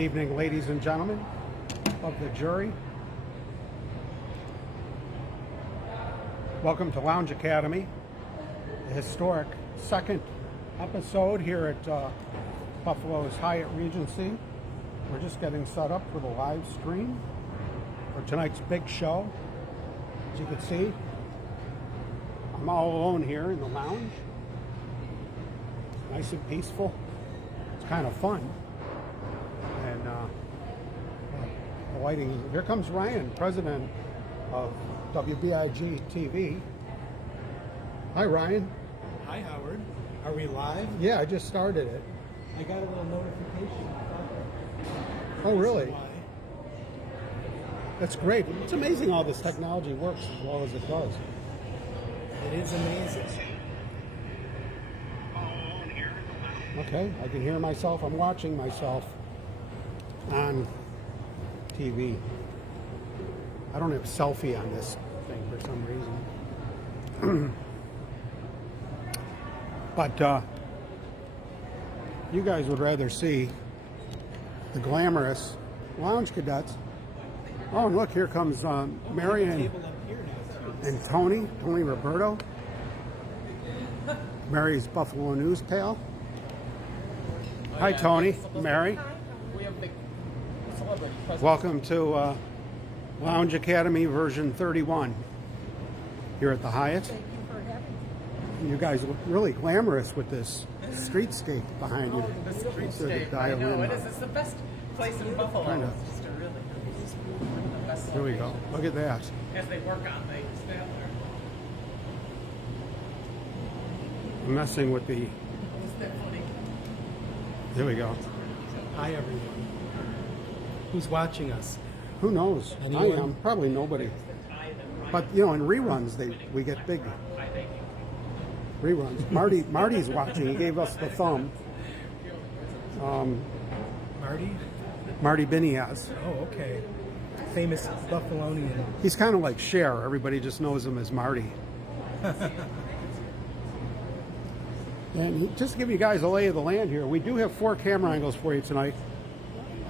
evening, ladies and gentlemen of the jury. Welcome to Lounge Academy, the historic second episode here at Buffalo's Hyatt Regency. We're just getting set up for the live stream for tonight's big show. As you can see, I'm all alone here in the lounge. Nice and peaceful. It's kind of fun. And the lighting is... Here comes Ryan, president of WBIG TV. Hi, Ryan. Hi, Howard. Are we live? Yeah, I just started it. I got a little notification. Oh, really? That's great. It's amazing how this technology works as well as it does. It is amazing. Okay, I can hear myself. I'm watching myself on TV. I don't have selfie on this thing for some reason. But you guys would rather see the glamorous lounge cadets. Oh, and look, here comes Marion and Tony Roberto. Mary's Buffalo News pal. Hi, Tony. Mary. We have big celebrity presence. Welcome to Lounge Academy version 31 here at the Hyatt. Thank you for having me. You guys look really glamorous with this streetscape behind you. Oh, the Sort streetscape. of I dial know in. it is. It's the best place in Buffalo. Kinda. It's just a really the best. Here we go. Look at that. As they work on, they stand there. I'm messing with the... Isn't that funny? Here we go. Hi, everyone. Who's watching us? Who knows? I Anyone? am. Probably nobody. But, you know, in reruns, we get big reruns. Marty's watching. He gave us the thumb. Marty? Marty Biniaz. Oh, okay. Famous Buffalonian. He's kind of like Cher. Everybody just knows him as Marty. And just to give you guys a lay of the land here, we do have 4 camera angles for you tonight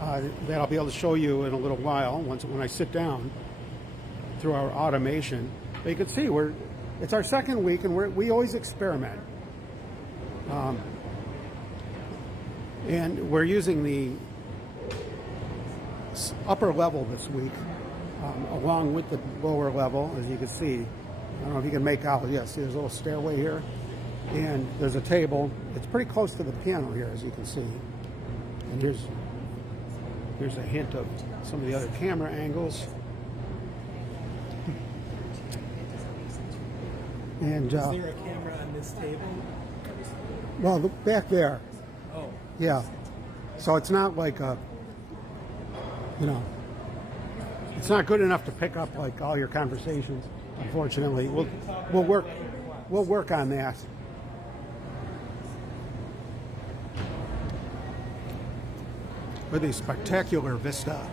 that I'll be able to show you in a little while when I sit down through our automation. But you can see it's our second week and we always experiment. And we're using the upper level this week along with the lower level, as you can see. I don't know if you can make out. Yes, see, there's a little stairway here. And there's a table. It's pretty close to the piano here, as you can see. And here's a hint of some of the other camera angles. And Is there a camera on this table? well, look back there. Oh, Yeah. So it's not like it's not good enough to pick up like all your conversations. Unfortunately, we'll work on that. With a spectacular vista.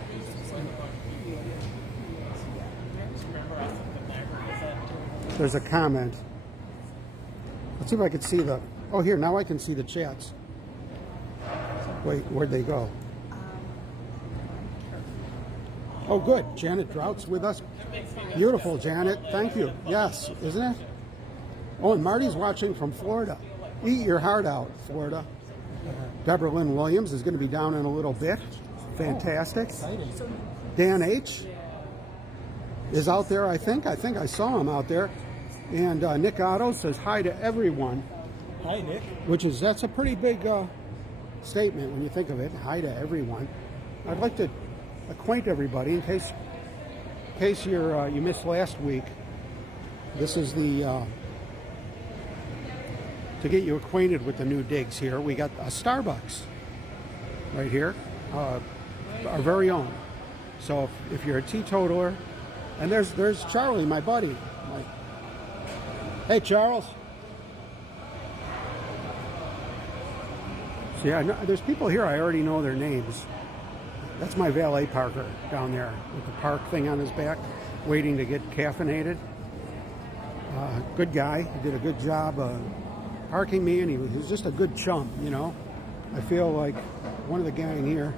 There's a comment. Let's see if I can see the... Oh, here, now I can see the chats. Wait, where'd they go? Oh, good. Janet Drout's with us. Beautiful, Janet. Thank you. Yes, isn't it? Oh, and Marty's watching from Florida. Eat your heart out, Florida. Deborah Lynn Williams is going to be down in a little bit. Fantastic. exciting. Dan H. is out there, I think. I think I saw him out there. And Nick Otto says hi to everyone, Hi, Nick. that's a pretty big statement when you think of it. Hi to everyone. I'd like to acquaint everybody in case you missed last week. This is the to get you acquainted with the new digs here. We got a Starbucks right here, our very own. So if you're a teetotaler, and there's Charlie, my buddy. Hey, Charles. So yeah, there's people here I already know their names. That's my valet parker down there with the park thing on his back, waiting to get caffeinated. Good guy. He did a good job parking me, and he was just a good chum, you know. I feel like one of the gang here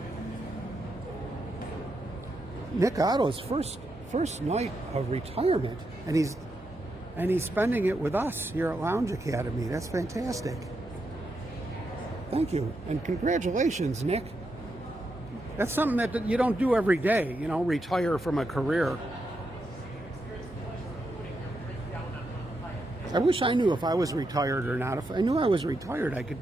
Nick Otto's first night of retirement, and he's spending it with us here at Lounge Academy. That's fantastic. Thank you, and congratulations, Nick. That's something that you don't do every day, you know, retire from a career. I wish I knew if I was retired or not. If I knew I was retired, I could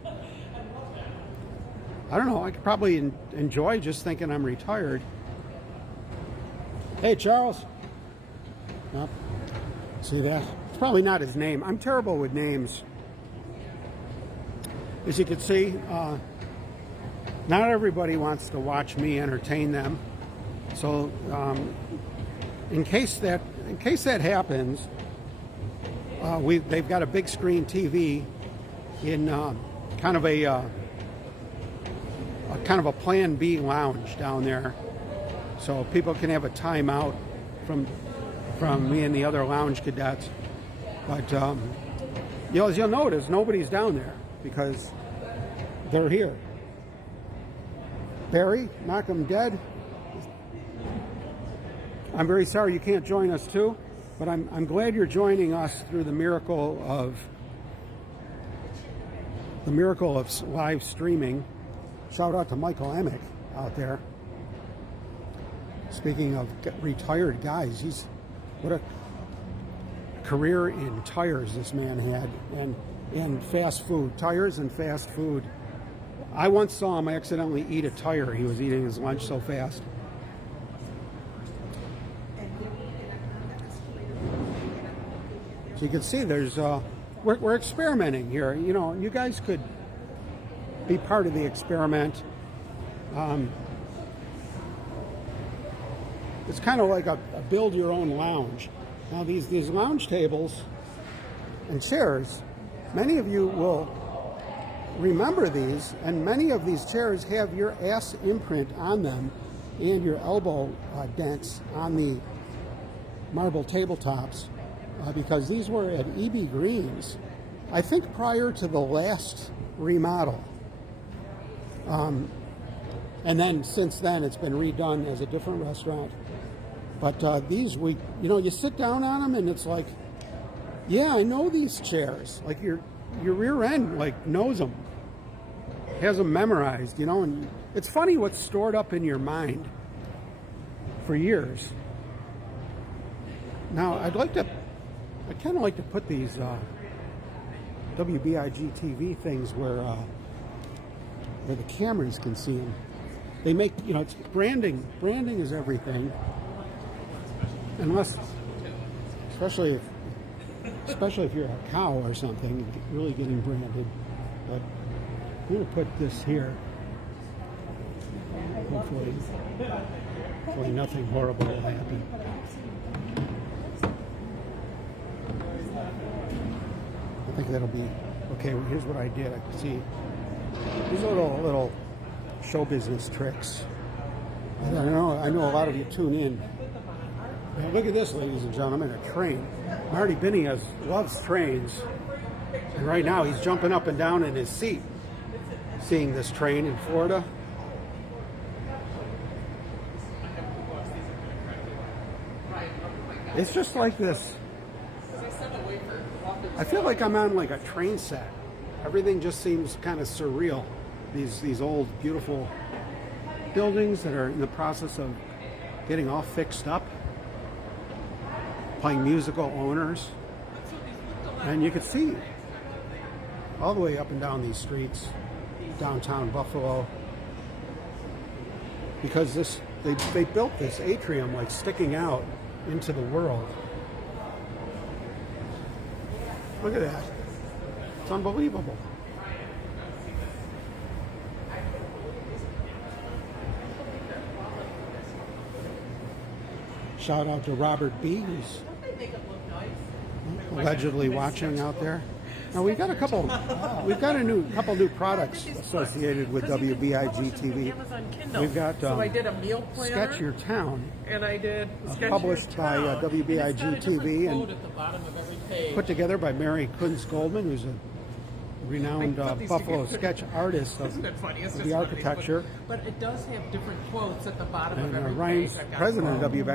probably enjoy just thinking I'm retired. Hey, Charles. Nope. See that? It's probably not his name. I'm terrible with names. As you can see, not everybody wants to watch me entertain them. So, in case that happens, they've got a big screen TV in kind of a Plan B lounge down there, so people can have a timeout from me and the other lounge cadets. But as you'll notice, nobody's down there because they're here. Barry, knock 'em dead. I'm very sorry you can't join us too, but I'm glad you're joining us through the miracle of live streaming. Shout out to Michael Emick out there. Speaking of retired guys, what a career in tires this man had, and fast food, tires and fast food. I once saw him accidentally eat a tire. He was eating his lunch so fast. So you can see we're experimenting here. You know, you guys could be part of the experiment. It's kind of like a build your own lounge. Now these lounge tables and chairs, many of you will remember these, and many of these chairs have your ass imprint on them and your elbow dents on the marble tabletops, because these were at E.B. Green's, I think prior to the last remodel. And then since then it's been redone as a different restaurant. But you sit down on them and it's like, yeah, I know these chairs. Like your rear end knows them, has them memorized, and it's funny what's stored up in your mind for years. Now I'd kind of like to put these WBIG TV things where the cameras can see them. They make, it's branding. Branding is everything. Especially if you're a cow or something, really getting branded. But I'm going to put this here. Hopefully nothing horrible will happen. I think that'll be okay. Well, here's what I did. I can see these little show business tricks. I know a lot of you tune in. Now look at this, ladies and gentlemen, a train. Marty Binney loves trains, and right now he's jumping up and down in his seat seeing this train in Florida. It's just like this. I feel like I'm on like a train set. Everything just seems kind of surreal. These old, beautiful buildings that are in the process of getting all fixed up, playing musical owners. And you can see all the way up and down these streets, downtown Buffalo, because they built this atrium like sticking out into the world. Look at that. It's unbelievable. Shout out to Robert B, who's allegedly watching out there. Now we've got a couple new products associated with WBIG TV. Amazon Kindle. We've got so I did a meal planner, Sketch Your Town, and I did published by WBIG TV, and at the bottom of every page. put together by Mary Kunz Goldman, who's a renowned I put these Buffalo together. sketch artist Isn't it funny? It's of just the one of these, architecture. but it does have different quotes at the bottom And of every Ryan's page. I've got president of quotes.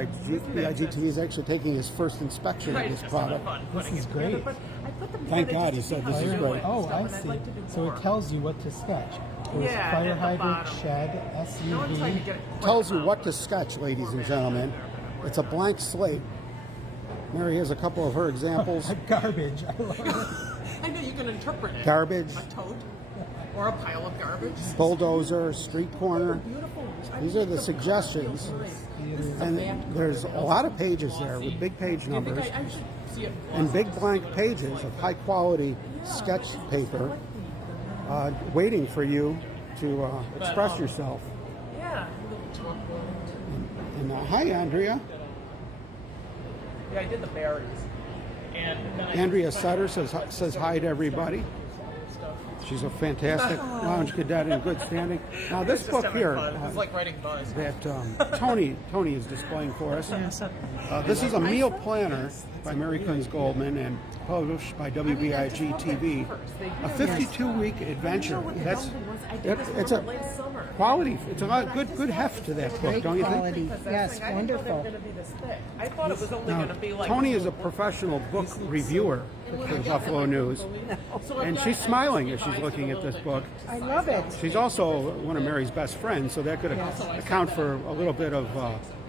WBIGT is actually taking his first inspection Right, of it's this just a lot of product. fun putting is it together, great. but I put them Thank together God just he to said see this how is they're great. doing Oh, stuff, I and I'd see. like to do So more. it tells you what to sketch. There's Yeah, fire at the hydrant, bottom. shed, No, I'm SUV. trying to get it Tells you quick what out. to sketch, ladies and gentlemen. It's a blank slate. Mary has a couple of her examples. Garbage. I love it. I know you can interpret it. Garbage, A tote or a pile of garbage. bulldozer, street corner. Beautiful. These are the suggestions. And there's a lot of pages there with big page Do you think numbers I should see it? and big blank pages of high quality sketch paper waiting for you to express yourself. Yeah. And hi, Andrea. Yeah, I did the berries. And then I Andrea Sutter says hi to everybody. She's a fantastic lounge cadet in good standing. Now, this Just book having here fun. It's like writing buzz. that Tony is displaying for us. This is a meal planner by Mary Kunz Goldman and published by WBIG TV. A 52-week adventure. It's a quality. It's a lot good heft to that book, Great don't you think? quality. Yes, I didn't know they were wonderful. going to be this thick. I thought it was only Now, going to be like. Tony is a professional book reviewer for the Buffalo News, and she's smiling as she's looking at this book. I love it. She's also one of Mary's best friends, so that could account for a little bit of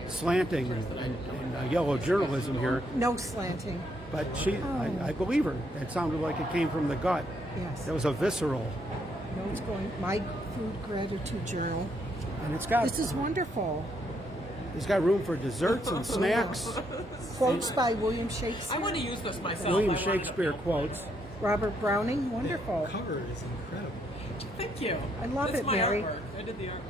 slanting and yellow journalism here. No slanting. But I believe her. It sounded like it came from the gut. Yes. That was a visceral, No, it's going. My food gratitude journal. and it's got This is wonderful. it's got room for desserts and snacks. Quotes by William I Shakespeare, want to use this myself. William I wanted to- Shakespeare quotes. Robert Browning. Wonderful. Cover is incredible. Thank you. I love That's it, my Mary. artwork. I did the artwork.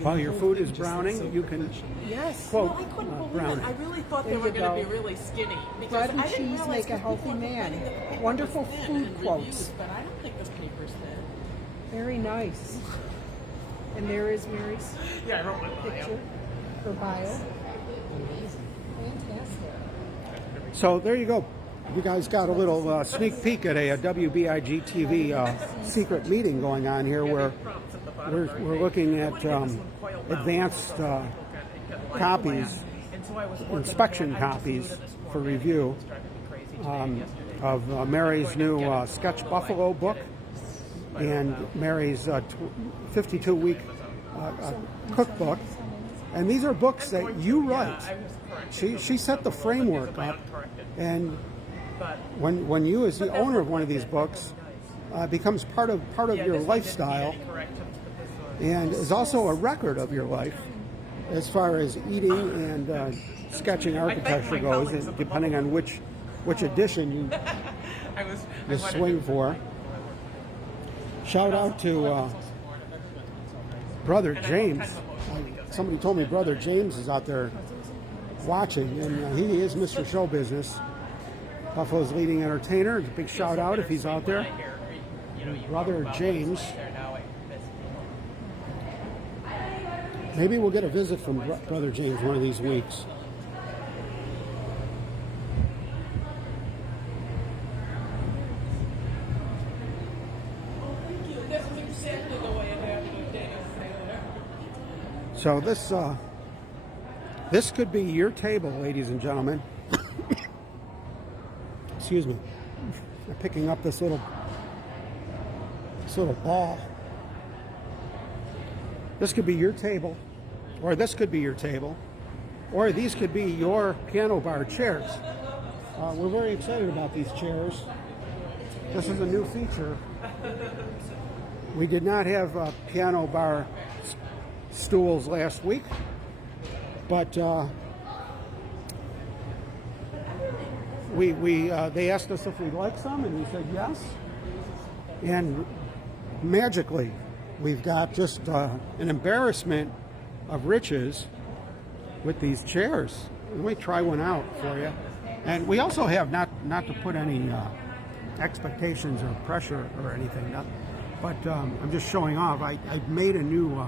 While your food is browning, you can Yes. quote Well, I couldn't believe Browning. it. I really thought There they were you going to go. be really skinny. Because Bread and I didn't cheese realize make a people healthy were man. complaining that the paper Wonderful was thin food in quotes. reviews, but I don't think this paper's thin. Very nice. And there is Mary's Yeah, I wrote my bio. picture, her bio. Fantastic. So there you go. You guys got a little sneak peek at a WBIG TV secret meeting going on here where Prompts at the bottom of every we're page. looking I at wanted to get this one coiled down. advanced Like copies, glass. And so I was working inspection on that. I just knew copies that this for format review was driving me crazy today, yesterday. of Mary's new Sketch Buffalo book and Mary's 52-week cookbook. And these are books that you write. I was correct. She set the framework up, and when you, as the owner of one of these books, becomes part of your lifestyle, and is also a record of your life as far as eating and sketching architecture goes, and depending on which edition you swing for. Shout out to Brother James. Somebody told me Brother James is out there watching, and he is Mr. Show Business, Buffalo's leading entertainer. A big shout out if he's out there. Brother James. Maybe we'll get a visit from Brother James one of these weeks. So this could be your table, ladies and gentlemen. Excuse me. I'm picking up this little ball. This could be your table, or this could be your table, or these could be your piano bar chairs. We're very excited about these chairs. This is a new feature. We did not have piano bar stools last week, but they asked us if we'd like some, and we said yes. And magically, we've got just an embarrassment of riches with these chairs. Let me try one out for you. And we also have, not to put any expectations or pressure or anything, but I'm just showing off. I made a new,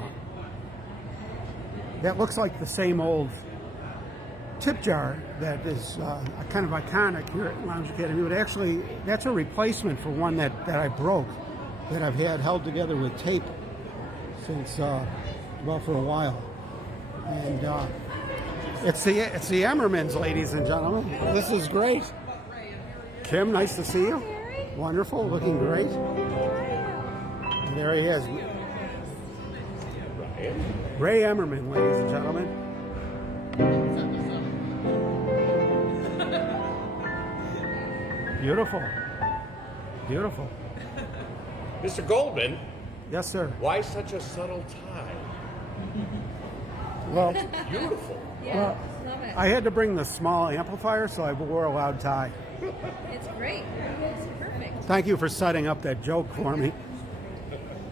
that looks like the same old tip jar that is kind of iconic here at Lounge Academy. But actually, that's a replacement for one that I broke that I've had held together with tape since well, for a while. And it's the Emmermans, ladies and gentlemen. This is great. Kim, nice to see you. Wonderful, looking great. And there he is. Ray Emmerman, ladies and gentlemen. Beautiful. Beautiful. Mr. Goldman, Yes, sir. why such a subtle tie? Well, Beautiful. well, I had to bring the small amplifier, so I wore a loud tie. It's great. It's perfect. Thank you for setting up that joke for me.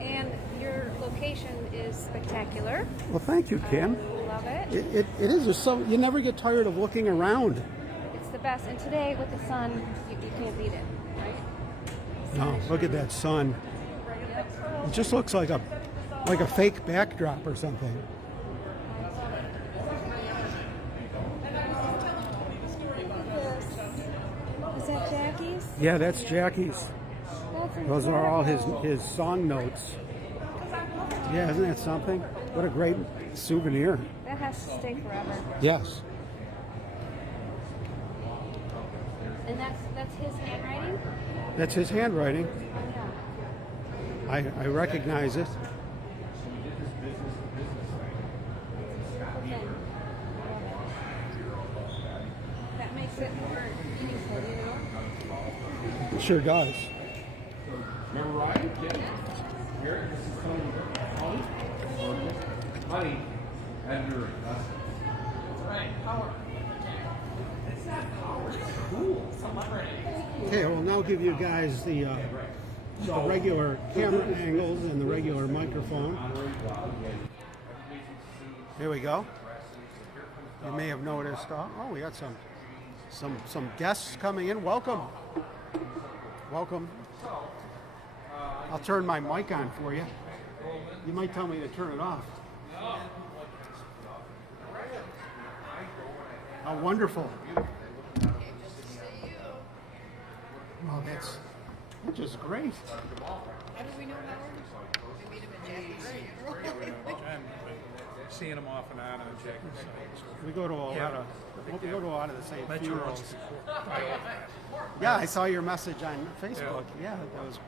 And your location is spectacular. Well, thank you, Kim. Love it. It is just so you never get tired of looking around. It's the best. And today with the sun, you can't beat it, right? No, look at that sun. It just looks like a fake backdrop or something. Is that Jackie's? Yeah, that's Jackie's. That's Those are all incredible. his song notes. Yeah, isn't that something? What a great souvenir. That has to stay forever. Yes. And that's his handwriting? That's his handwriting. Oh, yeah. I recognize it. Beautiful thing. That makes it more meaningful, you know? It sure does. Remember Ryan? Here, this is Honey, and your Okay, we'll now give you guys the regular camera angles and the regular microphone. Here we go. You may have noticed. We got some guests coming in. Welcome, welcome. I'll turn my mic on for you. You might tell me to turn it off. How wonderful. Oh, that's just great. How did we know Howard? We meet him at Jackie's funeral. I'm seeing him off and on Jackie's site. We go to a lot of the same Met you funerals. once before. Yeah, I saw your message on Facebook. Yeah, that was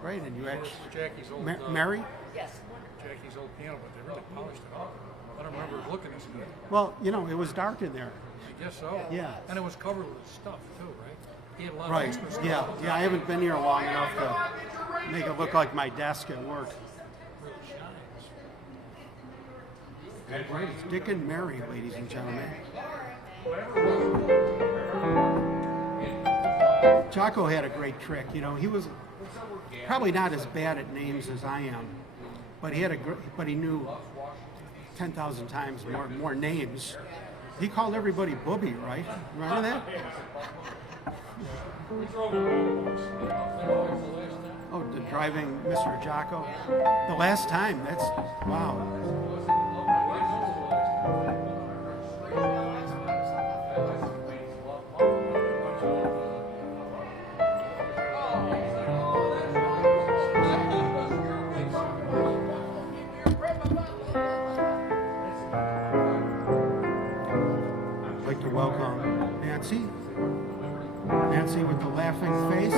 great. And you actually, Jackie's old, Mary? Yes. Jackie's old piano, but they really polished it up. I don't remember it looking as good. Well, it was dark in there. I guess so. Yeah. And it was covered with stuff too, right? He had a lot of Right. extra stuff. Yeah. I haven't been here long enough to make it look like my desk at work. Really shines. Great. It's Dick and Mary, ladies and gentlemen. Jocko had a great trick. He was probably not as bad at names as I am, but he knew 10,000 times more names. He called everybody Booby, right? Remember that? Oh, the driving Mr. Jocko. The last time. That's wow. I'd like to welcome Nancy. Nancy with the laughing face.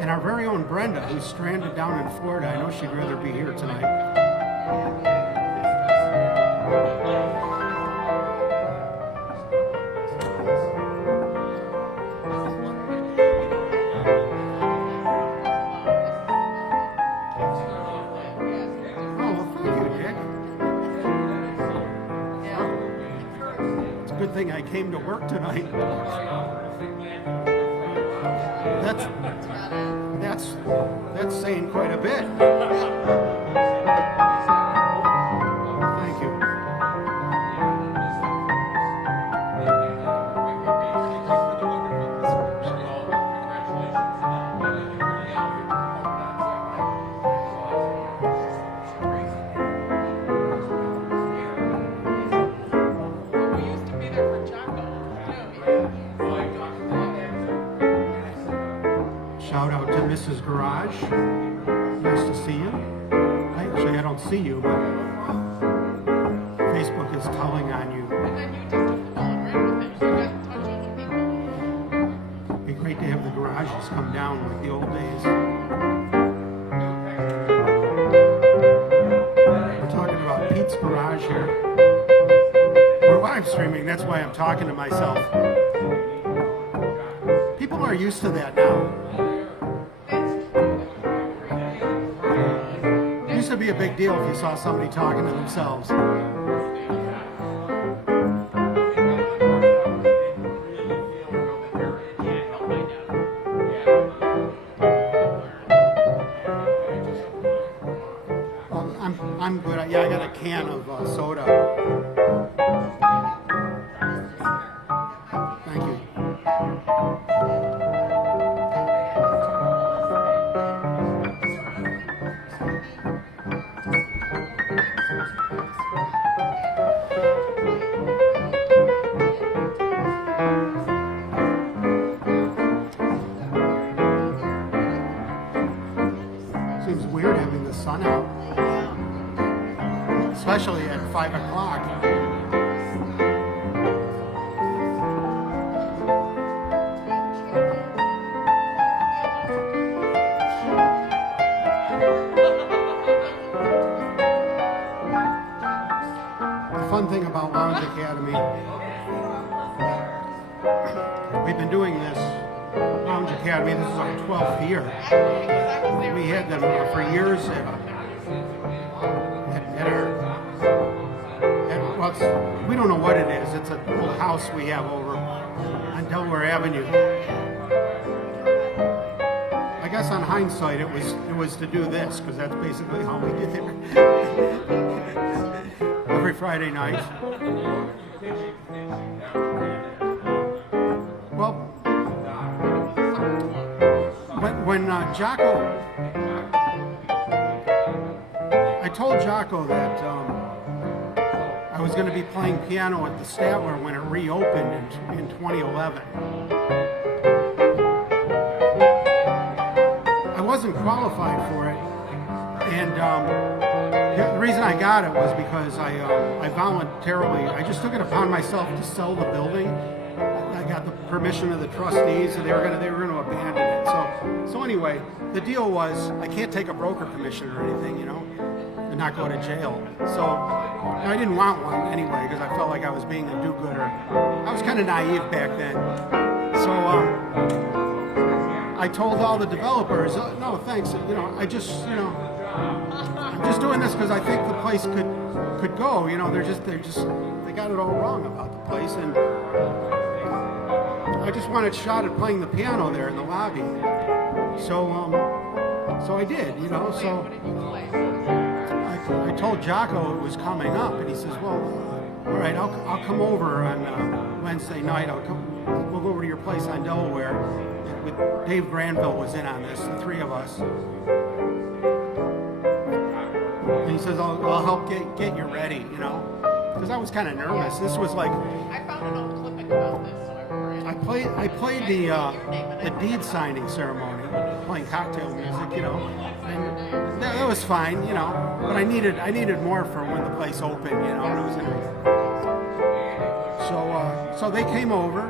And our very own Brenda, who's stranded down in Florida. I know she'd rather be here tonight. Oh, well, thank you, Dick. It's a good thing I came to work tonight. That's saying quite a bit. Thank you. We used to be there for Jocko. This is Garage. Nice to see you. Actually, I don't see you, but Facebook is telling on you. And then you just have to fall right with it, so you doesn't touch other people. It'd be great to have the garages come down like the old days. We're talking about Pete's Garage here. We're live streaming, that's why I'm talking to myself. People are used to that now. It used to be a big deal if you saw somebody talking to themselves. I'm good. Yeah, I got a can of soda. Thank you. Seems weird having the sun out. Especially at 5 o'clock. The fun thing about Lounge Academy, we've been doing this, Lounge Academy, this is our 12th year. We had them for years at we don't know what it is. It's a little house we have over on Delaware Avenue. I guess on hindsight, it was to do this because that's basically how we did it every Friday night. Well, when Jocko, I told Jocko that. I was going to be playing piano at the Statler when it reopened in 2011. I wasn't qualified for it, and the reason I got it was because I voluntarily, I just took it upon myself to sell the building. I got the permission of the trustees, and they were going to abandon it. So anyway, the deal was I can't take a broker commission or anything, you know, and not go to jail. So I didn't want one anyway because I felt like I was being a do-gooder. I was kind of naive back then. So I told all the developers, no, thanks. You know, I'm just doing this because I think the place could go. You know, they got it all wrong about the place, and I just wanted a shot at playing the piano there in the lobby. So I did. You know, so. I told Jocko it was coming up, and he says, "Well, all right, I'll come over on Wednesday night. We'll go over to your place on Delaware." With Dave Granville was in on this, the three of us. And he says, "I'll help get you ready," you know, because I was kind of nervous. This was like I found an old clipping about this, so I remember it. I played the deed signing ceremony, playing cocktail music, you know, and that was fine, you know. But I needed more for when the place opened, you know. And it was so they came over,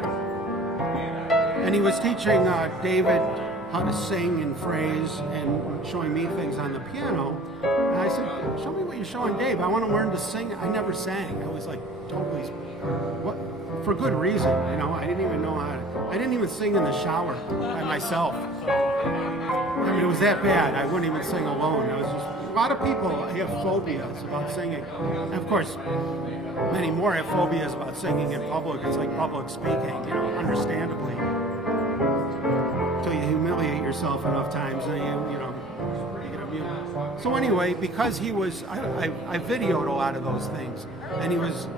and he was teaching David how to sing and phrase, and showing me things on the piano. And I said, "Show me what you're showing Dave. I want to learn to sing." I never sang. I was like totally what. For good reason, you know. I didn't even know how to. I didn't even sing in the shower by myself. I mean, it was that bad. I wouldn't even sing alone. I was just a lot of people have phobias about singing. And of course, many more have phobias about singing in public. It's like public speaking, you know, understandably. Until you humiliate yourself enough times, and you get a mute. So anyway, because he was, I videoed a lot of those things, and he was.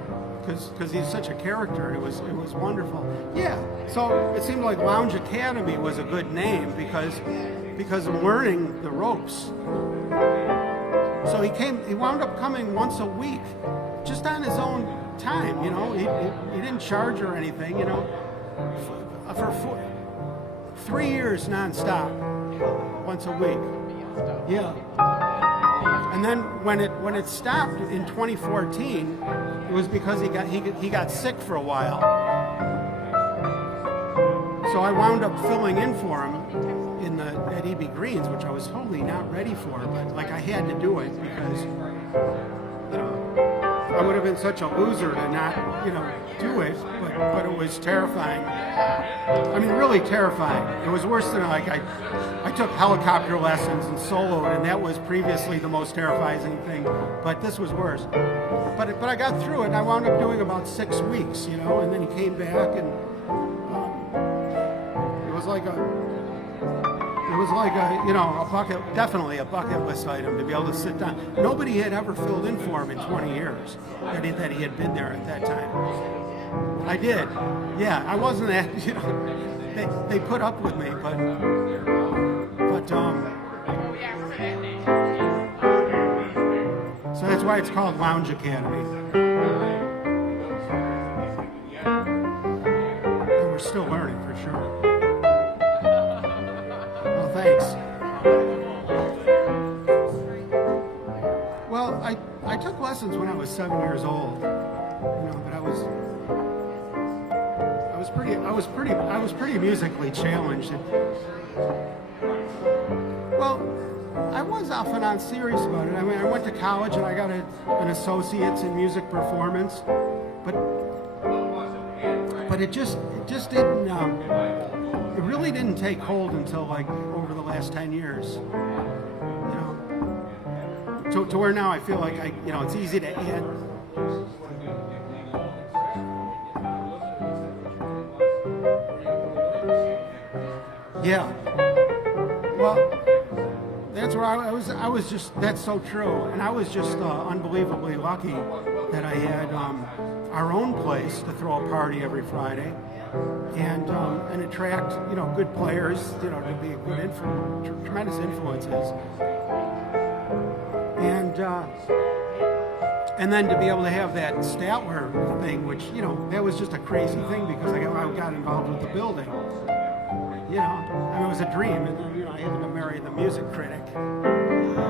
Because he's such a character, it was wonderful. Yeah, so it seemed like Lounge Academy was a good name because of learning the ropes. So he wound up coming once a week, just on his own time. You know, he didn't charge or anything. You know, for 3 years nonstop. once a week. Yeah. And then when it stopped in 2014, it was because he got sick for a while. So I wound up filling in for him at EB Greens, which I was totally not ready for, but like I had to do it because I would have been such a loser to not do it, but it was terrifying. I mean, really terrifying. It was worse than I took helicopter lessons and soloed, and that was previously the most terrifying thing, but this was worse. But I got through it, and I wound up doing about 6 weeks, and then he came back, and it was like a definitely a bucket list item to be able to sit down. Nobody had ever filled in for him in 20 years that he had been there at that time. I did. Yeah, I wasn't that, they put up with me, but so that's why it's called Lounge Academy. And we're still learning for sure. Well, thanks. Well, I took lessons when I was 7 years old, but I was pretty musically challenged. Well, I was off and on serious about it. I mean, I went to college and I got an associate's in music performance, but it just didn't. It really didn't take hold until like over the last 10 years. To where now I feel like it's easy to add. Yeah. Well, that's where I was just, that's so true. And I was just unbelievably lucky that I had our own place to throw a party every Friday and attract, good players, to be good tremendous influences. And then to be able to have that Statler thing, which, that was just a crazy thing because I got involved with the building. I mean, it was a dream, and I had to marry the music critic,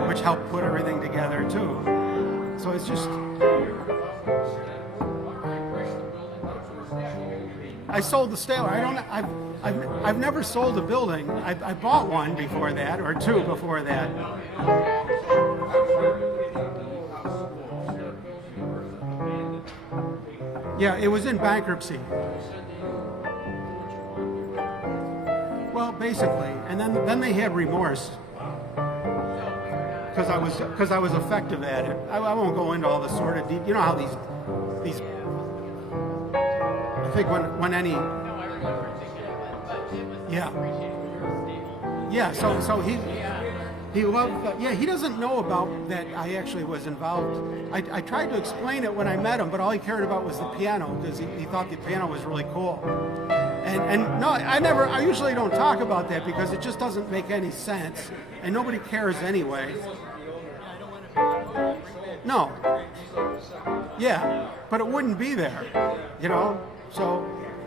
which helped put everything together too. So it's just, I sold the Statler. I've never sold a building. I bought one before that, or two before that. Yeah, it was in bankruptcy. Well, basically, and then they had remorse because I was effective at it. I won't go into all the sort of how these. I think when any. Yeah. So he loved. He doesn't know about that. I actually was involved. I tried to explain it when I met him, but all he cared about was the piano because he thought the piano was really cool. And no, I usually don't talk about that because it just doesn't make any sense, and nobody cares anyway. No. Yeah, but it wouldn't be there, So,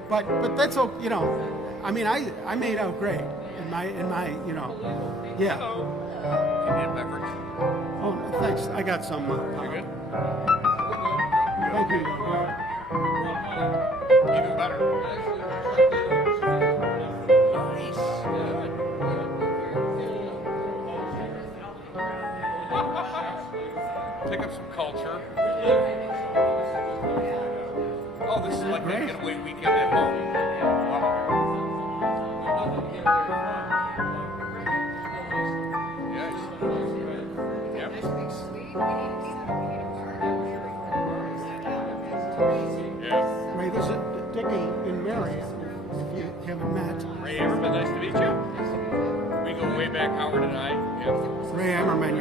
but that's okay, I mean, I made out great in my, yeah. Indian beverage. Oh, thanks. I got some. You good? Thank you. Even better. Pick up some culture. Oh, this is like a getaway weekend at home. Yes. Yep. Yeah. Ray, this is Dickie and Mary, if you haven't met. Ray Ammerman, nice to meet you. We go way back, Howard and I. Yep. Ray Ammerman,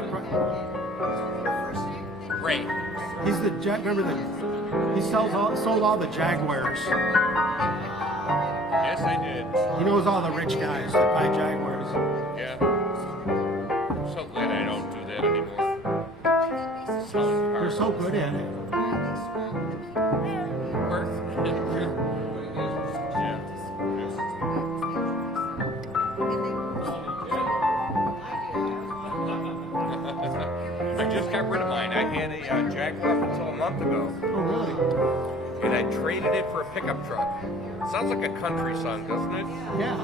Ray. he's the, he sold all the Jaguars. Yes, I did. He knows all the rich guys that buy Jaguars. Yeah. I'm so glad I don't do that anymore. Selling You're cars. so good at it. Work. Yeah. month ago, Oh, really? and I traded it for a pickup truck. Sounds like a country song, doesn't it? Yeah.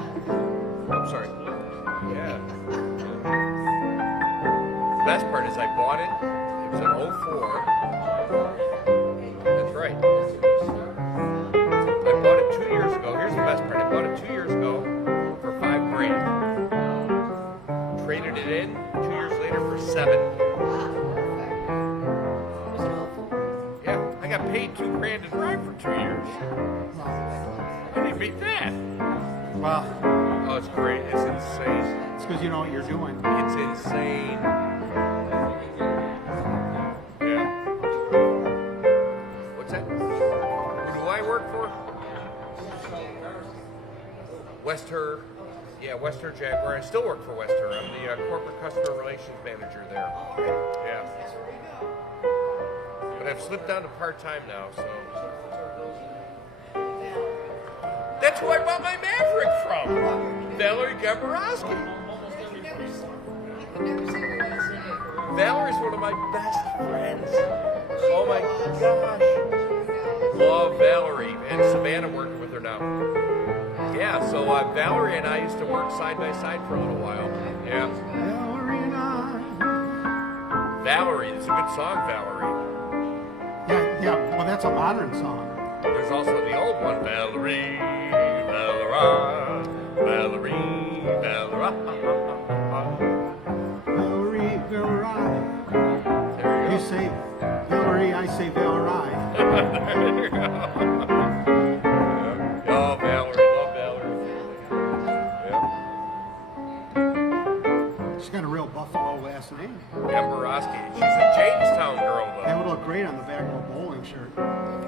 I'm sorry. Yeah. Best part is I bought it. It was an '04. That's right. I bought it 2 years ago. Here's the best part. I bought it 2 years ago for $5,000. Traded it in 2 years later for $7,000. Yeah, I got paid $2,000 to drive for 2 years. I didn't beat that. Well, Oh, it's great. It's insane. it's because you know what you're doing. It's insane. Yeah. What's that? Who do I work for? Westher. Yeah, Westher Jaguar. I still work for Westher. I'm the corporate customer relations manager there. Yeah. But I've slipped down to part-time now, so. That's who I bought my Maverick from. Valerie Gaborowski. Valerie's one of my best friends. Oh my gosh. Love Valerie. And Savannah working with her now. Yeah, so Valerie and I used to work side by side for a little while. Yeah. Valerie and I. Valerie, it's a good song, Valerie. Yeah. Well, that's a modern song. There's also the old one, Valerie, Valera, Valerie, Valera. Valerie, Valerie. There You you say Valerie, I say Valerie. go. There you go. Oh, Valerie, love Valerie. Yeah. She's got a real Buffalo last name. Gamborowski. She's a Jamestown girl, That though. would look great on the back of a bowling shirt.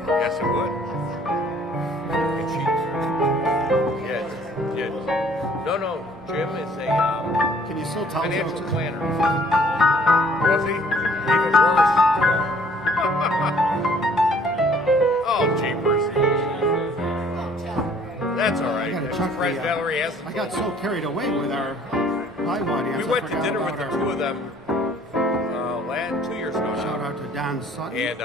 Yes, it would. And she, yeah. No. Jim is a Can you still tell financial jokes? planner. Was he? Even worse. Oh, jeepers. That's all right. I gotta I'm check surprised the, Valerie has. I got so carried away with our live audience. We I went to forgot dinner with about the our- two of them 2 years ago Shout now. out to Don Sutton. And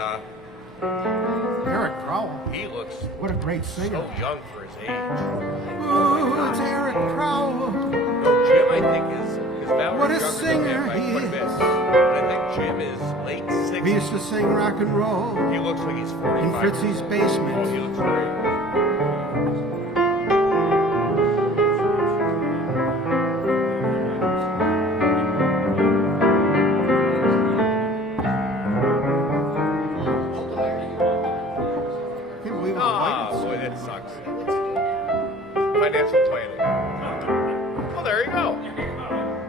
Eric Crowell. he looks What a great so singer. young for his age. Ooh, it's Eric Crowell. No, Jim, I think is Valerie's What a younger than singer him by he quite a bit. is. But I think Jim is late We used 60s. to sing rock and roll He looks like he's 45. in Fritzy's Oh, he basement. looks great. Can't believe how Ah, white boy, that sucks. Financial planning. Well, there you go.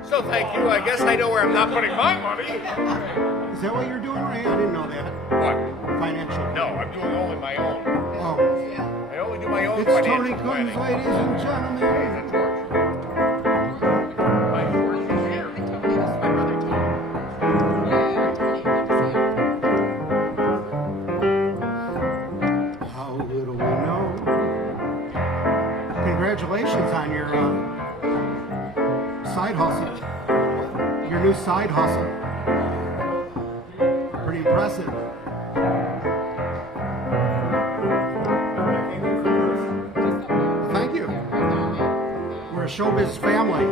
So thank you. I guess I know where I'm not putting my money. it's. Is that what you're doing, Ray? I didn't know that. What? Financial. No, I'm doing only my own. Oh, I only do my own it's financial Tony Coons, planning. ladies and gentlemen. My George is here. Tony, this is my brother Tony. Yeah, Tony, good to see you. How little we know. Congratulations on your side hustle. Your new side hustle. Pretty impressive. Thank you. We're a showbiz family.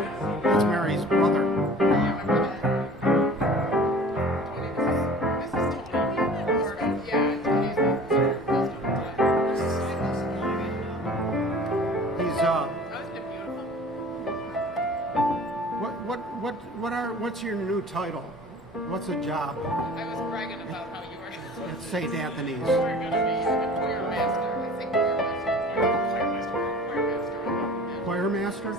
That's Mary's brother. He's what's your new title? What's the job I was bragging about how you were at St. Anthony's? going to be a choir master. I think choir master. Choir master?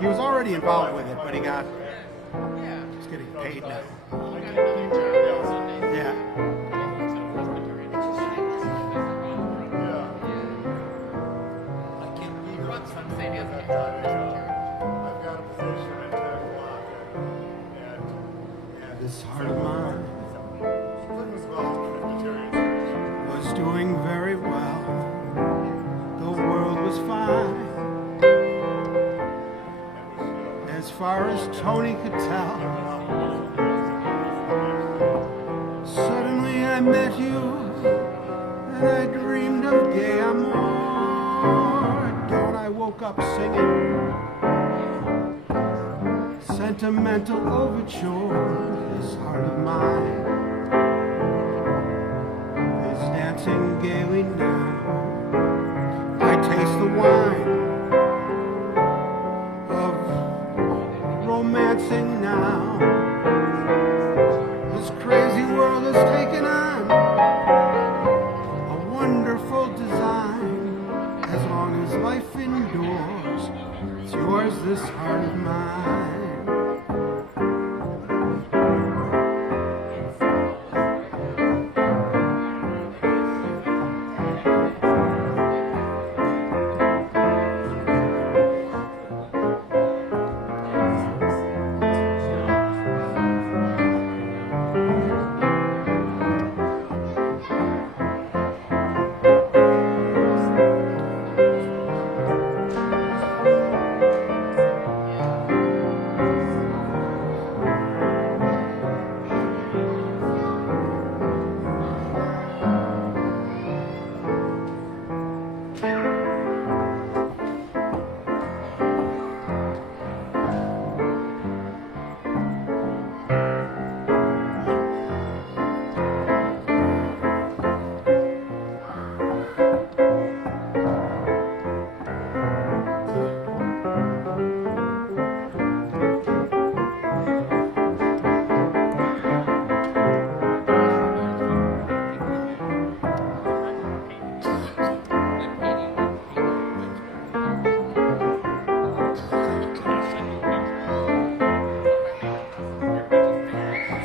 He was already involved with it, but he's Yeah. getting paid now. You got another job on Sundays. Yeah. He runs from St. Anthony's. I've got a position at 10 o'clock. And This heart of mine Clinton was involved in the Presbyterian Church. was doing very well. The world was fine. As far as Tony could tell. Suddenly I met and I dreamed of gay amor. At dawn I woke up singing sentimental overture. This heart of mine is dancing gaily now. I taste the wine of romancing now. This crazy world has taken on a wonderful design. As long as life endures, it's yours, this heart of mine.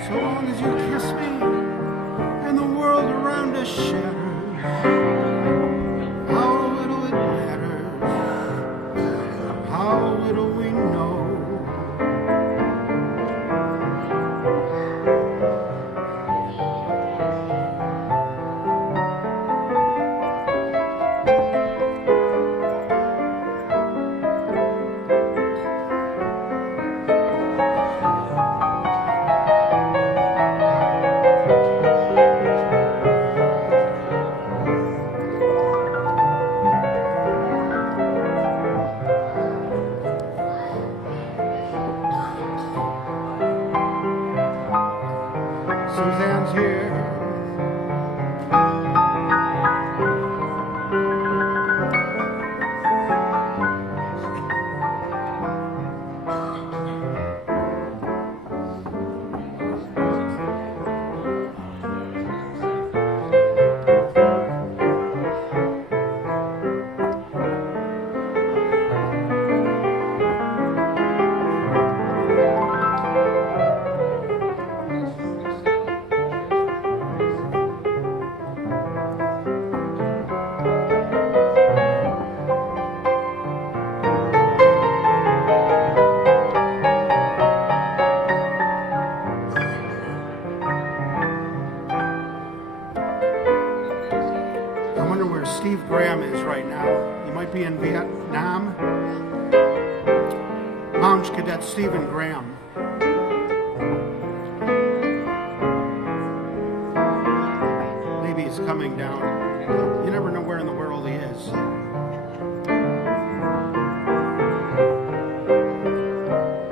So long as you kiss me and the world around us shatters, how little it matters, how little we know. Suzanne's here. I wonder where Steve Graham is right now. He might be in Vietnam. Lounge Cadet Stephen Graham. Maybe he's coming down. You never know where in the world he is.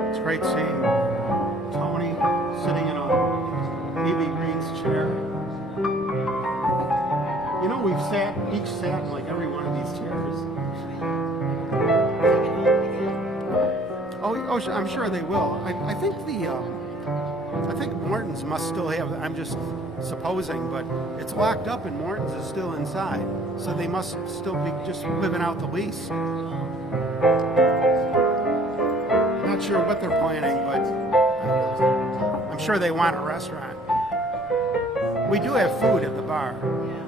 It's great seeing Tony sitting in a Evie Green's chair. You know, each sat in like every one of these chairs. Oh, I'm sure they will. I think I think Morton's must still have. I'm just supposing, but it's locked up, and Morton's is still inside, so they must still be just living out the lease. Not sure what they're planning, but I'm sure they want a restaurant. We do have food at the bar.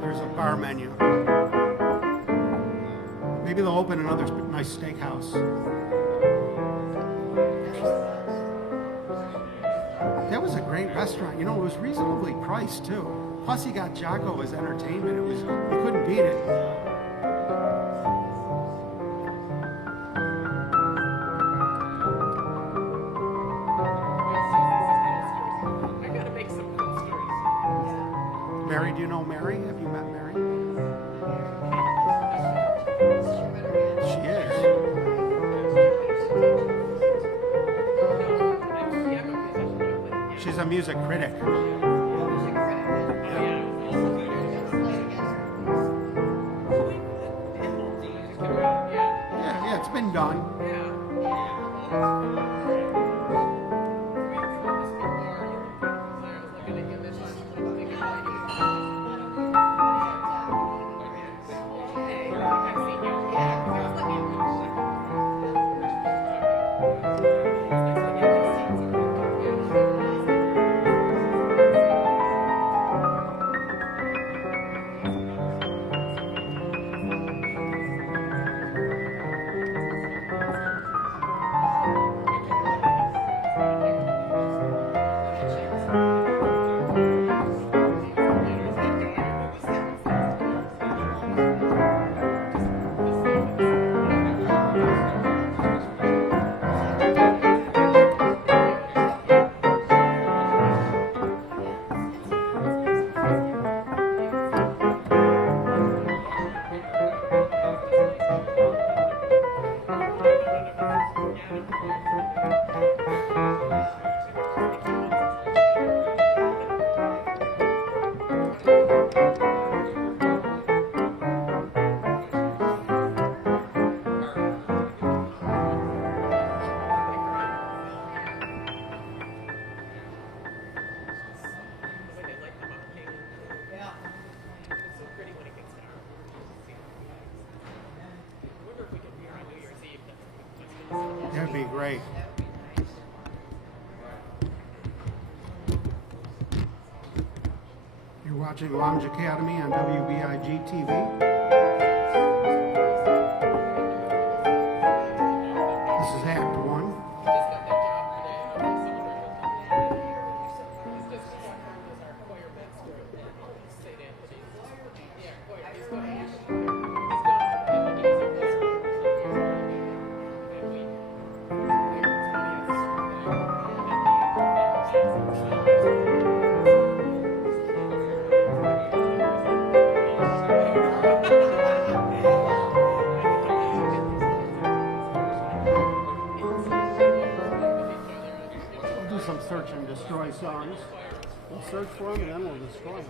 There's a bar menu. Maybe they'll open another nice steakhouse. That was a great restaurant. You know, it was reasonably priced too. Plus, he got Jocko as entertainment. You couldn't beat it. I gotta make some coasters. Mary, do you know Mary? Have you met Mary? She is. She's a music critic. Yeah, it's been done. That'd be great. You're watching Lounge Academy on WBIG TV. This is Act 1. We'll do some search and destroy songs. We'll search for them and then we'll destroy them.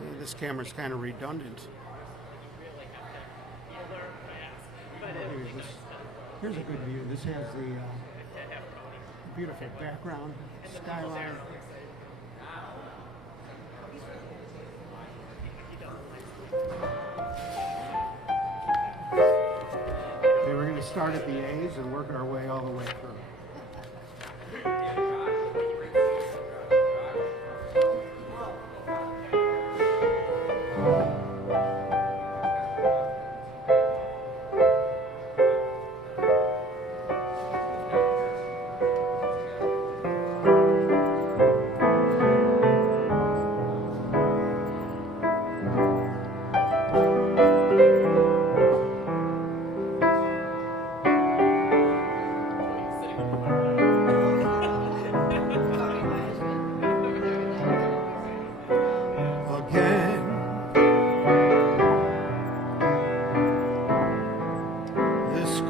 Yeah, this camera's kind of redundant. Here's a good view. This has the beautiful background, skyline. Okay, we're going to start at the A's and work our way all the way through.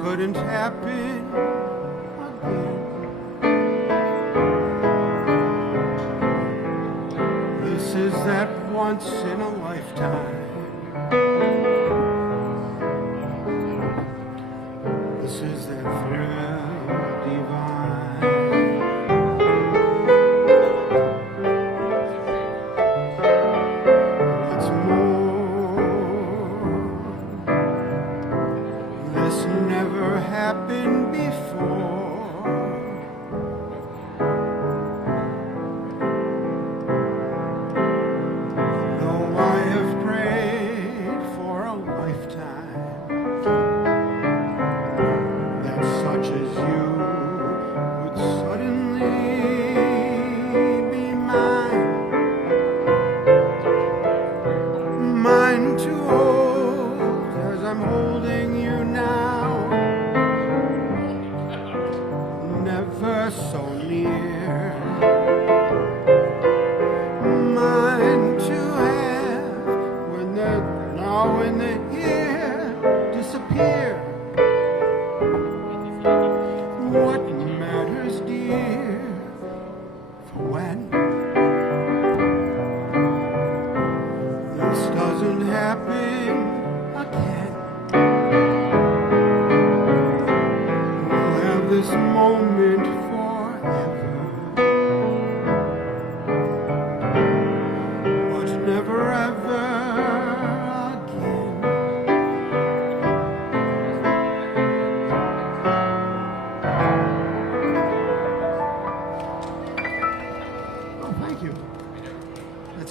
Couldn't happen again. This is that once in a lifetime. This is that thrill divine. What's more, this never happened before. Though I have prayed for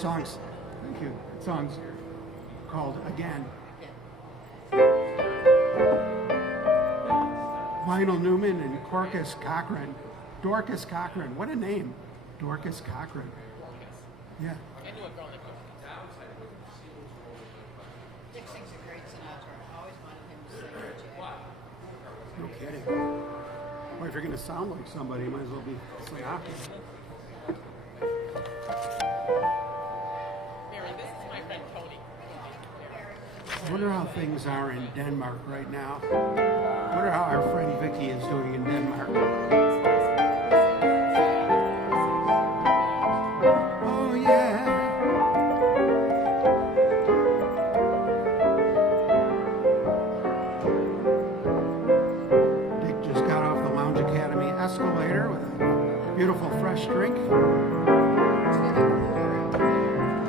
song's, thank you. That song's called Again. Lionel Newman and Dorcas Cochran. Dorcas Cochran. What a name. Dorcas Cochran. Yeah. I knew a girl named Dick sings a great Sinatra. I always wanted him to sing with Jack. No kidding. Well, if you're going to sound like somebody, you might as well be Sinatra. Mary, this is my friend Tony. I wonder how things are in Denmark right now. I wonder how our friend Vicky is doing in Denmark. Oh, yeah. Dick just got off the Lounge Academy escalator with a beautiful fresh drink.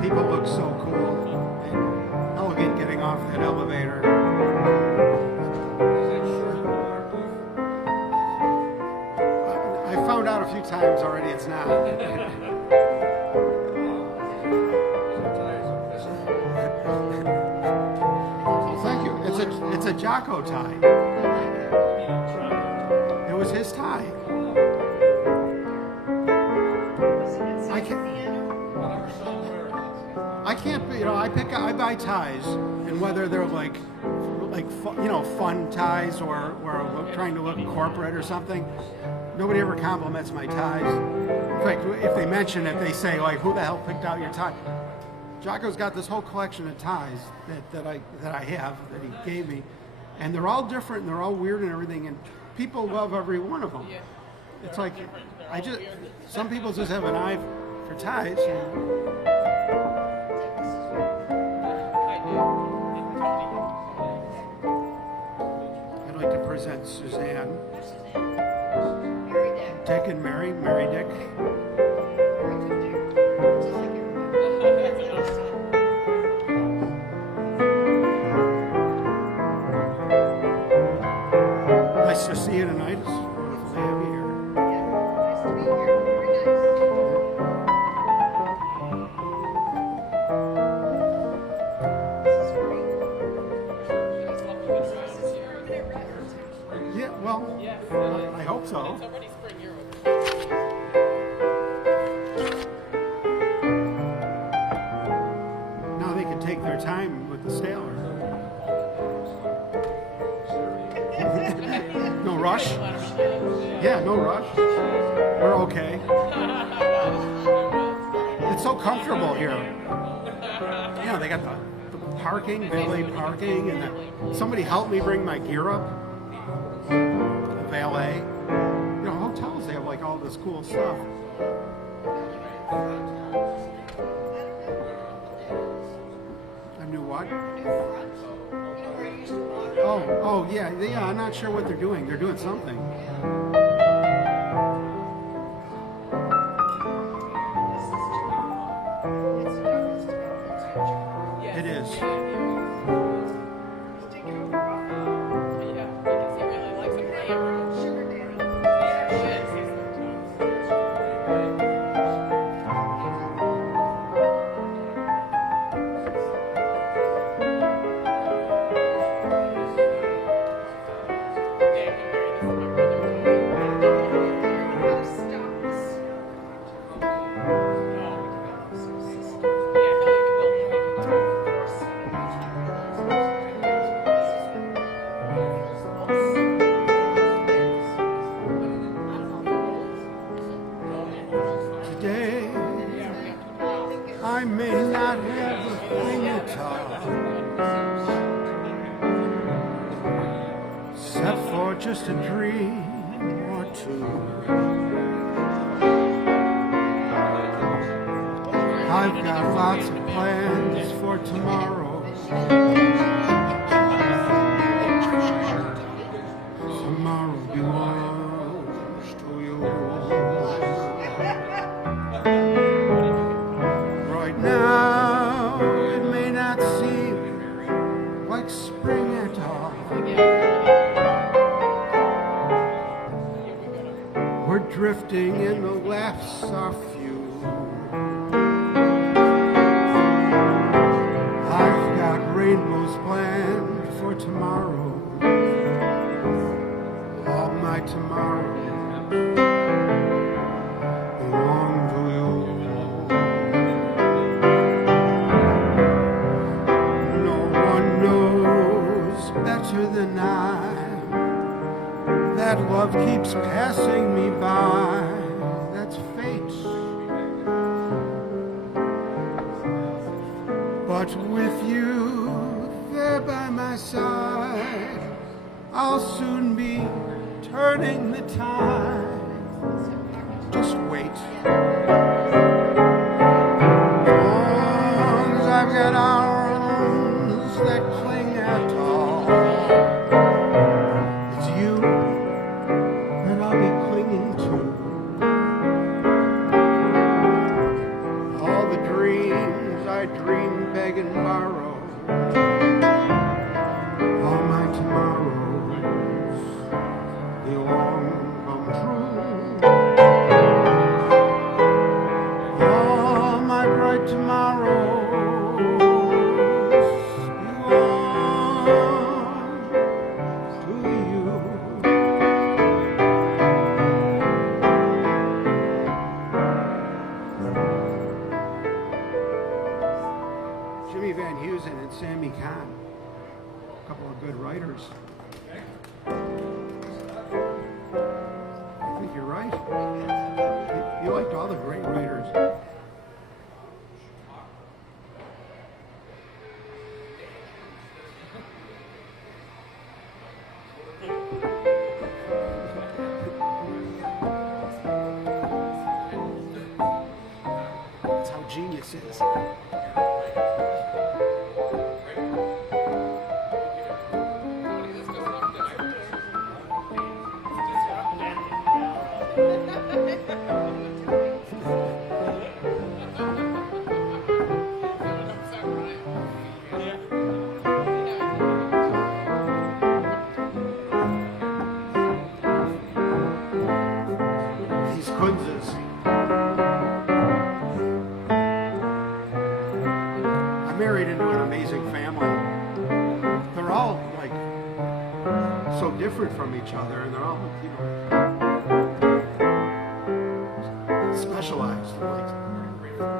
People look so cool and elegant getting off that elevator. I found out a few times already it's not. Well, thank you. It's a Jocko tie. It was his tie. I can't, I buy ties, and whether they're like fun ties or trying to look corporate or something, nobody ever compliments my ties. In fact, if they mention it, they say like, "Who the hell picked out your tie?" Jocko's got this whole collection of ties that I have that he gave me, and they're all different and they're all weird and everything, and people love every one of them. It's like some people just have an eye for ties. I'd like to present Suzanne, Dick and Mary Dick. Nice to see you tonight. It's wonderful to have you here. Nice to be here. Very nice. Yeah, well, I hope so. It's already spring here. Now they can take their time with the Staler. No rush? Yeah, no rush. We're okay. It's so comfortable here. Yeah, they got the parking, valet parking, and somebody helped me bring my gear up. The valet. You know, hotels, they have like all this cool stuff. A new what? Oh, yeah, I'm not sure what they're doing. They're doing something. It is. Today, I may not have a thing to talk, except for just a dream or two. I've got lots of plans for tomorrow. Tomorrow belongs to you. Right now, it may not seem like spring at all. We're drifting and the laughs are few. keeps passing me by. That's fate. But with you there by my side, I'll soon be turning the tide. Just wait. As long as I've got arms that cling at all, it's you that I'll be clinging to. All the dreams I dream, beg and borrow, all my tomorrows, they'll all come true. All my bright tomorrows belong to you. Jimmy Van Heusen and Sammy Kahn, a couple of good writers. I think you're right. You liked all the great writers. That's how genius is. These Kunzes. I married into an amazing family. They're all like so different from each other, and they're all, you know, specialized, like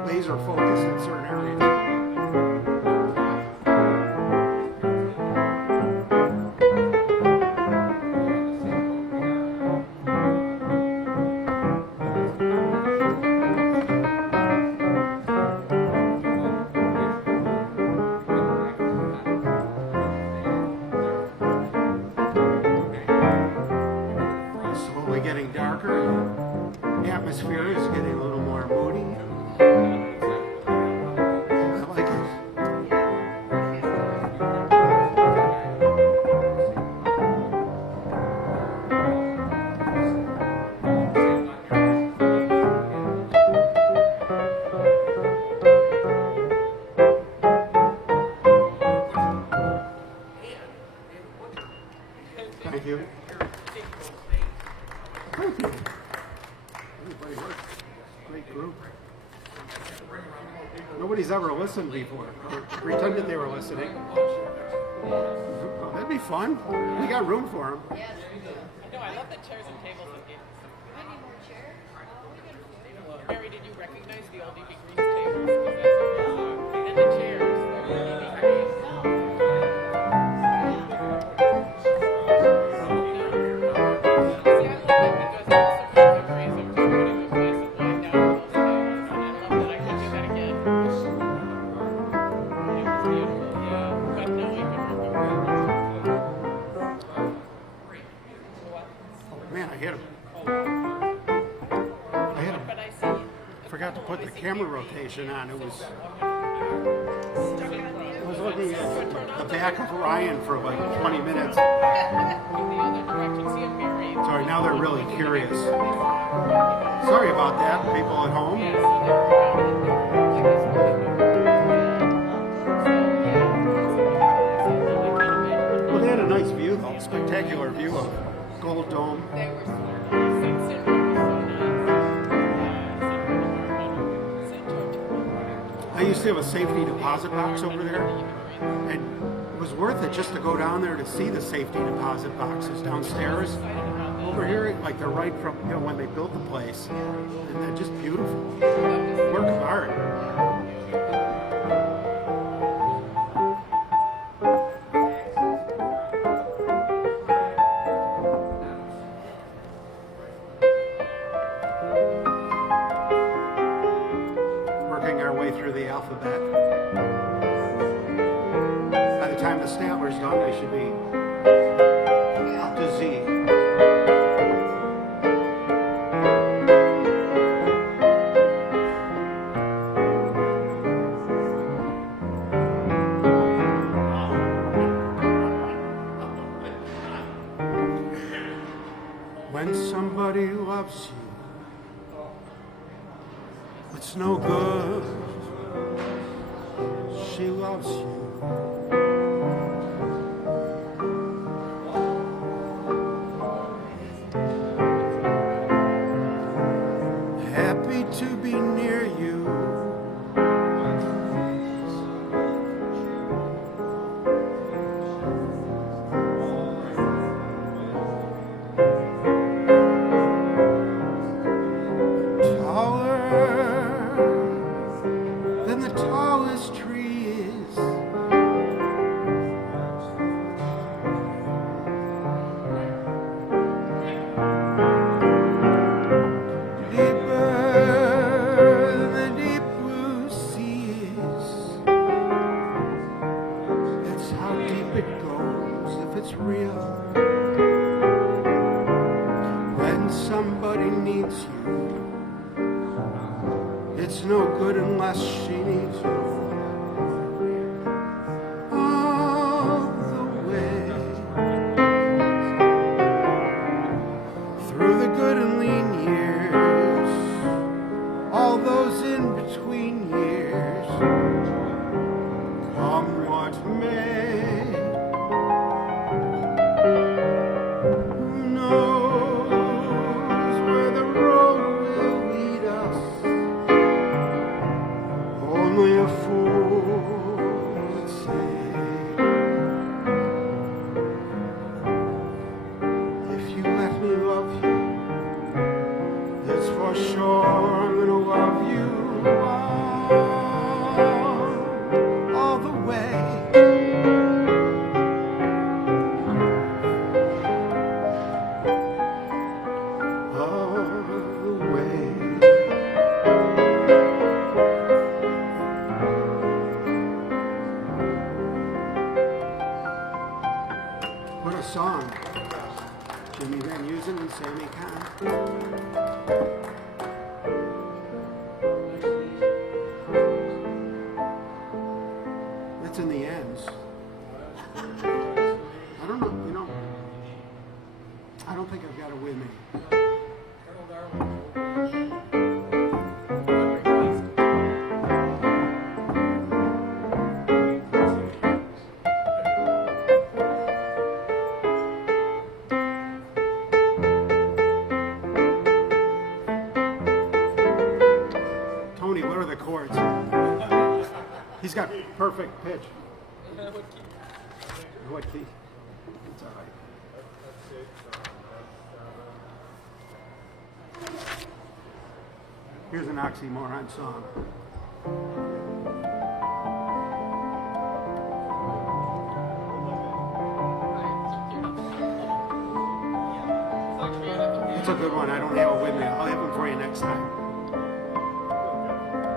laser focused in certain areas. Slowly getting darker. The atmosphere is getting a little more moody. I like it. Thank you. Thank you. Everybody worked. Great group. Nobody's ever listened before, or pretended they were listening. Oh, that'd be fun. We got room for them. No, I love the chairs and tables that gave us. Mary, did you recognize the old E.B. Green's tables? 'Cause that's and the chairs. Man, I hit him. Forgot to put the camera rotation on. I was looking at the back of Ryan for like 20 minutes. Sorry, now they're really curious. Sorry about that, people at home. Well, they had a nice view, though. Spectacular view of Gold Dome. I used to have a safety deposit box over there, and it was worth it just to go down there to see the safety deposit boxes downstairs. Over here, like they're right from, you know, when they built the place, and they're just beautiful. Work of art. working our way through the alphabet. By the time the Statler's done, I should be up to Z. When somebody loves you, it's no good. She loves you. Happy to be near you. Taller than the tallest trees. Deeper than the deep blue seas. That's how deep it goes if it's real. When somebody needs you, it's no good unless she needs you. All the way through the good and lean years, all those in between years, come what may. Who knows where the road will lead us? Only a fool would say. If you let me love you, it's for sure I'm gonna love you all the way. All the way. What a song. Jimmy Van Heusen and Sammy Kahn. That's in the ends. I don't know, I don't think I've got it with me. Tony, what are the chords? He's got perfect pitch. What key? It's all right. Here's an oxymoron song. It's a good one. I don't have it with me. I'll have them for you next time.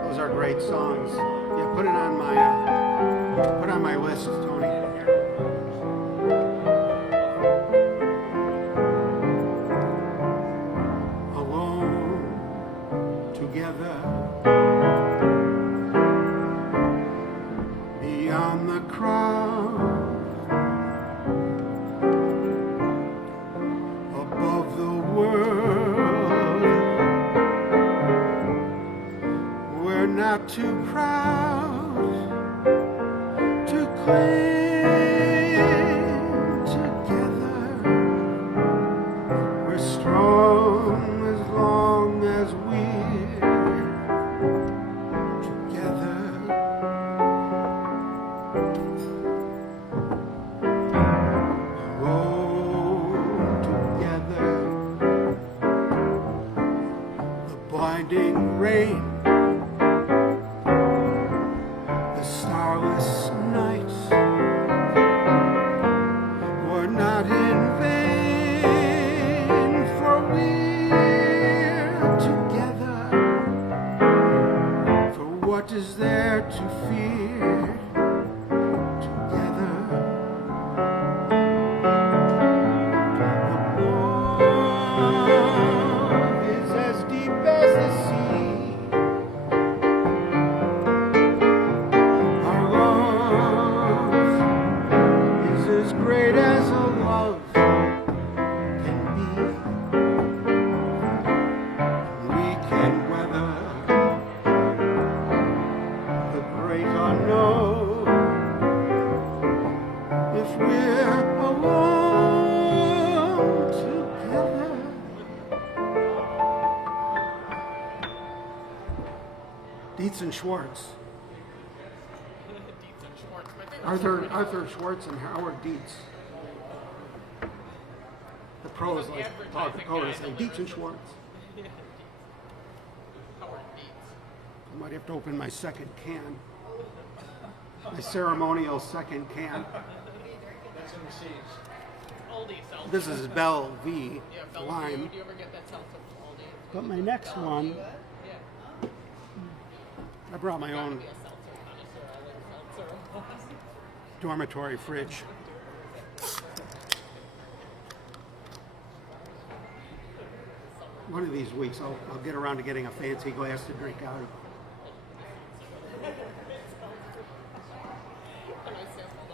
Those are great songs. Yeah, put on my list, Tony. Alone, together, beyond the crowd, above the world. We're not too proud to cling together. We're strong as long as we're together. Alone together. The blinding rain, the starless nights, What is there to fear together? The love is as deep as the sea. Our love is as great as a love can be. We can weather the great unknown if we're alone together. Dietz and Schwartz. Dietz and Schwartz. My favorite. Arthur Schwartz and Howard Dietz. The pros the like advertising talk the pros guy say that Dietz and Schwartz. Howard Dietz. I might have to open my second can. My ceremonial second can. Aldi seltzer. This is Belle V. Yeah, Bellevue. Lime. Do you ever get that seltzer from Aldi? But my next one, Yeah. I brought my own Be a seltzer connoisseur. I like seltzer. dormitory fridge. One of these weeks, I'll get around to getting a fancy glass to drink out of. Can I sample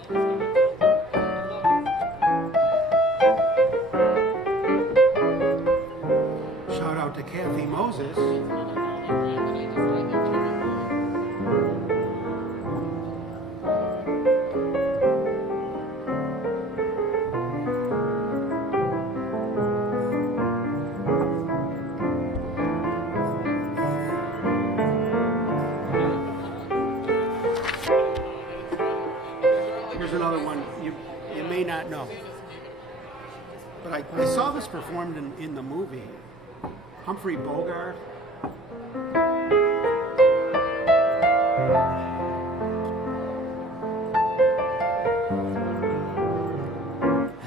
those? Shout out to Kathy Moses. Another Aldi brand that I just like their cherry pie. Here's another one you may not know. But I saw this performed in the movie. Humphrey Bogart.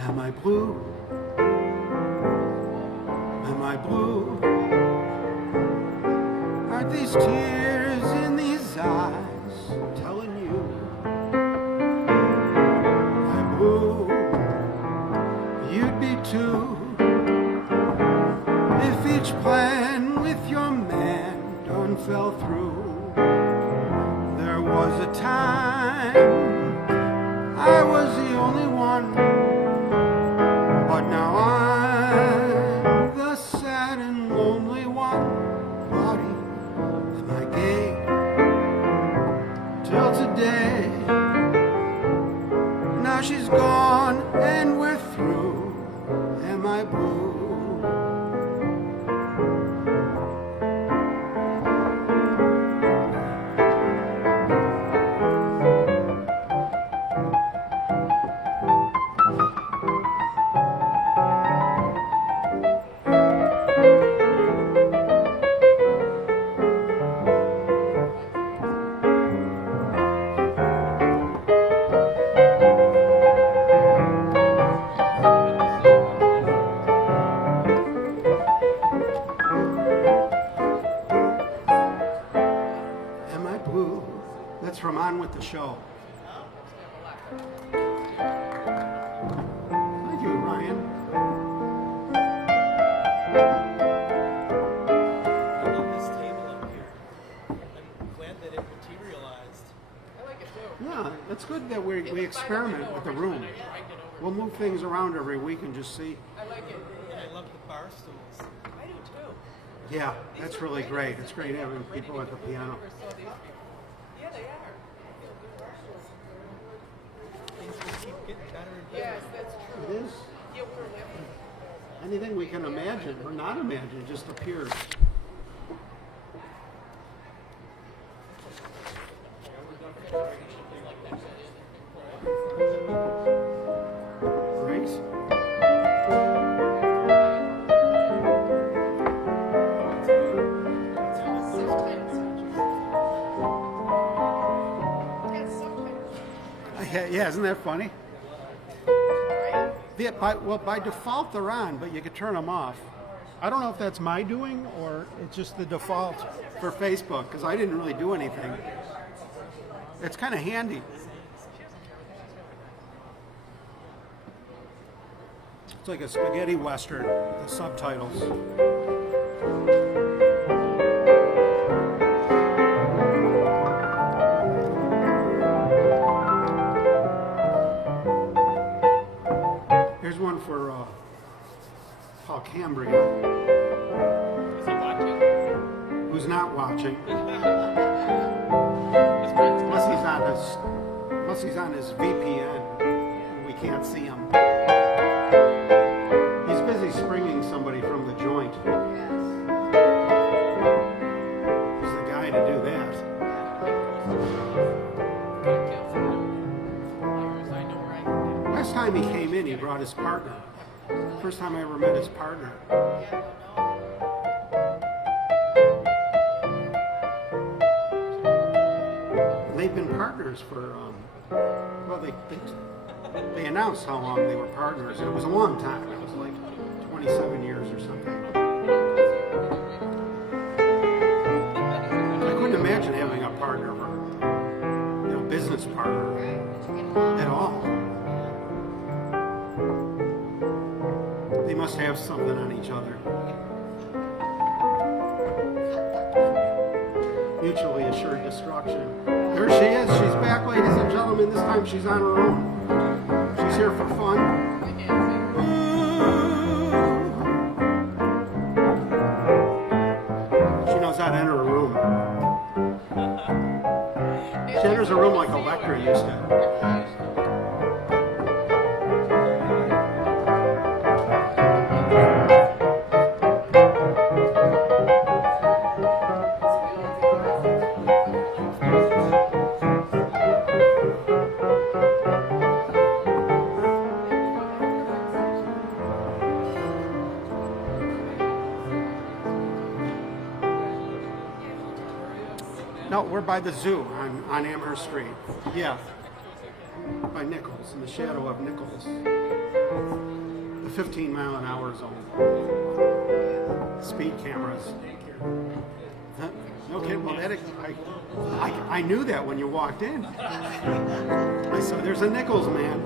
Am I blue? Am I blue? Aren't these tears in these eyes telling you I'm blue? You'd be too if each plan with your man done fell through. There was a time I was the only one, but now I'm the sad and lonely one. Body, am I gay? Till today. Now she's gone and we're through. Am I blue? Am I blue? That's from On With the Show. Thank you, Ryan. I love this table up here. I'm glad that it materialized. I like it too. Yeah, it's good that we experiment with the room. We'll move things around every week and just see. I like it. And I love the bar stools. I do too. Yeah, that's really great. It's great having people at the piano. So these people. Yeah, they are. Things will keep getting better and better. Yes, that's true. It is. Yeah, we're living. Anything we can imagine or not imagine just appears. Right? Yeah, isn't that funny? By default they're on, but you could turn them off. I don't know if that's my doing or it's just the default for Facebook because I didn't really do anything. It's kind of handy. It's like a spaghetti western, the subtitles. Here's one for Paul Cambria, Is he watching? who's not watching, His friends. unless he's on his VPN. We can't see him. He's busy springing somebody from the joint. He's the guy to do that. Players, I know where I can get. Last time he came in, he brought his partner. First time I ever met his partner. They've been partners for, well, they announced how long they were partners, and it was a long time. It was like 27 years or something. I couldn't imagine having a partner, or, business partner at all. They must have something on each other. Mutually assured destruction. There she is. She's back, ladies and gentlemen. This time she's on her own. She's here for fun. She knows how to enter a room. She enters a room like Electra used to. No, we're by the zoo on Amherst Street. Yeah. By Nichols, in the shadow of Nichols. The 15-mile-an-hour zone. Speed cameras. Huh? No kidding. Well, I knew that when you walked in. I saw there's a Nichols man.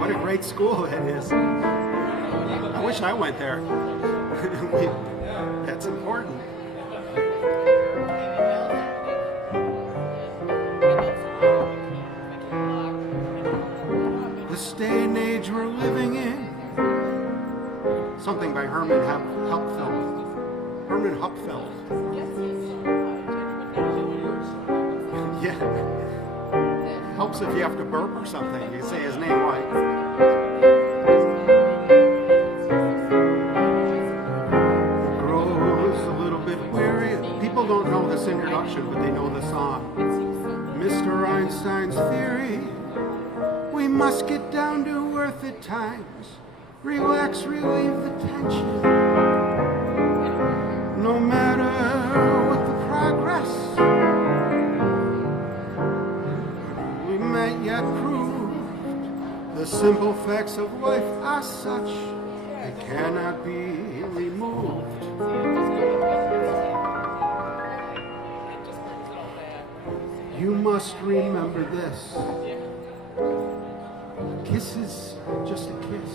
What a great school that is. I wish I went there. That's important. This day and age we're living in. Something by Herman Hupfeld. Herman Hupfeld. Yeah. Helps if you have to burp or something. You say his name right. Grows a little bit weary. People don't know this introduction, but they know the song. Mr. Einstein's theory. We must get down to earth at times. Relax, relieve the tension. No matter what the progress, we might yet prove the simple facts of life are such they cannot be removed. You must remember this. Kiss is just a kiss.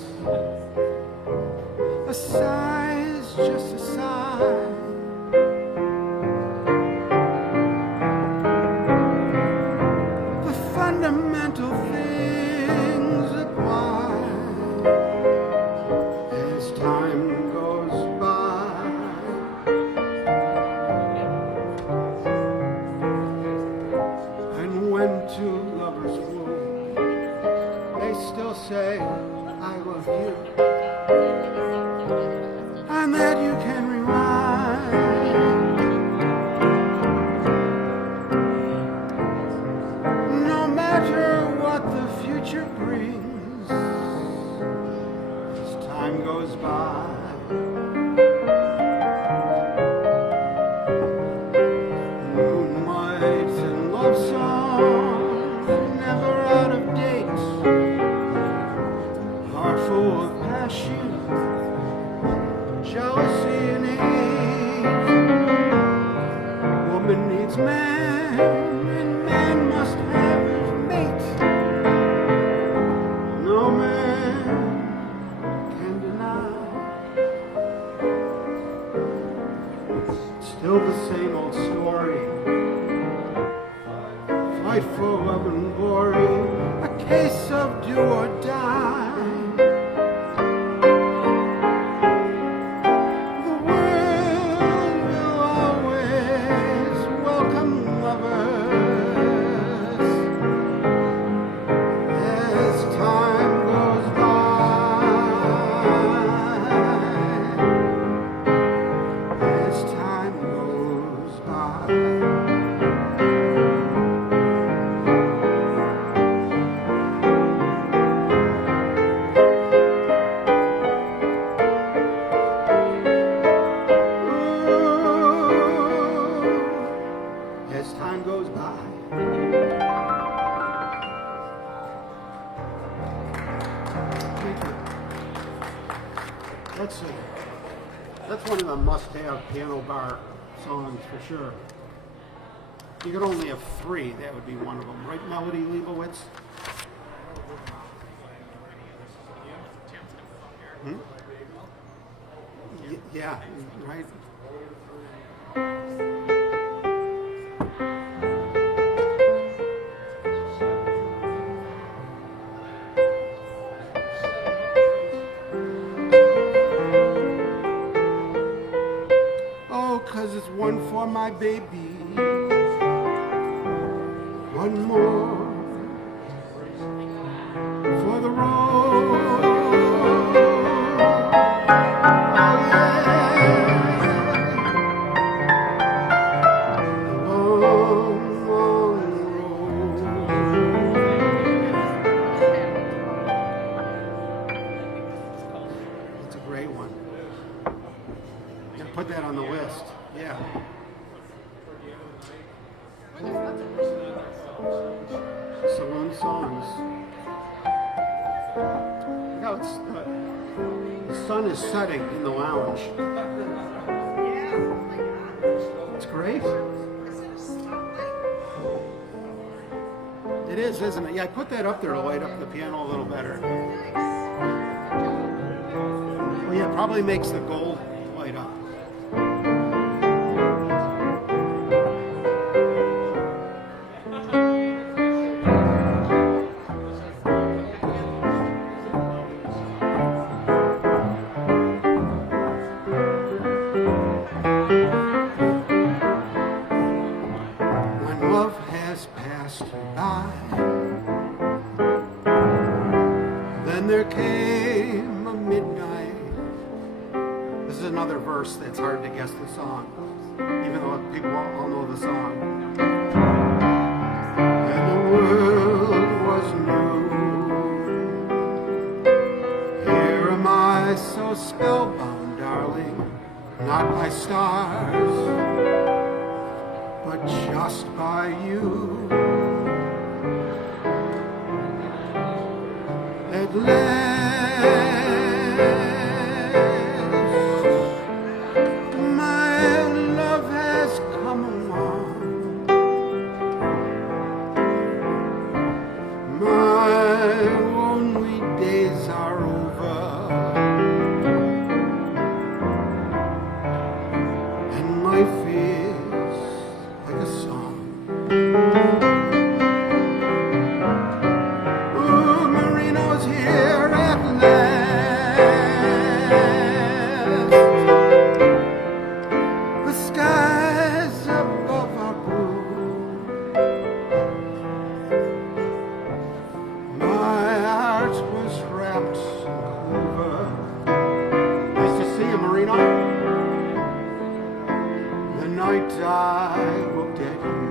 A sigh is just a sigh. The fundamental things apply as time goes by. And when two lovers woo, they still say, I love you. And that you can rewind. No matter what the future brings, as time goes by. Moonlight and love songs never out of date. Heart full of passion, man, and man must have his mate. No man can deny. Still the same old story. Fight for love and glory, a case of do or die. The world will always welcome lovers as time goes by. As time goes by. As time goes by. Thank you. That's one of the must-have piano bar songs for sure. You could only have three, that would be one of them, right, Melody Leibowitz? Yeah, right. Oh, 'cause it's one for my baby, one more for the road. Oh yeah, long, long road. It's a great one. Gotta put that on the list. Yeah. Saloon songs. No, the sun is setting in the lounge. It's great. It is, isn't it? Yeah, I put that up there to light up the piano a little better. Well, yeah, it probably makes the gold light up. When love has passed by, then there came a midnight. This is another verse that's hard to guess the song, even though people all know the song. And the world was new. Here am I, so spellbound, darling, not by stars, but just by you. At last, my love has come along. My lonely days are over, and life is like a song. Ooh, Marino's here at last. The skies above are blue. My heart was wrapped in clover. Nice to see you, Marino. The night I looked at you,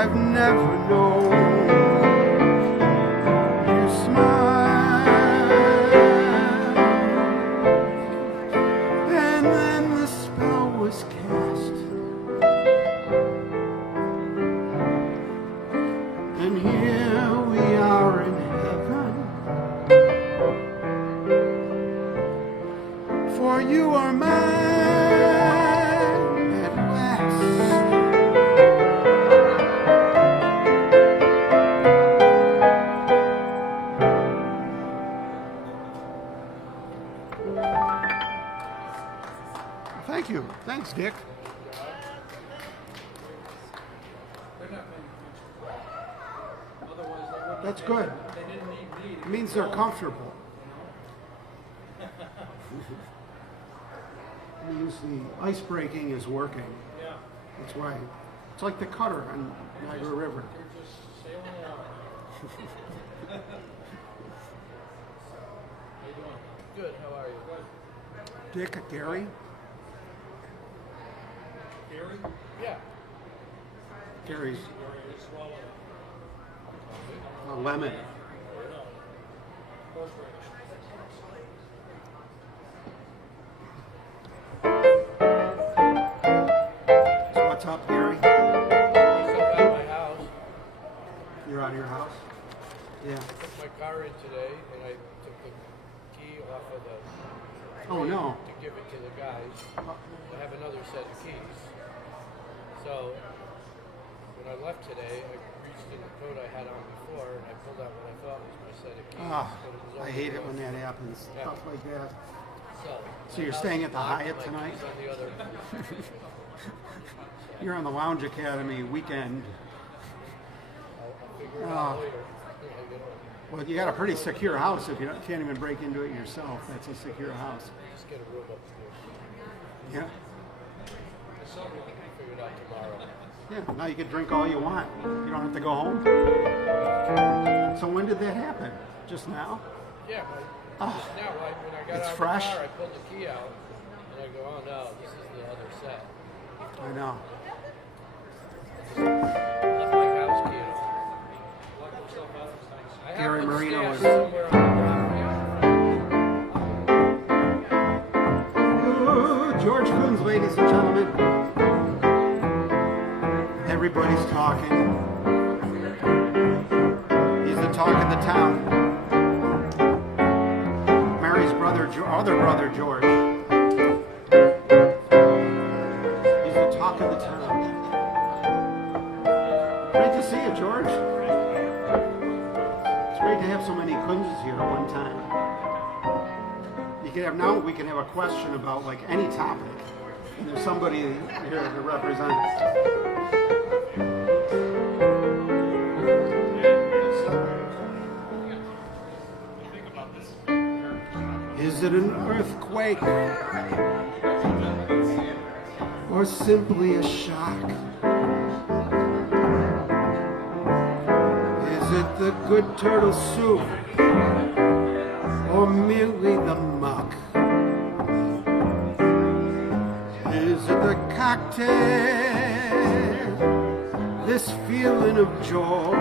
I've never known. You smile, and then the spell was cast, and here we are in heaven, for you are mine at last. Thank you. Thanks, Dick. That's good. It means they're comfortable. It means the ice breaking is working. That's right. It's like the cutter on Niagara River. Good, how are you? Dick, Gary? Yeah. Gary's a lemon. So what's up, Gary? So at my house, You're out of your house? Yeah. took my car in today, and I took the key off of the Oh, no. to give it to the guys. I have another set of keys. So when I left today, I reached in the coat I had on before, and I pulled out what I thought was my set of keys. Ah, but it was I only hate it one. when that happens. Yeah. Stuff like that. So you're my staying house at the is locked, Hyatt my tonight? keys on the other. You're on the Lounge Academy weekend. I'll figure it out later. when I get home. Well, you got a pretty secure house if you can't even break into it yourself. That's a secure house. Just get a room upstairs. Yeah. The summer will be figured out tomorrow. Yeah, now you can drink all you want. You don't have to go home. So when did that happen? Just now? Yeah, just now, when I got It's out of fresh? the car, I pulled the key out, and I go, oh no, this is the other set. I know. Left my house key at home. Locked myself out. I have Gary one Marino stashed is- somewhere on the property. Oh, George Coons, ladies and gentlemen. Everybody's talking. He's the talk of the town. Mary's brother, other brother George. He's the talk of the town. Great to see you, George. It's great to have so many Kunzes here at one time. You can have now. We can have a question about like any topic, and there's somebody here to represent us. Is it an earthquake or simply a shock? Is it the good turtle soup or merely the muck? Is it the cocktail, this feeling of joy?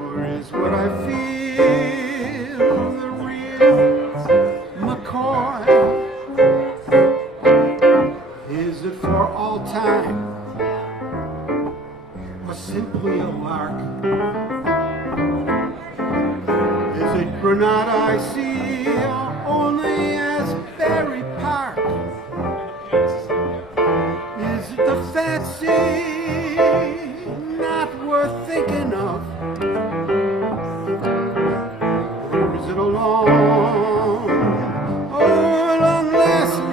Or is what I feel the real McCoy? Is it for all time or simply a lark? Is it Granada I see or only Asbury Park? Is it the fancy not worth thinking of? Or is it a long, oh, long last love?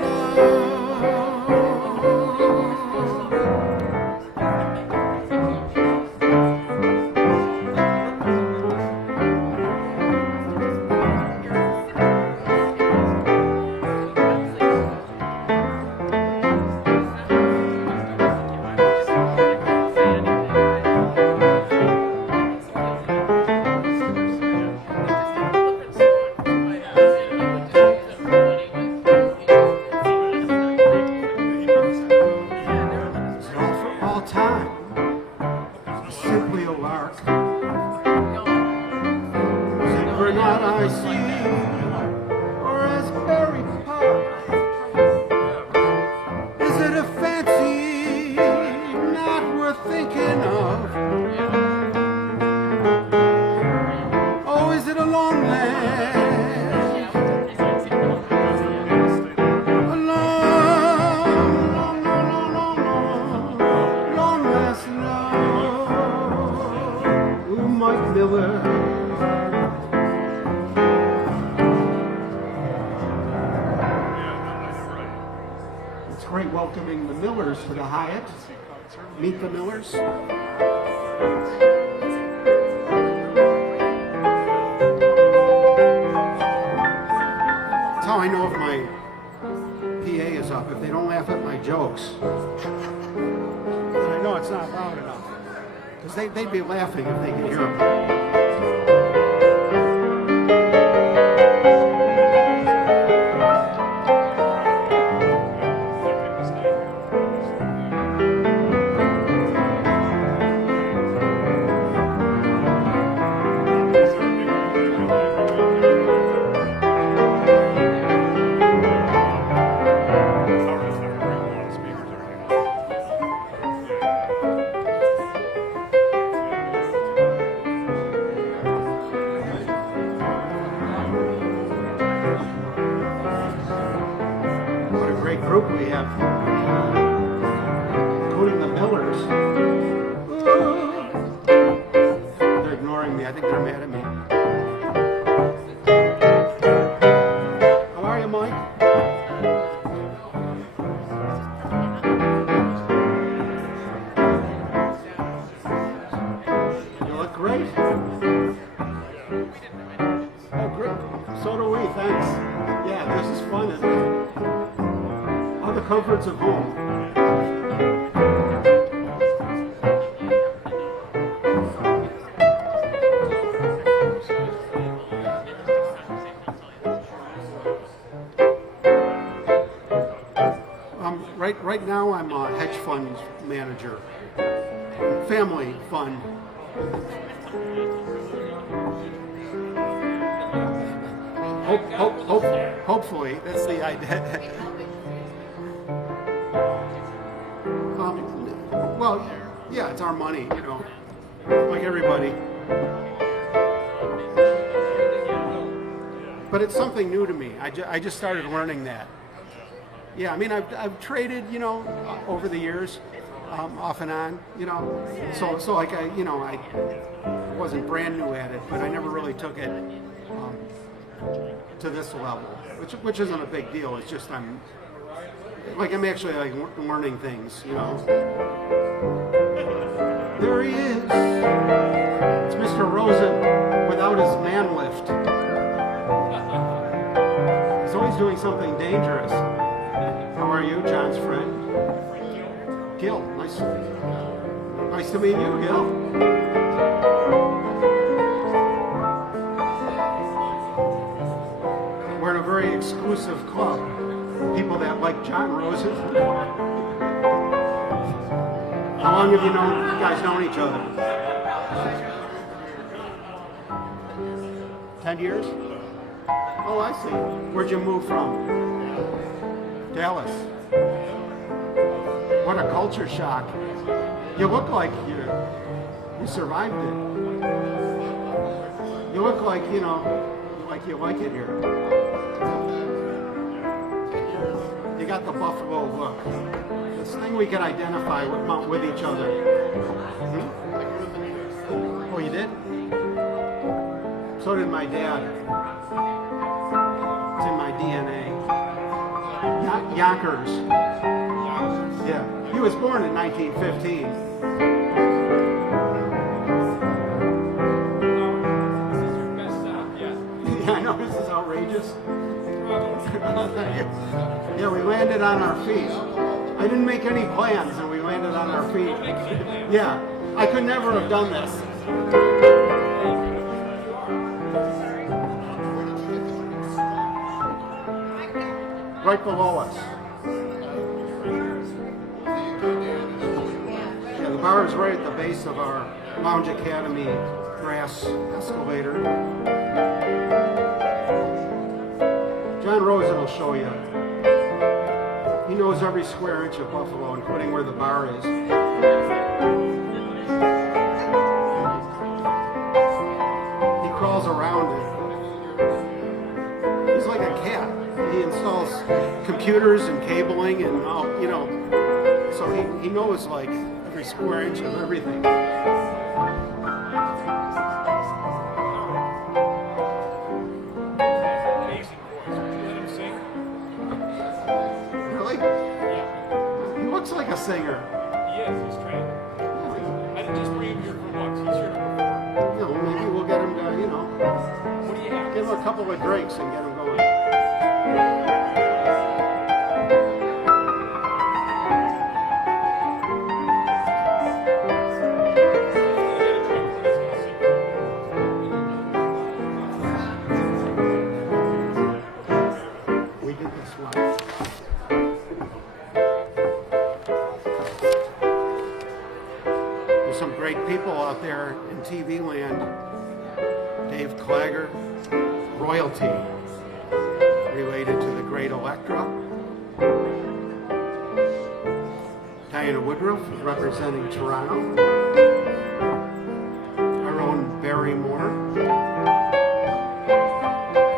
welcoming the Millers to the Hyatt. Meet the Millers. That's how I know if my PA is up, if they don't laugh at my jokes. Then I know it's not loud enough. Because they'd be laughing if they could hear them. What a great group we have, including the Millers. They're ignoring me. I think they're mad at me. How are you, Mike? You look great. Oh, great. So do we. Thanks. Yeah, this is fun, isn't it? All the comforts of home. Right now I'm a hedge fund manager. Family fund. Hopefully, that's the idea. Well, yeah, it's our money, you know, like everybody. But it's something new to me. I just started learning that. Yeah, I mean, I've traded, you know, over the years, off and on, you know. So like I wasn't brand new at it, but I never really took it to this level, which isn't a big deal. It's just I'm actually like learning things, you know. There he is. It's Mr. Rosen without his man lift. He's always doing something dangerous. How are you, John's friend? Gil, nice to meet you, Gil. We're in a very exclusive club. People that like John Rosen. How long have you guys known each other? 10 years? Oh, I see. Where'd you move from? Dallas. What a culture shock. You look like you survived it. You look like, you like it here. You got the Buffalo look. This thing we can identify with each other. Hmm? Oh, you did? So did my dad. It's in my DNA. Yonkers. Yeah. He was born in 1915. Yeah, I know, this is outrageous. Yeah, we landed on our feet. I didn't make any plans and we landed on our feet. Yeah, I could never have done this. Right below us. Yeah, the bar is right at the base of our Lounge Academy grass escalator. John Rosen will show you. He knows every square inch of Buffalo, including where the bar is. He crawls around it. He's like a cat. He installs computers and cabling and all, so he knows like every square inch of everything. Really? Yeah. singer. He is. He's trained. I didn't just bring him here for once. He's here to perform. You know, maybe we'll get him to, What do you have? give him a couple of drinks and get him going. We did this one. There's some great people out there in TV land. Dave Clagger, royalty, related to the great Electra. Diana Woodruff, representing Toronto. Our own Barry Moore,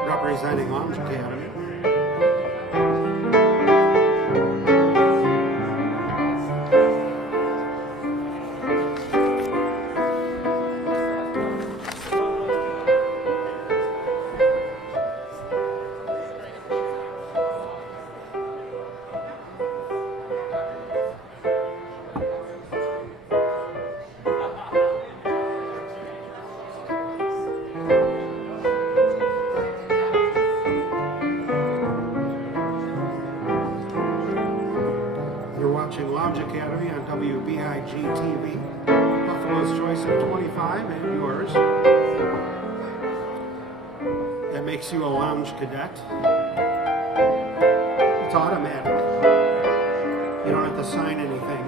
representing Lounge Academy. You're watching Lounge Academy on WBIG TV, Buffalo's Choice of 25 and yours. That makes you a lounge cadet. It's automatic. You don't have to sign anything.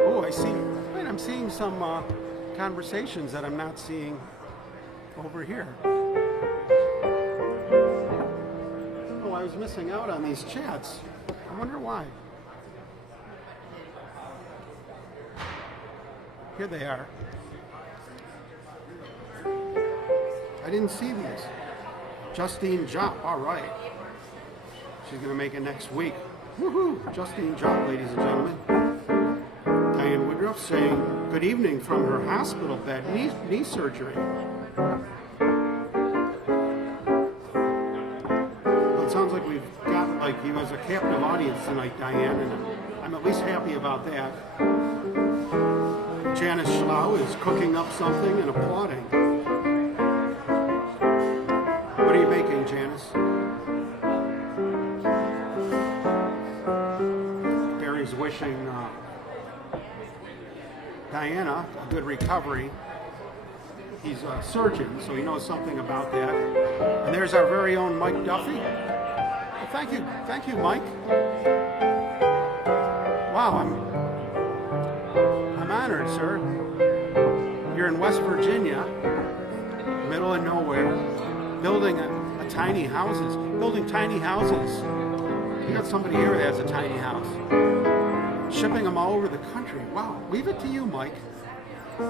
Oh, I see. Wait, I'm seeing some conversations that I'm not seeing over here. Oh, I was missing out on these chats. I wonder why. Here they are. I didn't see these. Justine Jopp, all right. She's going to make it next week. Woohoo! Justine Jopp, ladies and gentlemen. Diane Woodruff saying good evening from her hospital bed, knee surgery. Well, it sounds like we've got you as a captive audience tonight, Diane, and I'm at least happy about that. Janice Schlau is cooking up something and applauding. What are you making, Janice? Barry's wishing Diana a good recovery. He's a surgeon, so he knows something about that. And there's our very own Mike Duffy. Well, thank you, Mike. Wow, I'm honored, sir. You're in West Virginia, middle of nowhere, building tiny houses. Building tiny houses. You got somebody here that has a tiny house. Shipping them all over the country. Wow, leave it to you, Mike. Do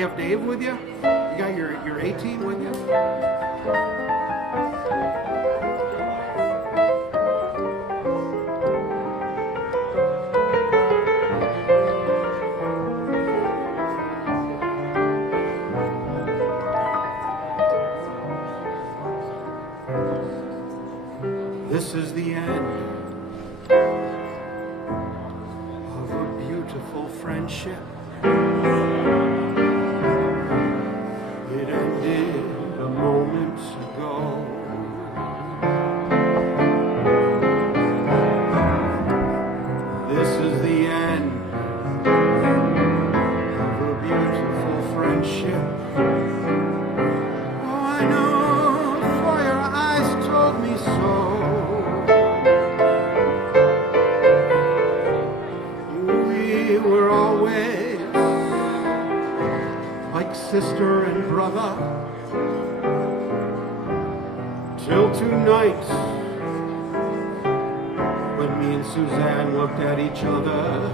you have Dave with you? You got your A-team with you? This is the end of a beautiful friendship. It ended a moment ago. This is the end of a beautiful friendship. Oh, I know, for your eyes told me so. We were always like sister and brother, till tonight, when me and Suzanne looked at each other.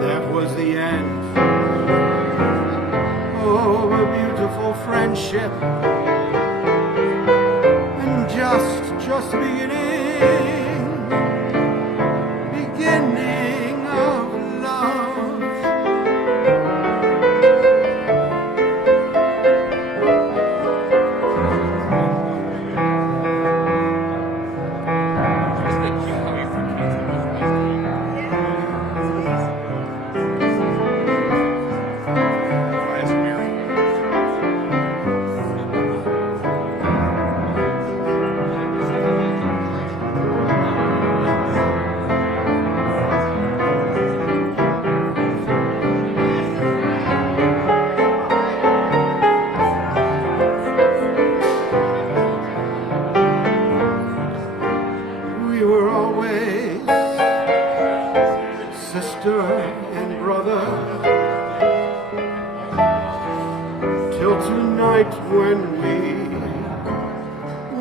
That was the end of a beautiful friendship, and just beginning of love.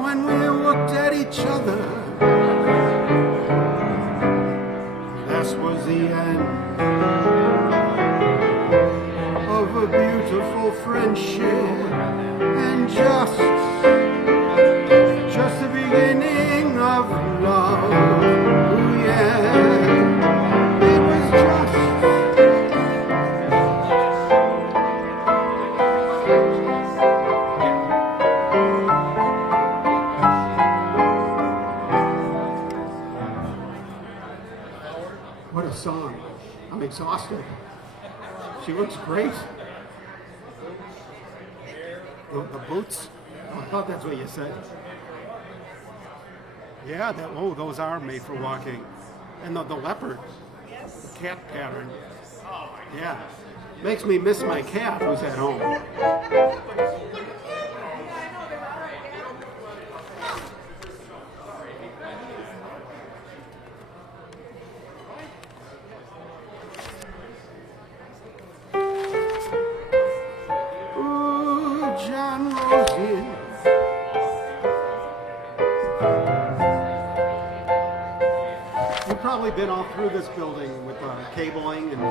when we looked at each other, this was the end of a beautiful friendship, and just the beginning of love. Ooh, yeah, it was just. What a song. I'm exhausted. She looks great. The boots? Oh, I thought that's what you said. Yeah, those are made for walking. And the leopard. The cat pattern. Yeah. Makes me miss my cat who's at home. You've probably been all through this building with cabling and.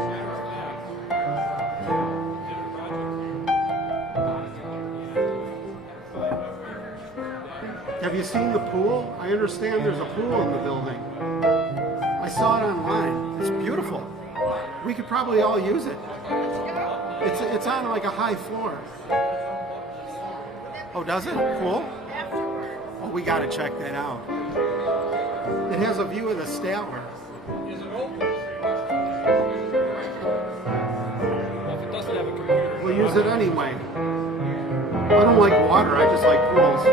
Have you seen the pool? I understand there's a pool in the building. I saw it online. It's beautiful. We could probably all use it. It's on like a high floor. Oh, does it? Cool. Oh, we got to check that out. It has a view of the Statler. Is it open? Well, if it doesn't have a computer. We'll use it anyway. I don't like water, I just like pools.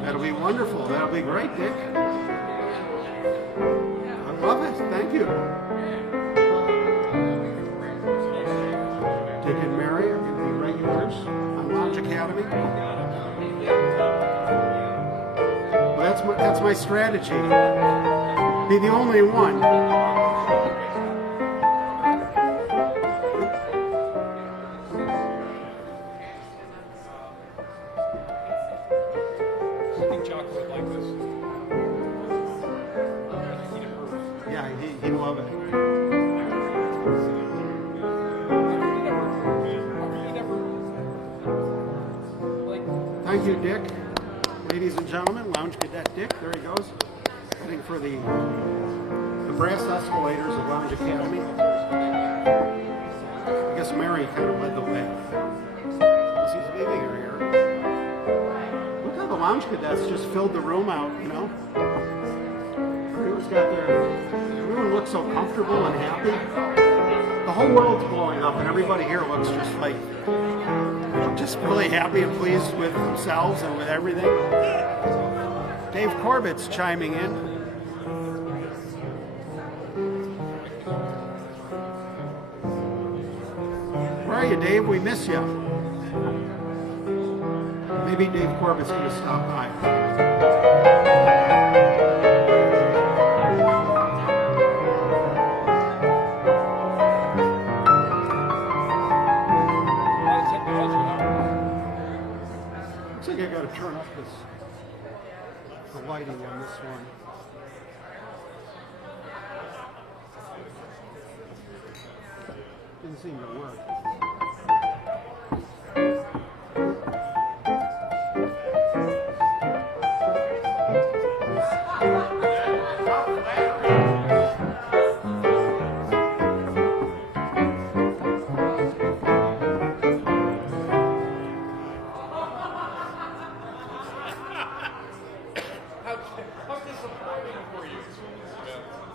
That'll be wonderful. That'll be great, Dick. I love it. Thank you. Dick and Mary are going to be regulars on Lounge Academy. Well, that's my strategy. Be the only one. Yeah, he'd love it. Thank you, Dick. Ladies and gentlemen, Lounge Cadet Dick, there he goes. Heading for the brass escalators of Lounge Academy. I guess Mary kind of led the way. She's leaving her here. Look how the Lounge Cadets just filled the room out, you know? Everyone looks so comfortable and happy. The whole world's blowing up and everybody here looks just like, just really happy and pleased with themselves and with everything. Dave Corbett's chiming in. Where are you, Dave? We miss you. Maybe Dave Corbett's going to stop by. I got to turn up the lighting on this one. Didn't seem to work.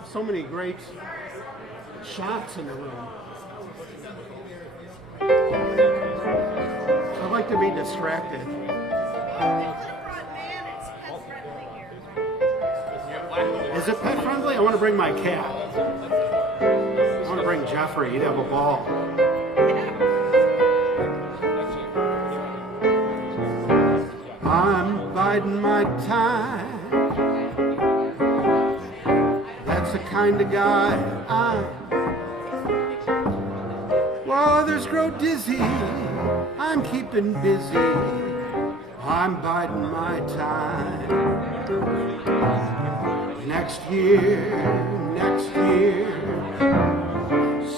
So many great shots in the room. I like to be distracted. Is Is it pet friendly? I want to bring my cat. I want to bring Jeffrey. He'd have a ball. I'm biding my time. That's the kind of guy I'm. While others grow dizzy, I'm keeping busy. I'm biding my time. Next year,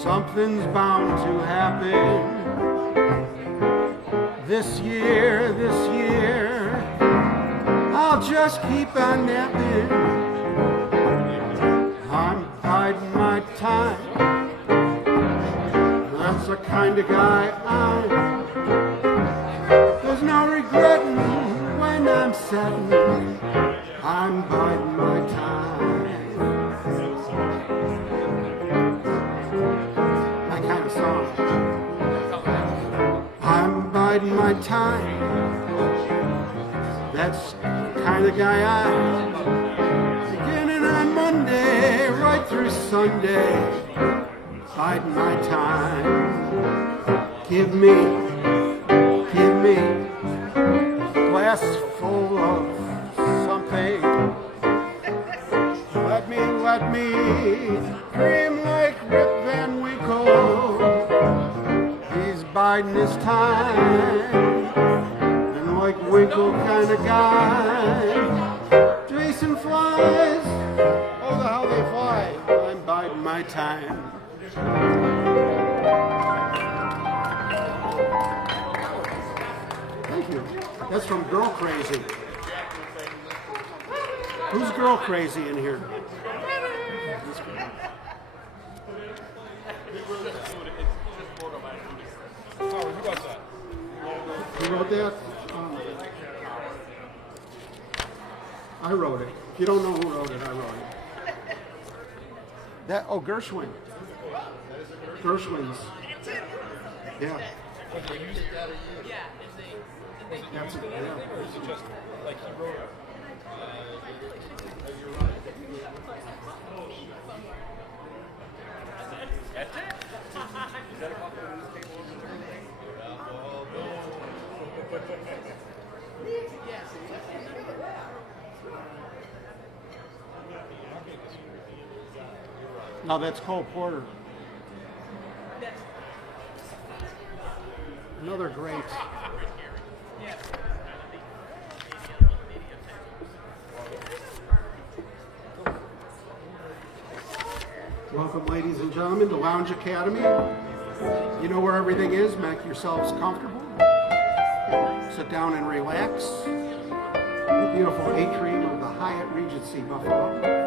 something's bound to happen. This year, I'll just keep on napping. I'm biding my time. That's the kind of guy I'm. There's no regretting when I'm setting. I'm biding my time. That kind of song. I'm biding my time. That's the kind of guy I am. Beginning on Monday, right through Sunday. Biding my time. Give me a glass full of something. Let me dream like Rip Van Winkle. He's biding his time, and like Winkle kind of guy. Jason flies, oh the hell they fly. I'm biding my time. Thank you. That's from Girl Crazy. Who's Girl Crazy in here? Who wrote that? I wrote it. If you don't know who wrote it, I wrote it. That Gershwin. Gershwin's. Yeah. That's it. Yeah. No, that's Cole Porter. Another great. Welcome, ladies and gentlemen, to Lounge Academy. You know where everything is. Make yourselves comfortable. Sit down and relax. The beautiful atrium of the Hyatt Regency Buffalo.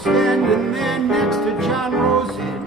Standing there next to John Rosen.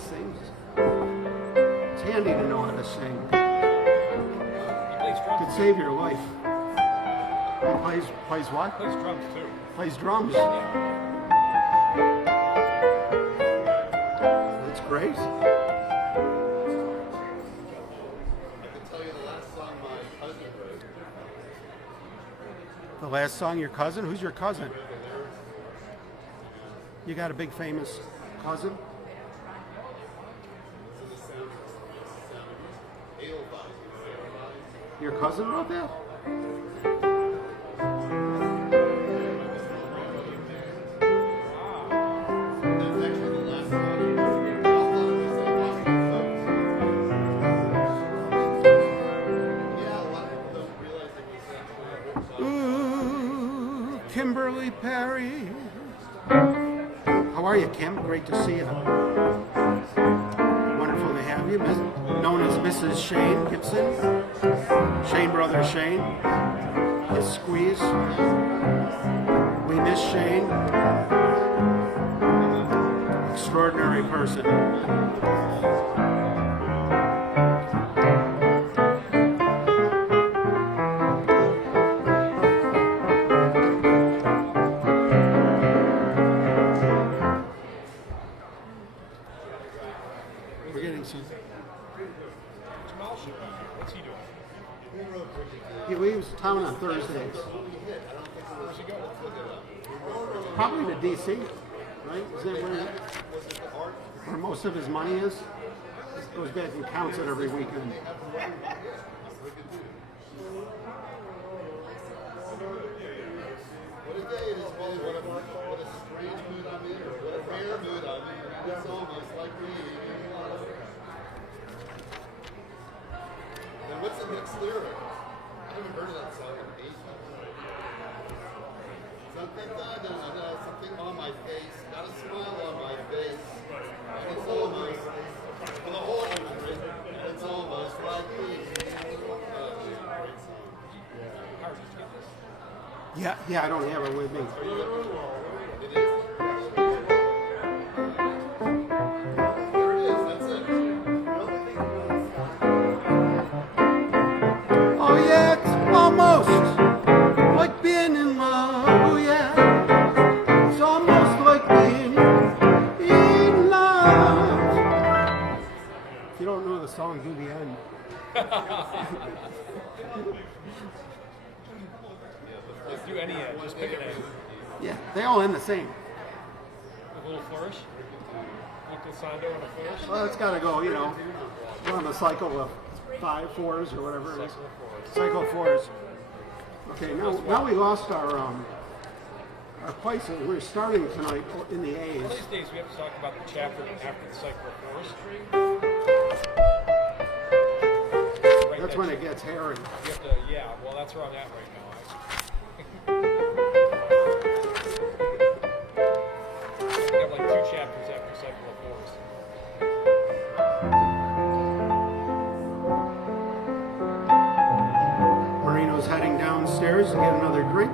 sings. It's handy to know how to sing. He plays drums. Could save your life. He plays what? Plays drums too. Plays drums. That's great. I can tell you the last song my cousin wrote. The last song, your cousin? Who's your cousin? You got a big famous cousin? Your cousin wrote that? That's actually the last song. I thought it was Boston Folks. Yeah, a lot of people don't realize it was actually a Rick song. Ooh, Kimberly Perry. How are you, Kim? Great to see you. Wonderful to have you. Known as Mrs. Shane Gibson. Shane Brother Shane. His squeeze. We miss Shane. Extraordinary person. We're getting some. What's he doing? He leaves town on Thursdays. Probably to DC, right? Is that where most of his money is? Goes back and counts it every weekend. What a day it is, Billy. What a strange mood I'm in, or what a rare mood I'm in. It's almost like me. Then what's the next lyric? I haven't heard of that song in ages. Something something on my face, got a smile on my face. And it's almost, for the whole country, it's almost like me. Great song. Yeah, I don't have it with me. It is. There it is, that's it. Oh yeah, it's almost like being in love. Oh yeah, it's almost like being in love. If you don't know the song, do the end. Just do any end. Just pick an end. Yeah, they all end the same. A little flourish. A little glissando and a flourish. Well, it's got to go, we're on the cycle of 5 4s or whatever it is. Cycle 4s. Okay, now we lost our place. We're starting tonight in the One of A's. these days we have to talk about the chapter after the cycle of forestry. Right, That's when it gets hairy. You have to, well, that's where I'm at right now, actually. We have like 2 chapters after cycle of forest. Marino's heading downstairs to get another drink.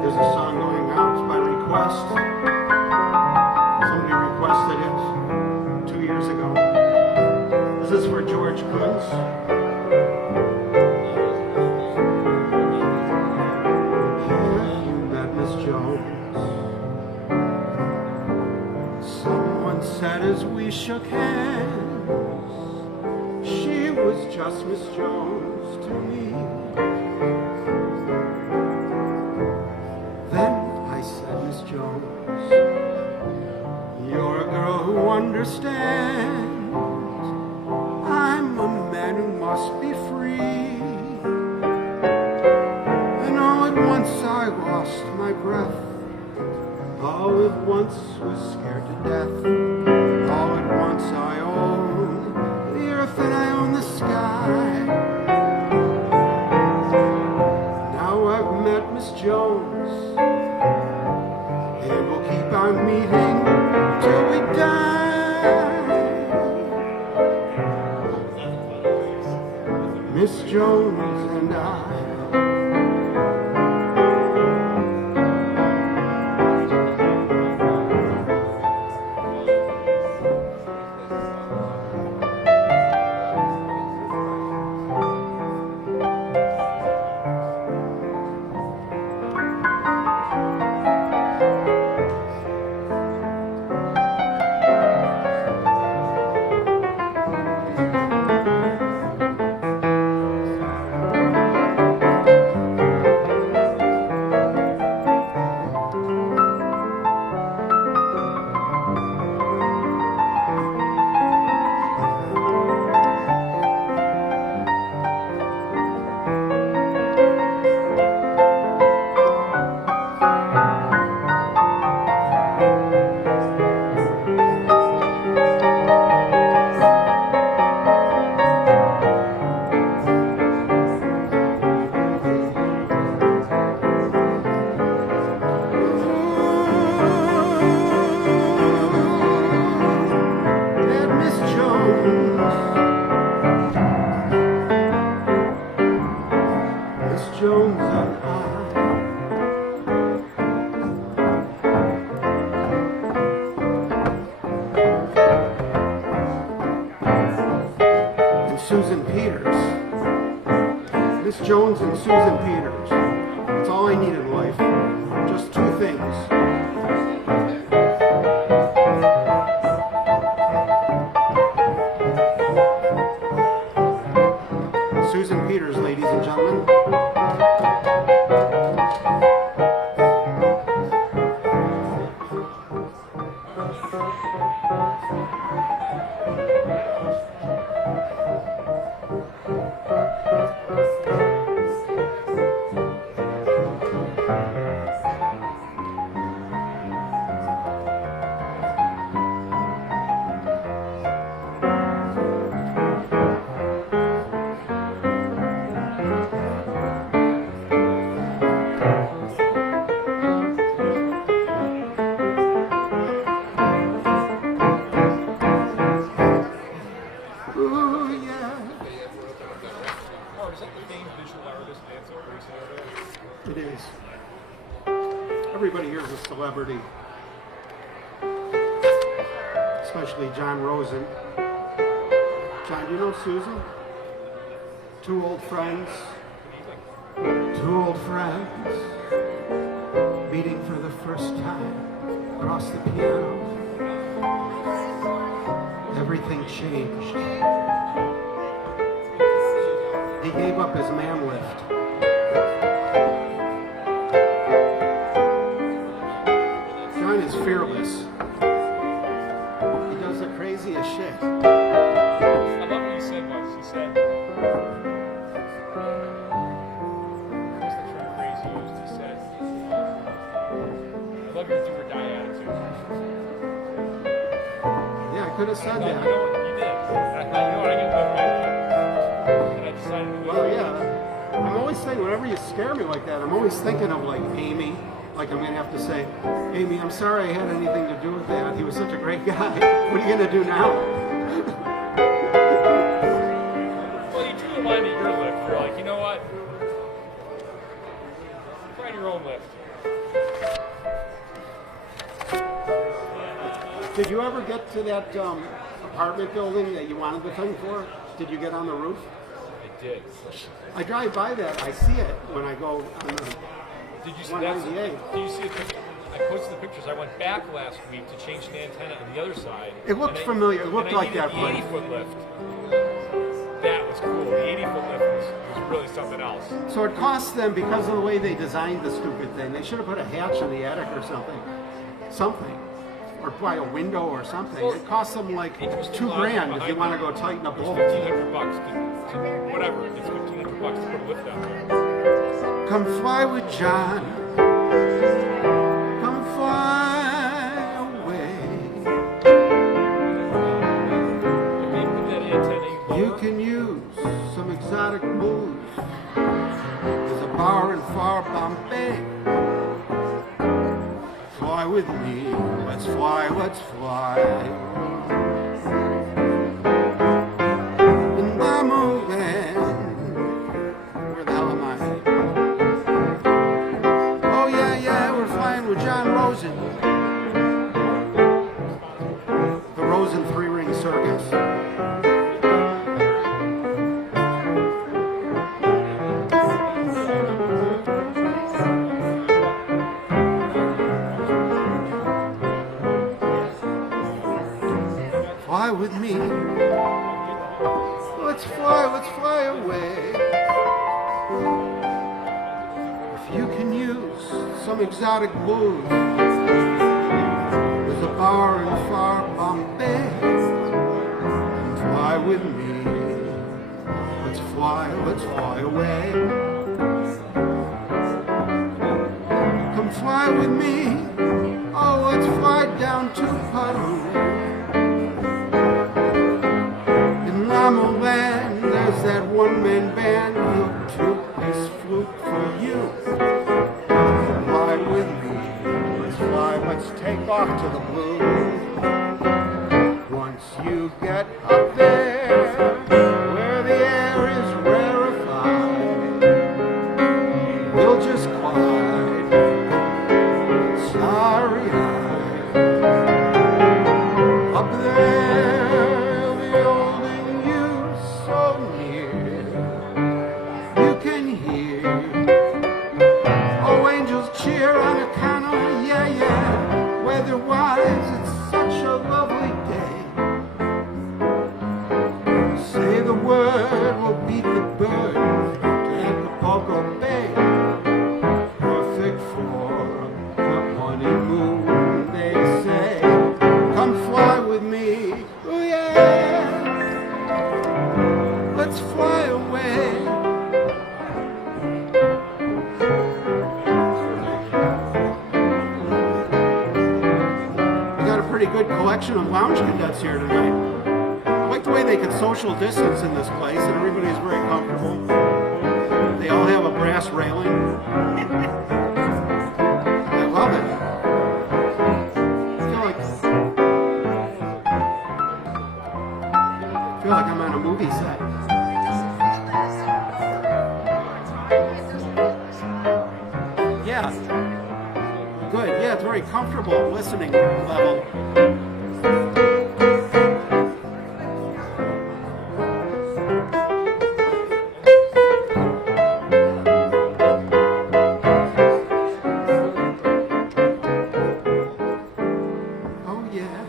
There's a song going out by request. Somebody requested it 2 years ago. This is for George Kunz. Have you met Miss Jones? Someone said as we shook hands, she was just Miss Jones to me. Then I said, Miss Jones, you're a girl who understands. I'm a man who must be free. And all at once I lost my breath. All at once was scared to death. All at once I own the earth and I own the sky. Now I've met Miss Jones, and we'll keep on meeting till we die. Miss Jones and I. Jones and Susan Peters. That's all I need in life. Just two things. Susan Peters, ladies and gentlemen. It is. Everybody here is a celebrity, especially John Rosen. John, do you know Susan? Two old friends. Two old friends meeting for the first time across the piano. Everything changed. He gave up his man lift. John is fearless. He does the craziest shit. I love what he said once. He said, what's the term crazy used? He said, I love your do or die attitude. Yeah, I could have said No, that. you know what? You did. And I thought, you know what, I can live by that. And I decided to live Well, by that. yeah. I'm always saying, whenever you scare me like that, I'm always thinking of like Amy. Like I'm gonna have to say, Amy, I'm sorry I had anything to do with that. He was such a great guy. What are you gonna do now? Well, you drew the line at your lift. You're like, you know what? Find your own lift. Did you ever get to that apartment building that you wanted the thing for? Did you get on the roof? I did. I drive by that. I see it when I go on the Did you see that? 198. Did you see the picture? I posted the pictures. I went back last week to change the antenna on the other side. It looked and familiar. It looked and I like that needed place. the 80-foot lift. That was cool. The 80-foot lift was really something else. So it cost them, because of the way they designed the stupid thing, they should have put a hatch in the attic or something. Something. Or by a window or something. It cost them like It was $2 grand if you want to go tighten a It was bolt. $1,500 to whatever. It's $1,500 to put a lift out there. Come fly with John. Come fly away. If they put that antenna You lower, can use some exotic booze. There's a bar in far Bombay. Fly with me, let's fly, let's fly. And I'm moving. Where the hell am I? Oh yeah, we're flying with John Rosen. The Rosen three-ring circus. Fly with me. Let's fly away. If you can use some exotic booze, there's a bar in far Bombay. Fly with me. Let's fly away. Come fly with me. Oh, let's fly down to Peru. In Lama Land, there's that one-man band who took his flute for you. Fly with me, let's fly, let's take off to the blue. Once you get up there, where the air is rarefied, we'll just glide, starry-eyed. Up there, the holding you so near, you can cheer on account of, yeah, yeah. Weather-wise, it's such a lovely day. Say the word, we'll beat the bird to Acapulco Bay. Perfect for a honeymoon, they say. Come fly with me, oh yeah. Let's fly away. We got a pretty good collection of lounge cadets here tonight. I like the way they can social distance in this place, and everybody's very comfortable. They all have a brass railing. I love it. I feel like I'm on a movie set. Yeah. Good. Yeah, it's very comfortable listening level. Oh yeah.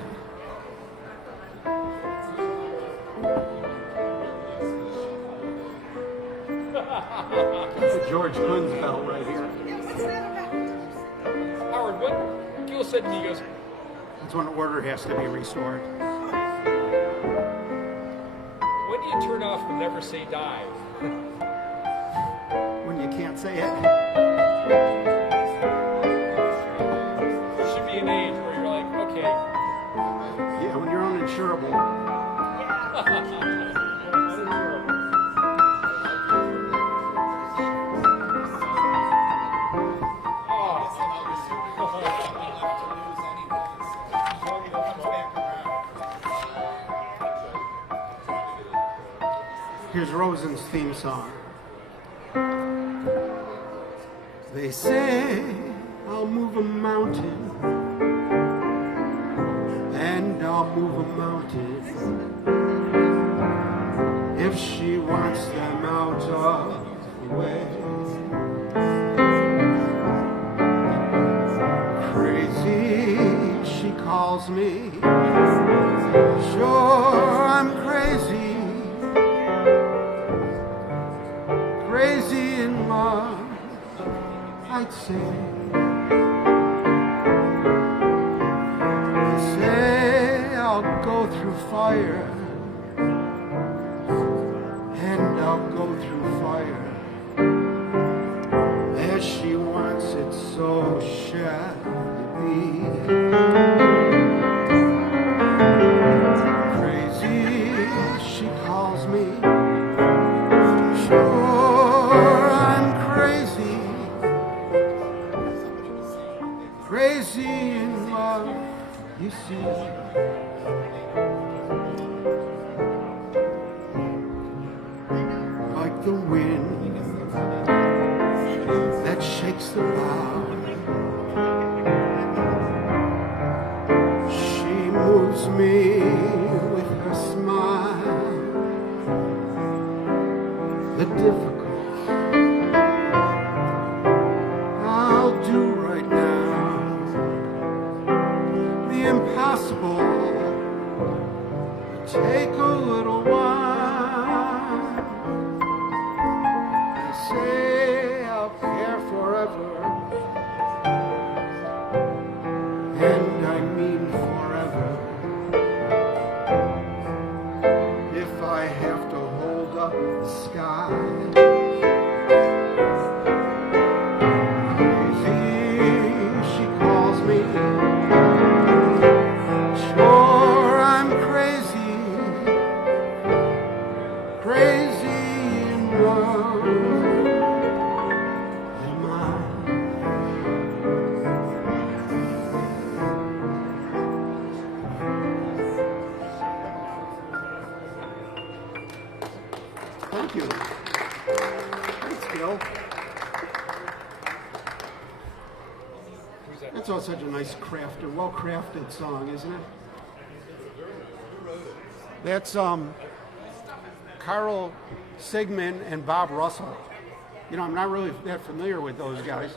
That's a George Clinton's bell right here. Howard, what Gil said to me, he goes, That's when order has to be restored. when do you turn off the never say die? When you can't say it. There should be an age where you're like, okay. Yeah, when you're uninsurable. Here's Rosen's theme song. They say I'll move a mountain, and I'll move a mountain if she wants them out of the way. Crazy, she calls me. Sure, I'm crazy. Crazy in love, I'd say. Say I'll go through fire, and I'll go through fire as she wants it, so shall it be. Crazy, she calls me. Sure, I'm crazy, crazy in love, you see. Like the wind that shakes the bough, she moves me with her smile. The difficult I'll do right now, the impossible will take a little while. They say I'll care forever, and I mean forever. If I have to hold up the sky, crazy, she calls me. Sure, I'm crazy, crazy in love. Am I? Thank you. Thanks, Gil. Who's that? That's all such a nice crafted, well-crafted song, isn't it? That's Carl Sigmund and Bob Russell. You know, I'm not really that familiar with those guys.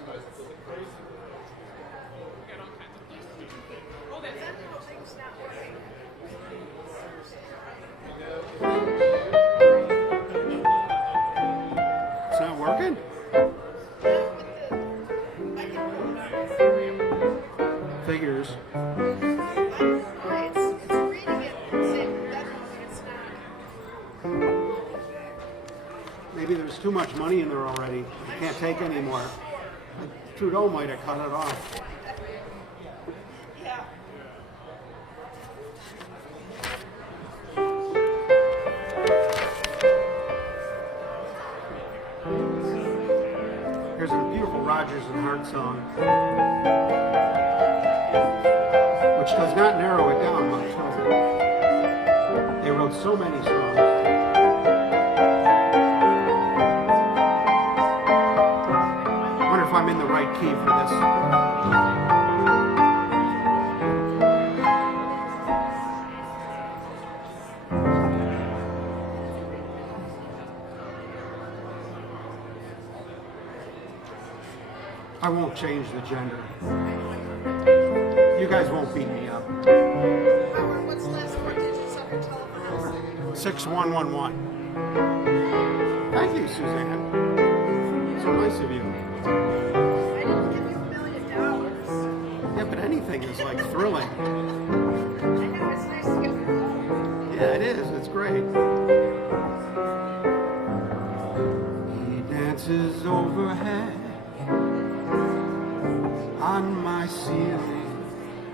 figures. It's reading it and saying definitely it's not. Maybe there's too much money in there already. You can't take any more. Trudeau might have cut it off. Yeah. Here's a beautiful Rodgers and Hart song, which does not narrow it down much, does it? They wrote so many songs. I wonder if I'm in the right key for this. I won't change the gender. You guys won't beat me up. Howard, what's the last four digits of your telephone? 6111. Thank you, Suzanne. So nice of you. I didn't give you $1 million. Yeah, but anything is like thrilling. I know, it's nice to get home. Yeah, it is. It's great. He dances overhead on my ceiling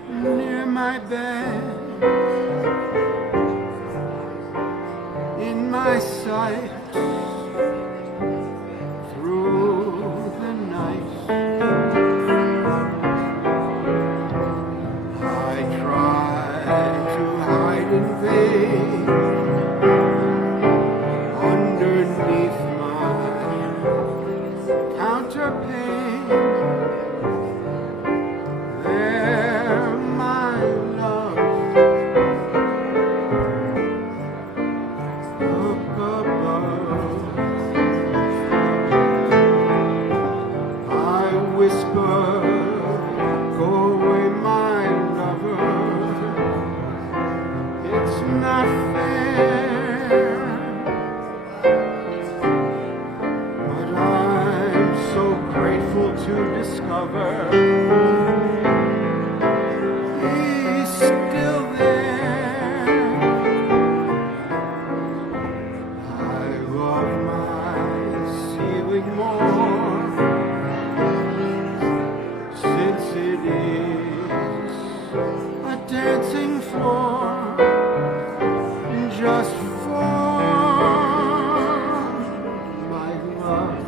near my bed. In my sight through the night, I try to hide in vain underneath my counterpane. There, my love, up above, I whisper, go away, my lover. It's not fair, but I'm so grateful to discover he's still there. I love my ceiling more since it is a dancing floor just for my love.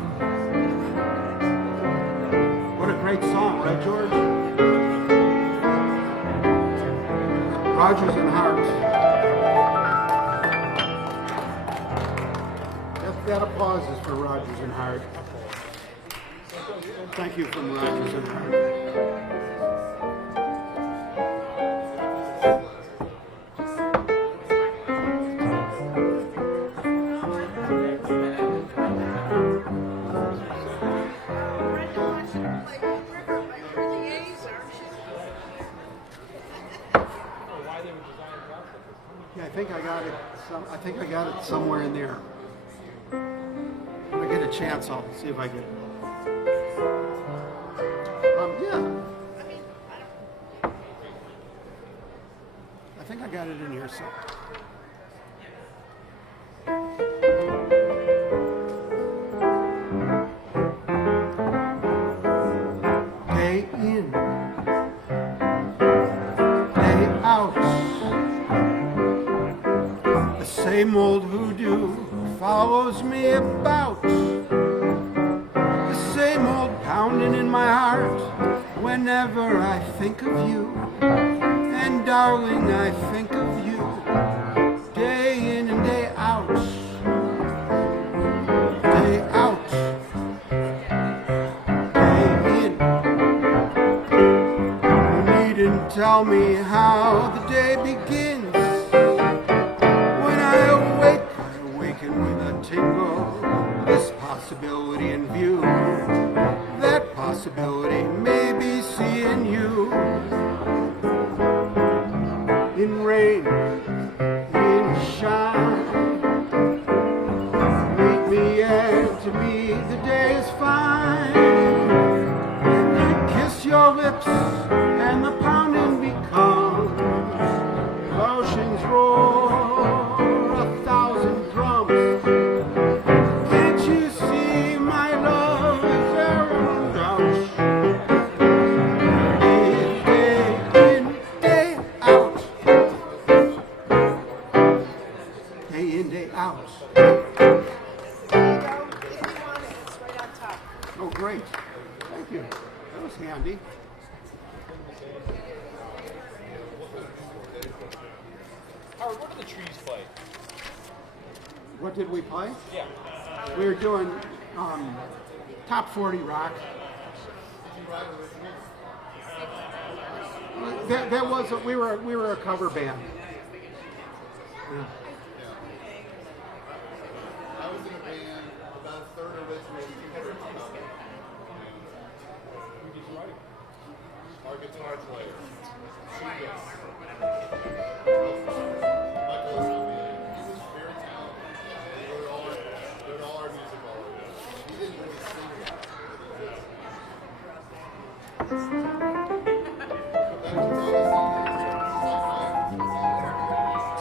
What a great song, right, George? Rodgers and Hart. That applause is for Rodgers and Hart. Thank you from Rodgers and Hart. Brenda wants you to play Blue River by the A's, aren't you? Yeah, I think I got it. I think I got it somewhere in there. When I get a chance, I'll see if I can. Yeah. I think I got it in here somewhere. Day in, day out. The same old hoodoo follows me about. The same old pounding in my heart whenever I think of you. And darling, I think of you day in and day out. Day out. Day in. You needn't tell me how the day begins. When I awaken with a tingle. This possibility in view. That possibility may be seeing you. In rain, in shine. Meet me, and to me the day is fine. And I kiss your lips and the palm That was handy. Howard, what do the trees play? What did we play? Yeah. We were doing top 40 rock. That was we were a cover band. Yeah. I was in a band about a third original, 200 cover. Our guitar player. Shoegaze. Michael was he was very talented. They wrote all our music all over. He didn't really sing it.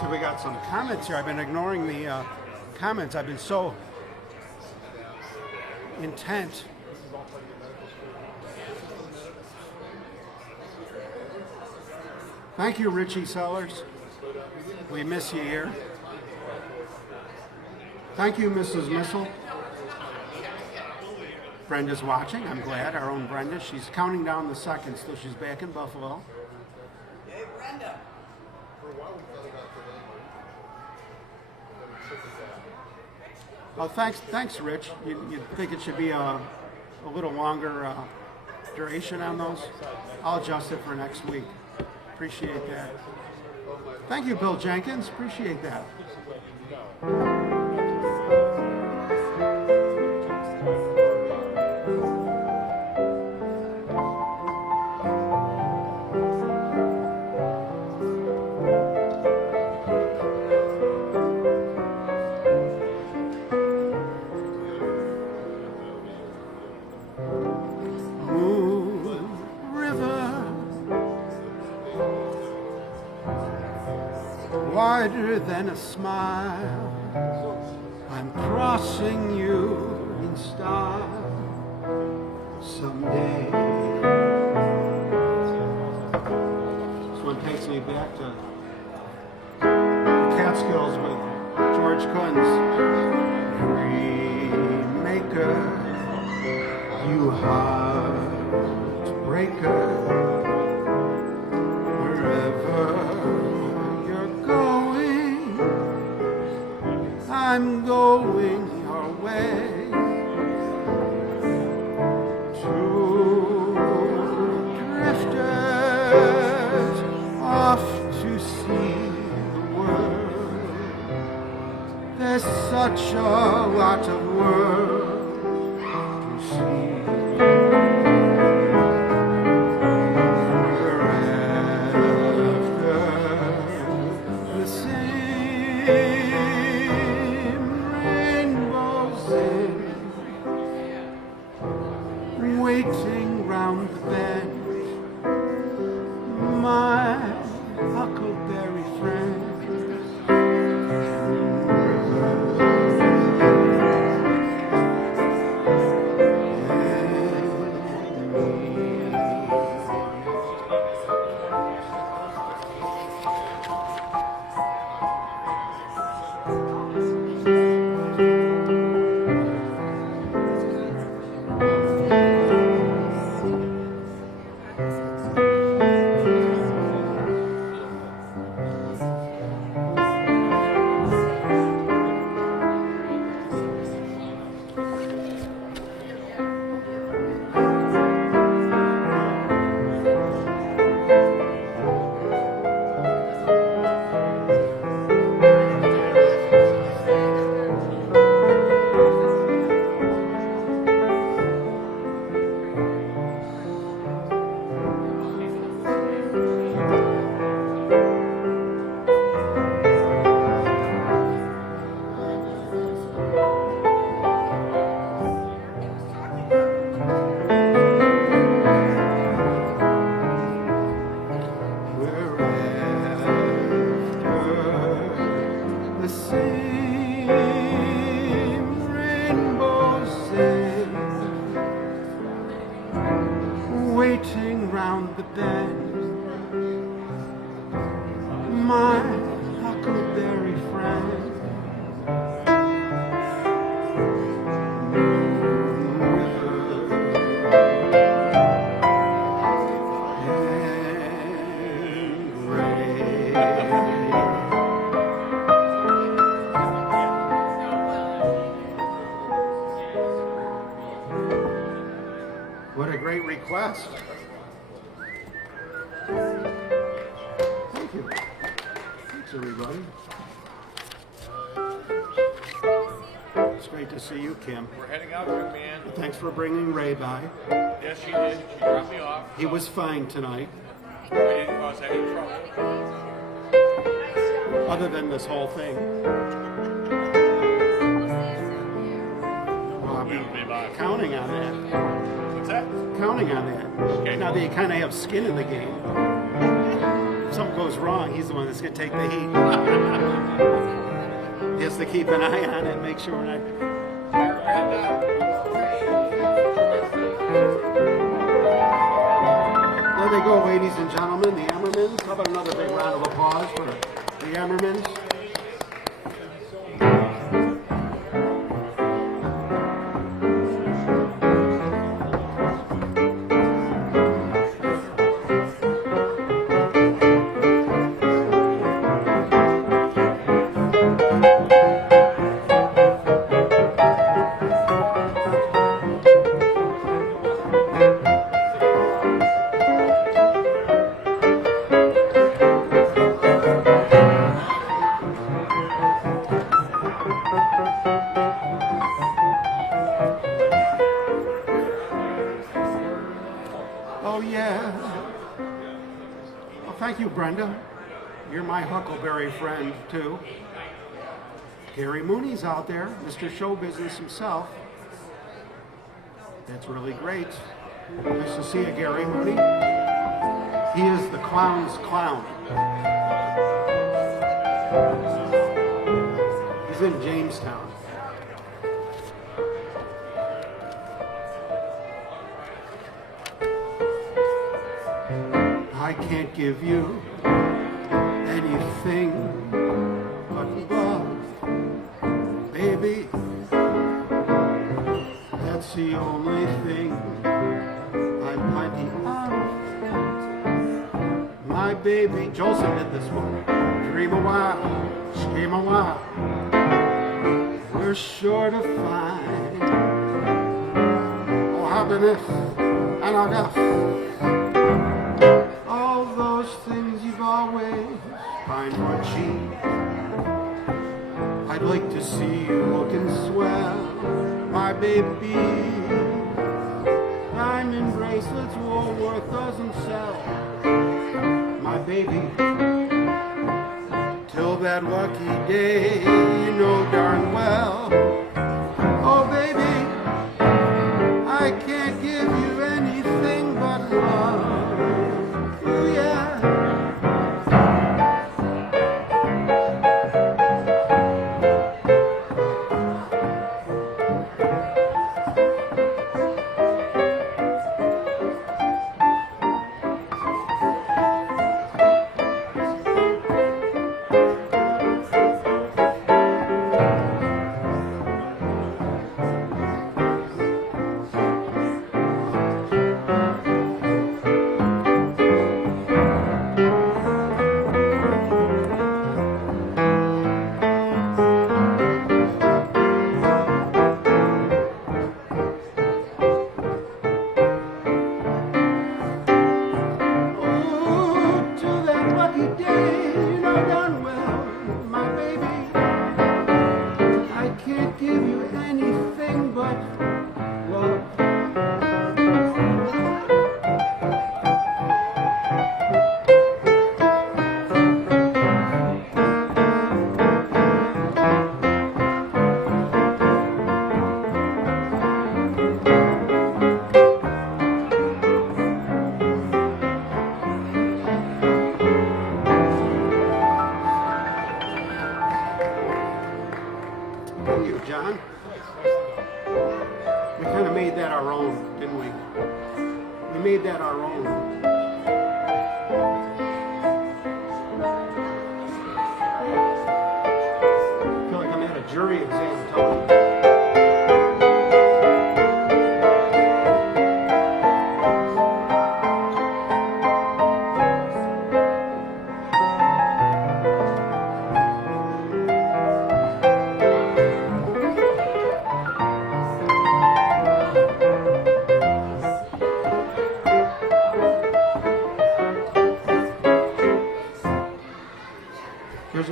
So we got some comments here. I've been ignoring the comments. I've been so intent. Thank you, Richie Sellers. We miss you here. Thank you, Mrs. Missile. Brenda's watching. I'm glad. Our own Brenda. She's counting down the seconds till she's back in Buffalo. Hey, Brenda. For a while we thought about today. Well, thanks, Rich. You think it should be a little longer duration on those? I'll adjust it for next week. Appreciate that. Thank you, Bill Jenkins. Appreciate that. Wider than a smile, I'm crossing you in style someday. This one takes me back to the Catskills with George Kunz. Remaker, you heartbreaker, wherever I'm going your way to drifters off to see the world. There's such a lot of world to see. We're after the same waiting round the bend, my huckleberry friend. Waiting round the bend, my huckleberry friend. best. Thank you. Thanks, everybody. It's great to see you, Kim. We're heading out, young man. Thanks for bringing Ray by. Yes, she did. She dropped me off. He was fine tonight, I didn't cause any trouble. other than this whole thing. Well, I'll be counting on that. What's that? Counting on that. Okay. Now that you kind of have skin in the game. If something goes wrong, he's the one that's going to take the heat. He has to keep an eye on it, make sure we're not. There they go, ladies and gentlemen, the Emmermans. How about another big round of applause for the Emmermans? Oh, yeah. Well, thank you, Brenda. You're my Huckleberry friend, too. Gary Mooney's out there, Mr. Show Business himself. That's really great. Nice to see you, Gary Mooney. He is the clown's clown. He's in Jamestown. I can't give you anything but love, baby. That's the only thing I'm plenty of. My baby, Jolson did this one. Dream a while, scheme a while. We're sure to find happiness and our death. All those things you've always find for cheap. I'd like to see you looking swell, my baby. Diamond bracelets Woolworth doesn't sell, my baby. Till that lucky day, you know darn well. Oh baby, I can't give you anything but love. Ooh, yeah. John. We kind of made that our own, didn't we? We made that our own. I feel like I'm at a jury exam, Tony.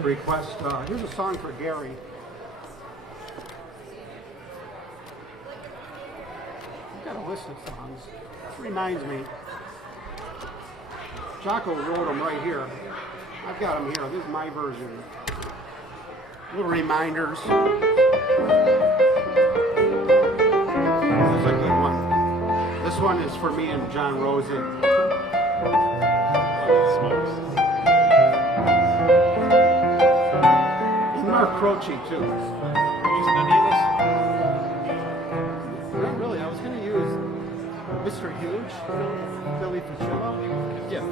request. Here's a song for Gary. I've got a list of songs. This reminds me. Jocko wrote them right here. I've got them here. This is my version. Little reminders. This is a good one. This one is for me and John Rosen. And Mark Croce, too. Using any of this? Not really. I was going to use Mr. Huge, Billy Fucillo. Yeah.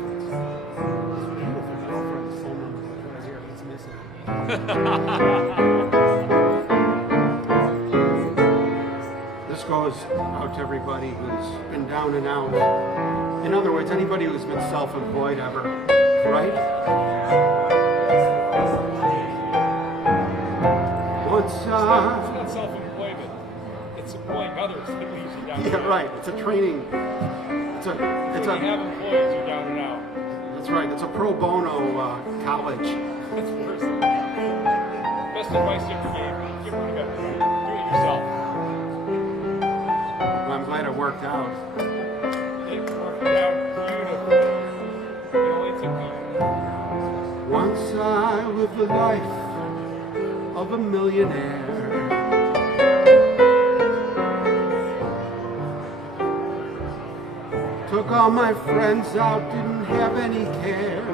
His beautiful girlfriend's phone number is right here. It's missing. This goes out to everybody who's been down and out. In other words, anybody who's been self-employed ever, right? Once, It's not self-employment. It's employing others that leaves you down and yeah, out. right. It's a training. It's When you a. have employees, you're down and out. That's right. It's a pro bono college. That's worse than that. Best advice you ever gave me. Get rid of everything. Do it yourself. Well, I'm glad it worked out. It worked out beautifully. It only took me. Once I lived the life of a millionaire. Took all my friends out, didn't have any cares.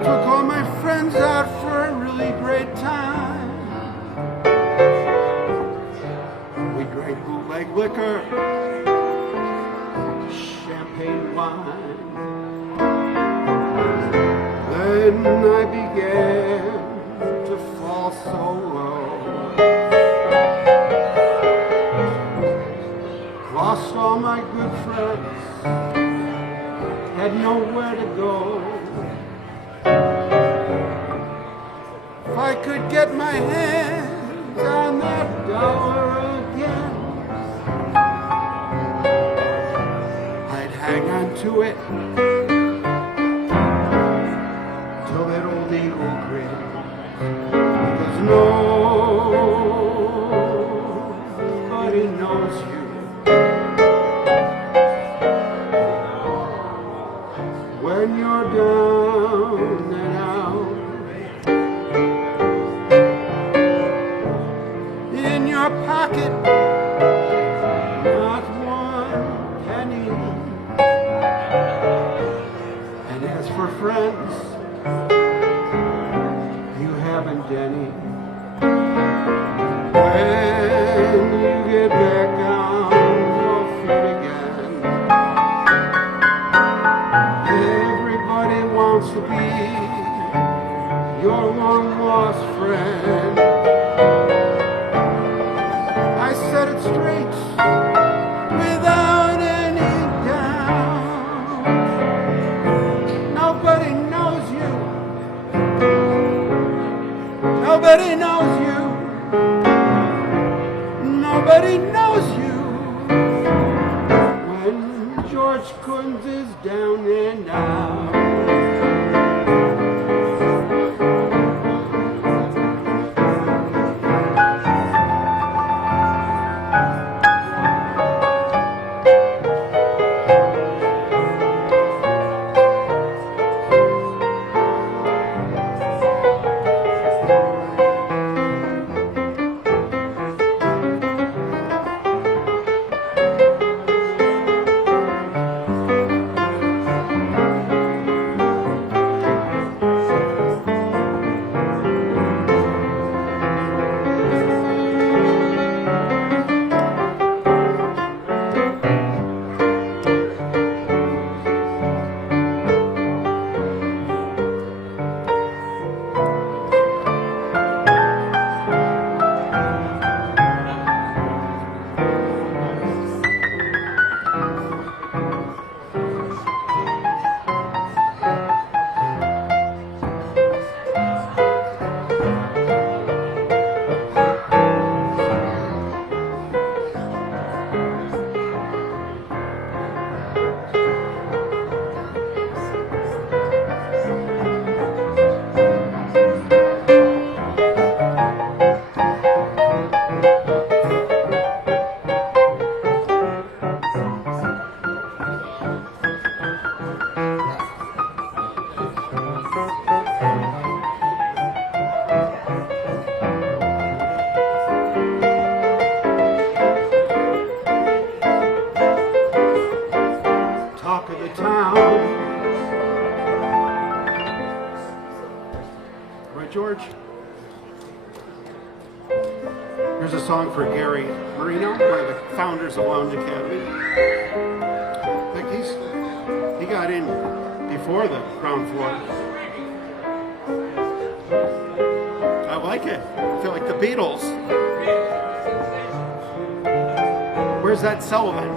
Took all my friends out for a really great time. We drank bootleg liquor, champagne wine. Then I began to fall so low. Lost all my good friends, had nowhere to go. If I could get my hands on that dollar again, I'd hang on to it till that old eagle grins. Because nobody knows you when you're down and out. In your pocket, not one penny. And as for friends, you haven't any. When you get back on your feet again, everybody wants to be your long lost friend. I set it straight without any doubt. Nobody knows you. Nobody knows you. Nobody knows you. When George Kunz is down and out. Here's a song for Gary Marino, one of the founders of Lounge Academy. I think he got in before the ground floor. I like it. I feel like the Beatles. Where's that Sullivan?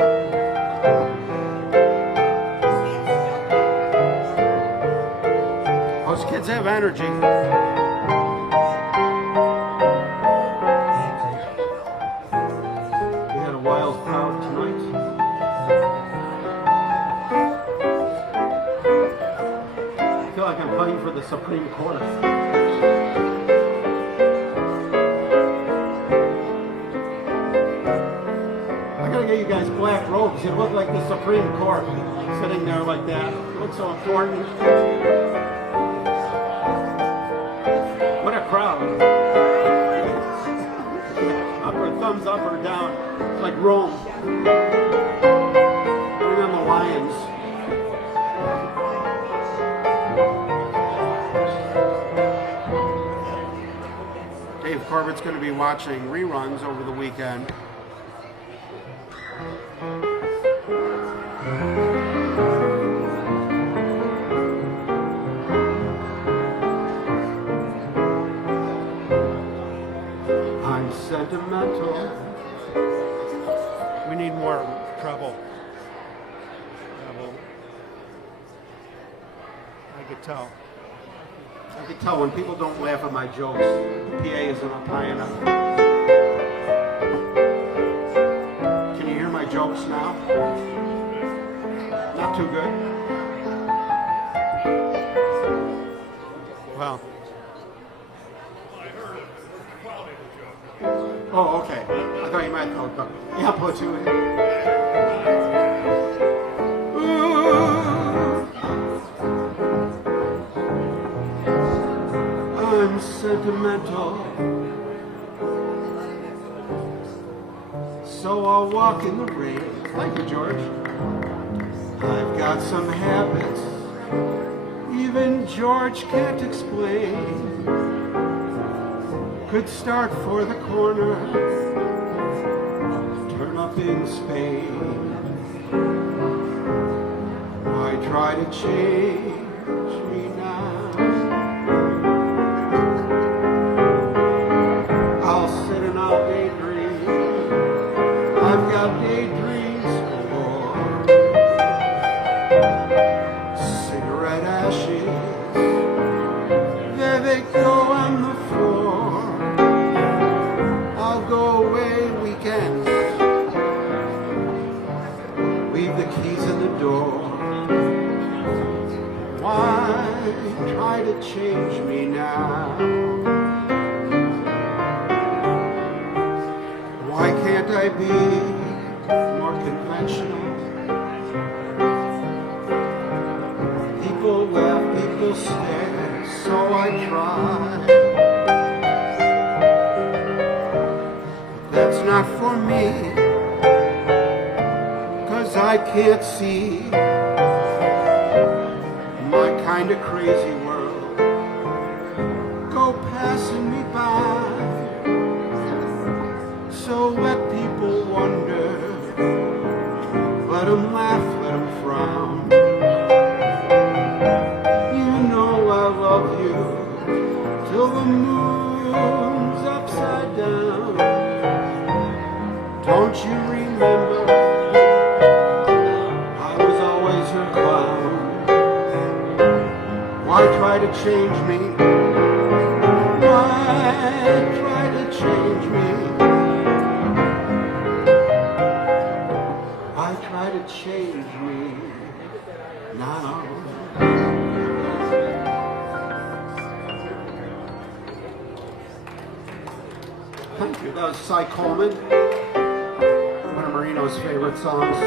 Those kids have energy. We had a wild crowd tonight. I feel like I'm playing for the Supreme Court. You guys black robes, you look like the Supreme Court sitting there like that. You look so important. What a crowd. Up or thumbs up or down. It's like Rome. Bring on the Lions. Dave Corbett's going to be watching reruns over the weekend. I'm sentimental. We need more treble. I could tell when people don't laugh at my jokes. The PA isn't up high enough. Can you hear my jokes now? Not too good. Well. Oh, okay. I thought you might know the amplitude. I'm sentimental, so I'll walk in the rain. Thank you, George. I've got some habits even George can't explain. Could start for the corner, turn up in Spain. Why try to change me now? I'll sit and I'll daydream. I've got daydreams galore. Cigarette ashes, there they go on the floor. I'll go away weekends, leave the keys in the door. Why try to change me now? Why can't I be more conventional? People laugh, people stare, so I try. That's not for me, 'cause I can't see my kind of crazy world go passing me by. So let people wonder, let them laugh, let them frown. You know I love you till the moon's upside down. Don't you remember, I was always your clown. Why try to change me? Why try to change me? Why try to change me now? Thank you. That was Cy Coleman, one of Marino's favorite songs.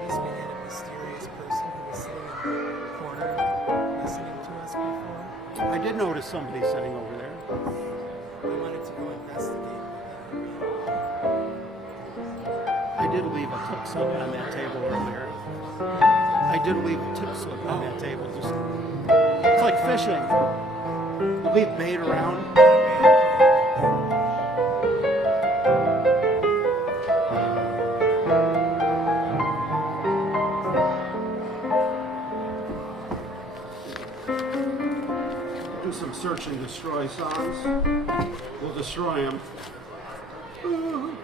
He's been a mysterious person who did notice somebody sitting over there. I wanted to go investigate. I did leave a tip slip on that table earlier. I did leave a tip slip on that table. It's like fishing. You leave bait around. Do some search and destroy songs. We'll destroy them. Well,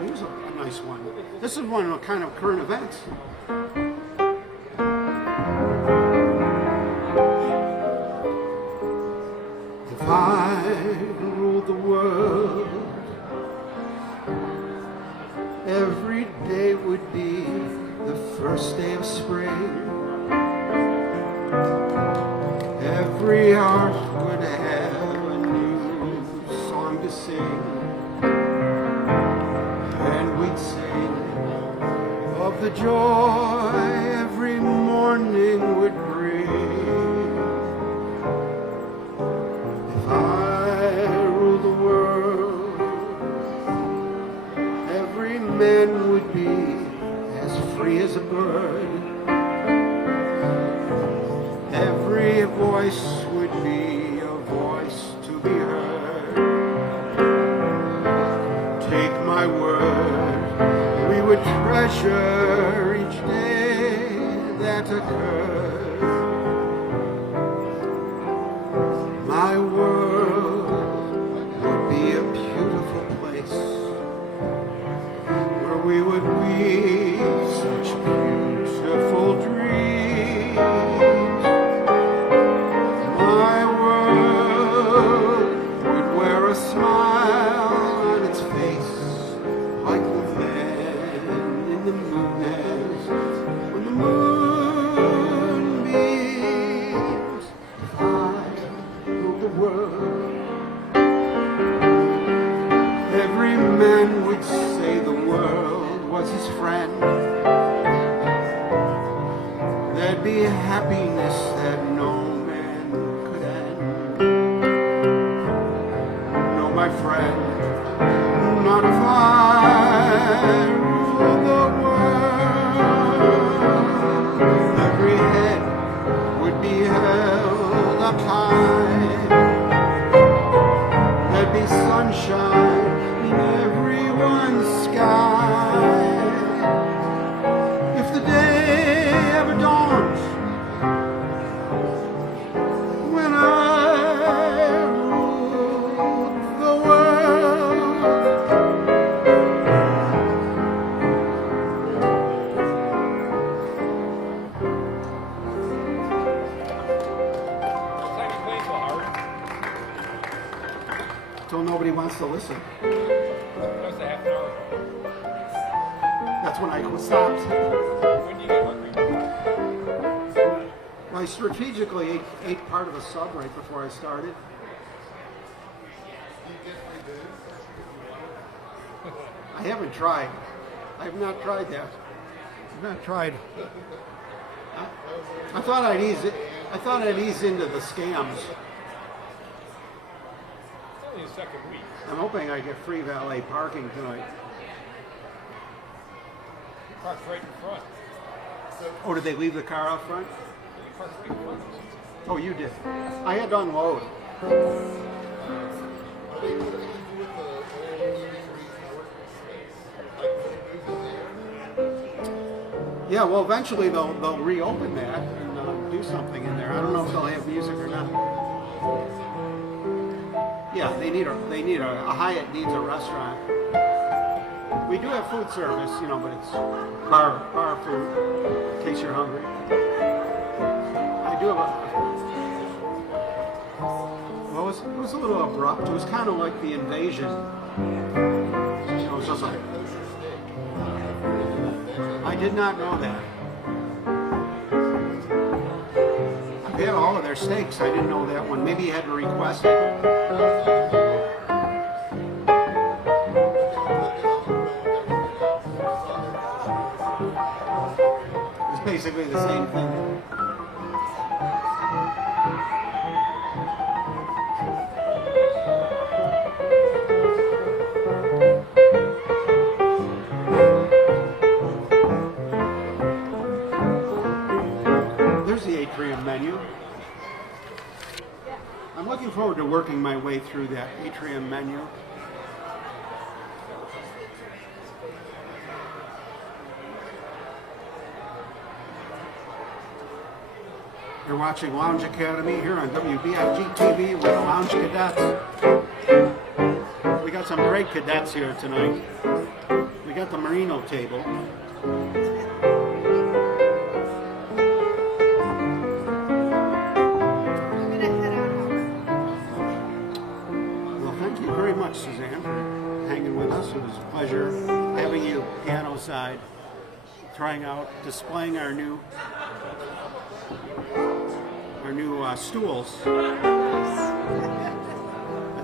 here's a nice one. This is one of kind of current events. If I ruled the world, every day would be the first day of spring. Every heart would have a new song to sing, and we'd sing of the joy every morning would bring. If I ruled the world, every man would be as free as a bird. Every voice would be a voice to be heard. Take my word, we would treasure each day that occurred. My world would be a beautiful place where we would weave such beautiful dreams. My world would wear a smile on its face, like the man in the moon has when the moon beams. If I ruled the world, every man would say the world was his friend. There'd be happiness that no man could end. No, my friend, not if I ruled the world. Every head would be held up high. There'd be sunshine in everyone's sky. If the day ever dawns when I ruled the world, It's like you play so hard. till nobody wants to listen. That's a half an hour. That's when I stopped. When do you get hungry? I strategically ate part of a sub right before I started. I haven't tried. I have not tried that. I've not tried. I thought I'd ease it. I thought I'd ease into the scams. It's only the second week. I'm hoping I get free valet parking tonight. You parked right in front. Oh, did they leave the car out front? You parked right in front. Oh, you did. I had to unload. Yeah, well, eventually they'll reopen that and do something in there. I don't know if they'll have music or not. Yeah, they need a Hyatt needs a restaurant. We do have food service, you know, but it's bar food in case you're hungry. I do have well, it was a little abrupt. It was kind of like the invasion. You know, it was just like, I did not know that. I've had all of their steaks. I didn't know that one. Maybe you had to request it. It's basically the same thing. atrium menu. I'm looking forward to working my way through that atrium menu. You're watching Lounge Academy here on WBFG TV with the Lounge Cadets. We got some great cadets here tonight. We got the Merino table. Well, thank you very much, Suzanne, for hanging with us. It was a pleasure having you piano side, trying out, displaying our new stools. I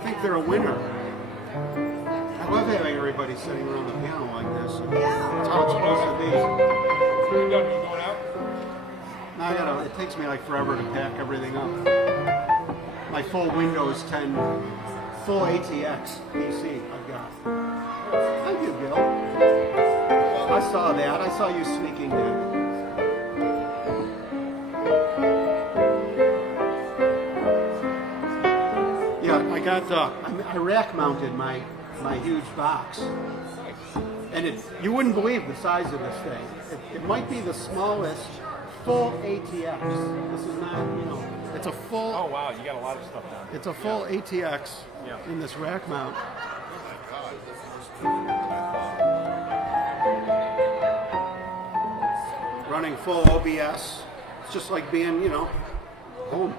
think they're a winner. I love having everybody sitting around the piano like this. That's how it's supposed to be. You done? You going out? Now it takes me like forever to pack everything up. My full Windows 10, full ATX PC I've got. Thank you, Gil. I saw that. I saw you sneaking in. I rack mounted my huge box, and you wouldn't believe the size of this thing. It might be the smallest full ATX. This is not, it's a full. Oh wow, you got a lot of stuff down. It's a full ATX in this rack mount. Running full OBS. It's just like being, home.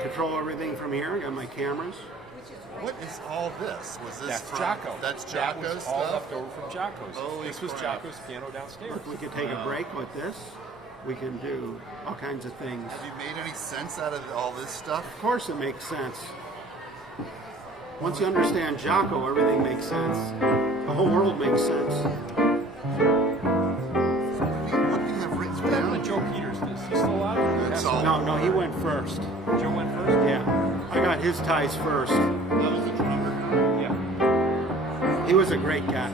Control everything from here. I got my cameras. What is all this? Was this That's from Jocko. That's That Jocko's was all stuff? left over from Jocko's. Holy This was crap. Jocko's piano downstairs. If we could take a break with this, we can do all kinds of things. Have you made any sense out of all this stuff? Of course it makes sense. Once you understand Jocko, everything makes sense. The whole world makes sense. What do you have written What happened down? to Joe Peters? Is he still alive? That's all. No, he went first. Joe went first? Yeah. I got his ties first. That was the drummer. Yeah. He was a great guy.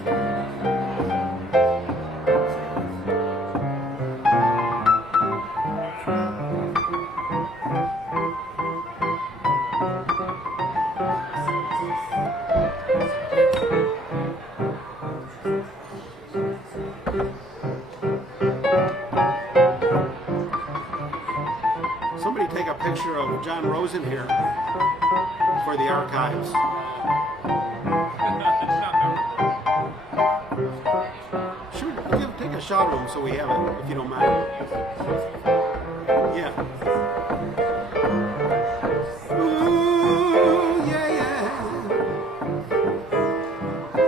Somebody take a picture of John Rosen here for the archives. Take a shot of him so we have it, if you don't mind. Yeah. Ooh, yeah.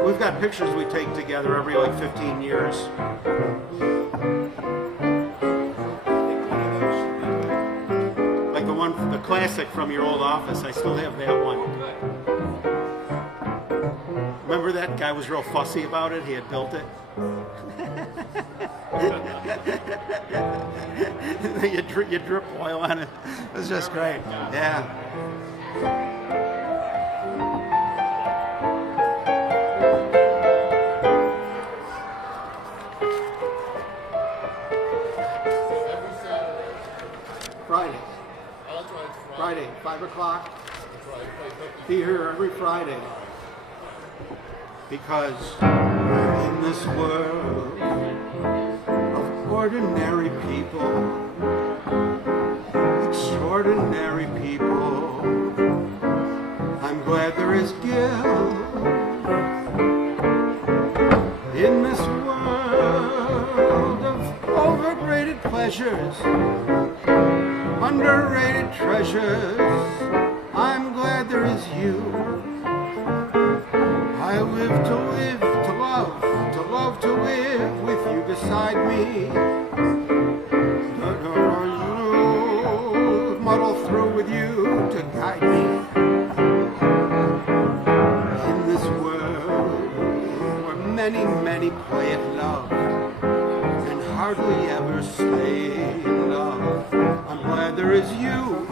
We've got pictures we take together every 15 years. Like the classic from your old office. I still have that one. Remember that guy was real fussy about it? He had built it. you drip oil on it. It was just great. Yeah. Friday. Friday, 5 o'clock. Be here every Friday. Because in this world of ordinary people, extraordinary people, I'm glad there is Gil. In this world of overrated pleasures, underrated treasures, I'm glad there is you. I live to live, to love to live with you beside me. Muddle through with you to guide me. In this world where many, many play at love and hardly ever stay in love, I'm glad there is you.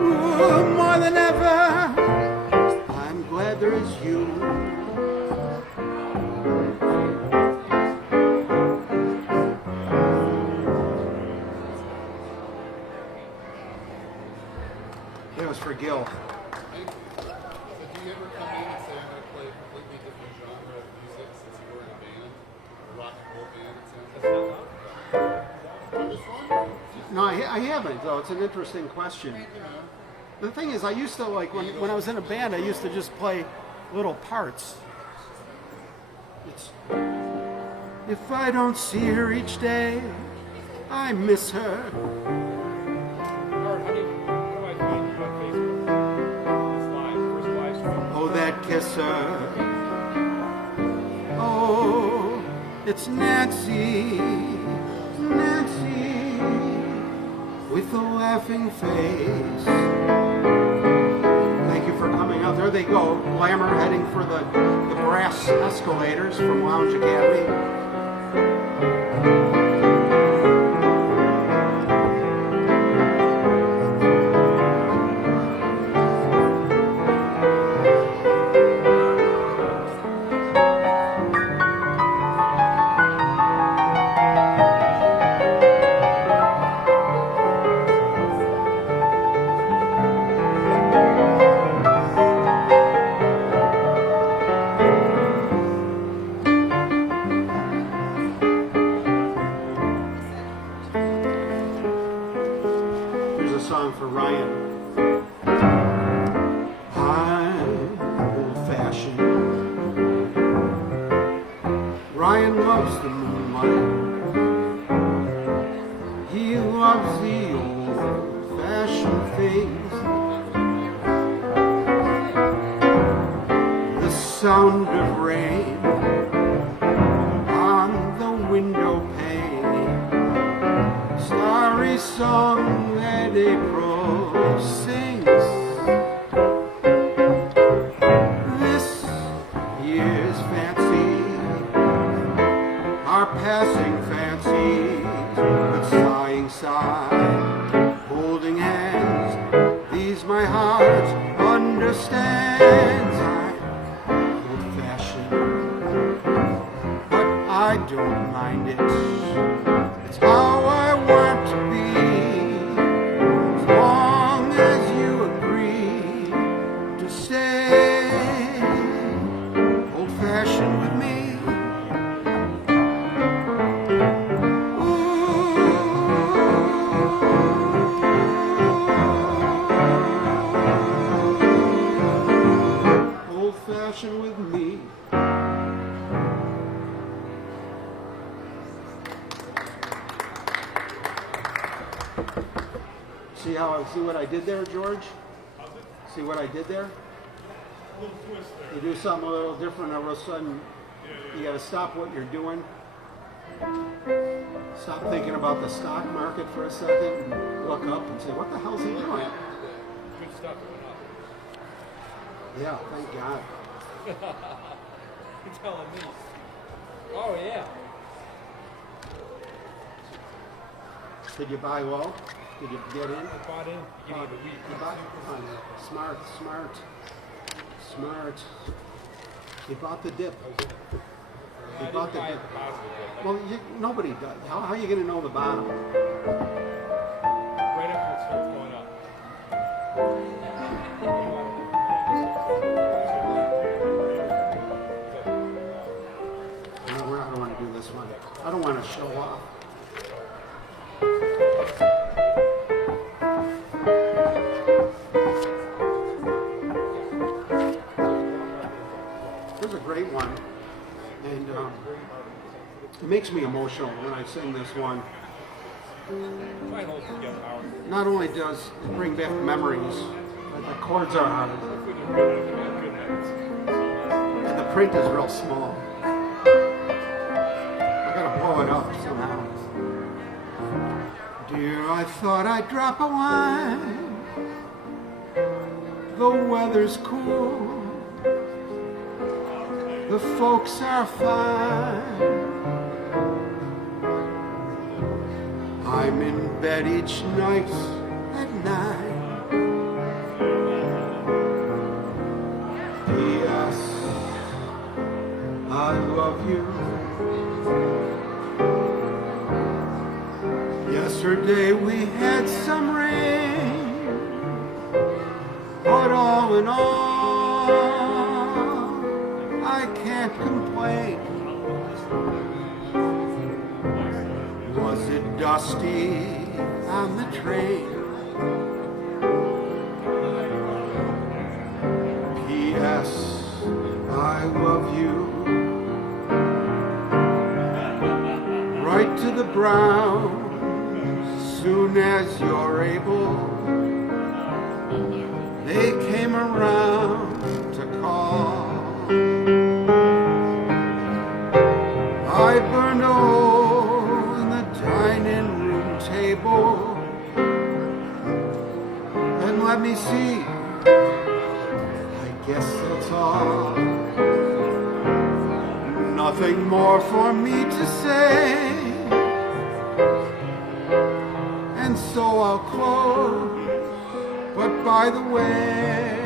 Ooh, more than ever, I'm glad there is you. McGill. Thank you. So do you ever come in and say, I'm going to play a completely different genre of music since you were in a band? A rock and roll band, it sounds like. I'm just wondering. No, I haven't, though. It's an interesting question. The thing is, I used to, like, when I was in a band, I used to just play little parts. It's, if I don't see her each day, I miss her. Art, how do I find you on Facebook? This live, first live stream. Oh, that kisser. Oh, it's Nancy, Nancy, with a laughing face. Thank you for coming out. There they go, Glamour heading for the brass escalators from Lounge Academy. Song for Ryan. I'm old-fashioned. Ryan loves the moonlight. He loves the old-fashioned things. The sound of rain on the window pane. Starry song that April sings. This year's fancy, our passing fancies, but sighing sigh, holding hands, these my heart understands. I'm old-fashioned, but I don't mind it. It's how I want to be. With me. See what I did there, George? See what I did there? A little twist there. You do something a little different, all of a sudden you got to stop what you're doing. Stop thinking about the stock market for a second and look up and say, what the hell's he doing? Good stuff. Yeah, thank God. You're telling me. Oh, yeah. Did you buy low? Did you get in? I bought in beginning of the week. You bought? Smart. You bought the dip. You bought the dip. Well, nobody does. How are you going to know the bottom? Right after it starts going up. No, I don't want to do this one. I don't want to show off. Here's a great one, and it makes me emotional when I sing this one. Not only does it bring back memories, but the chords are hard. And the print is real small. I gotta blow it up somehow. Dear, I thought I'd drop a line. The weather's cool. The folks are fine. I'm in bed each night at 9. P.S. I love you. Yesterday we had some rain. But all in all, I can't complain. Was it dusty on the train? P.S. I love you. Right to the brown, soon as you're able. They came around to call. I burned a hole in the dining room table. And let me see, I guess that's all. Nothing more for me to say. And so I'll close. But by the way,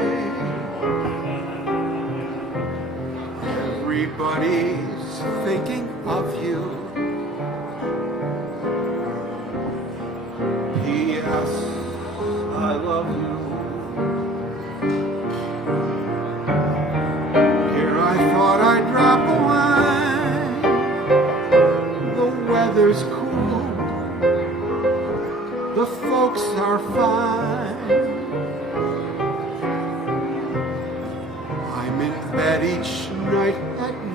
everybody's thinking of you. P.S. I love you. Here I thought I'd drop a line. The weather's cool. The folks are fine. I'm in bed each night at 9.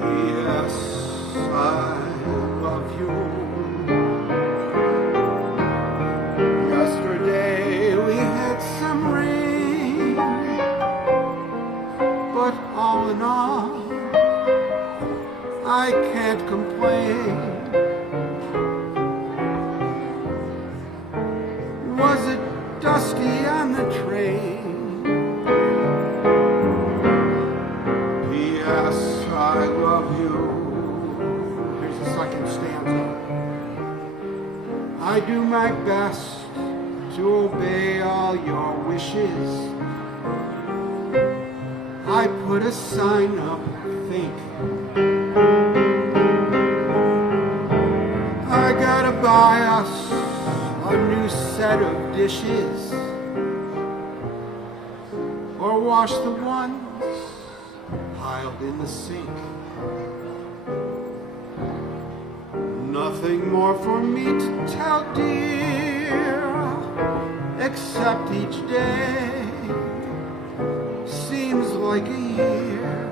P.S. I love you. Yesterday we had some rain, but all in all, I can't complain. Was it dusty on the train? P.S. I love you. Here's the second stanza. I do my best to obey all your wishes. I put a sign up, think. I gotta buy us a new set of dishes, or wash the ones piled in the sink. Nothing more for me to tell, dear, except each day seems like a year.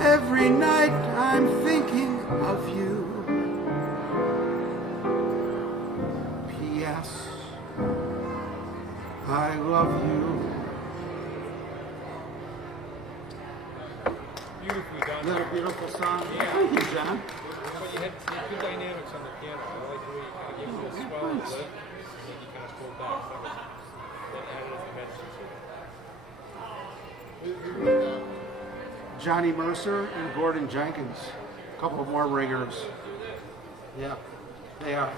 Every night I'm thinking of you. P.S. I love you. Beautifully done. Is that a beautiful song? Yeah. Thank you, John. But you had good dynamics on the piano. I like the way you kind of gave it a swell and lift, and then you kind of pulled back. That added a dimension to it. Johnny Mercer and Gordon Jenkins. A couple more ringers. Yeah, they are.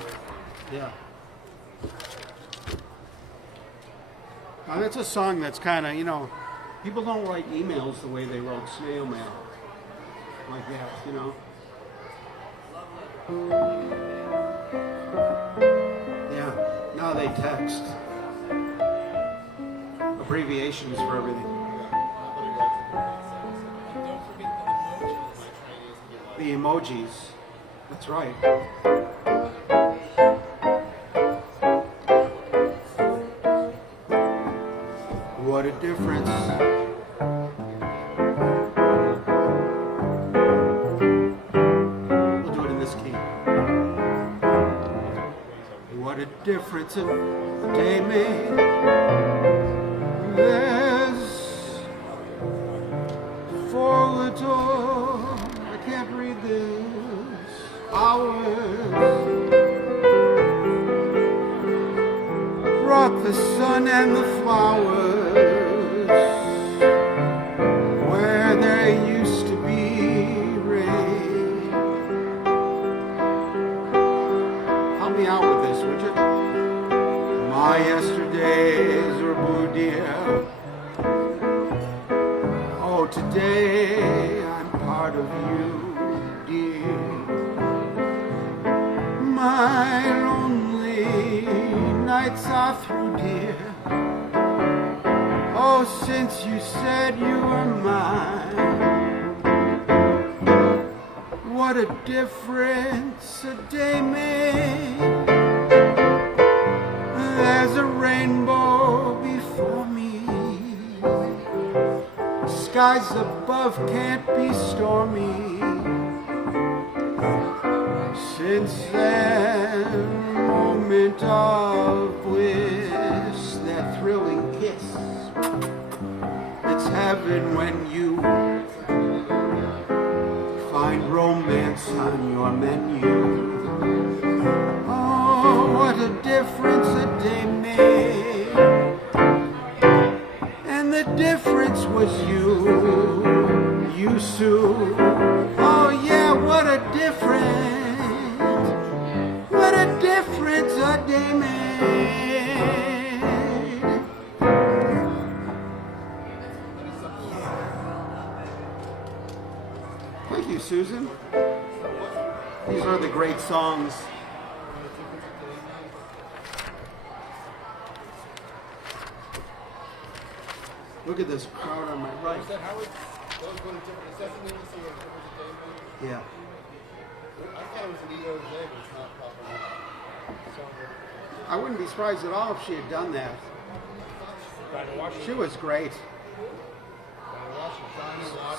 Yeah. And it's a song that's kind of, people don't write emails the way they wrote snail mail. Like that, Yeah, now they text. Abbreviations for everything. The emojis. That's right. What a difference. We'll do it in this key. What a difference a day made. There's 4 little, I can't read this, hours brought the sun and the flowers where there used to be rain. Help me out with this, would you? My yesterdays were blue, dear. Oh, today I'm part of you, dear. got through, dear. Oh, since you said you were mine, what a difference a day made. There's a rainbow before me. Skies above can't be stormy. Since that moment of bliss, that thrilling kiss, it's heaven when you find romance on your menu. Oh, what a difference a day made. And the difference was you, Sue. Oh yeah, what a difference. What a difference a day made. Thank you, Susan. These are the great songs. Look at this crowd on my right. Is that Howard? Is that the name of the song? Yeah. I thought it was an EO today, but it's not properly. I wouldn't be surprised at all if she had done that. She was great.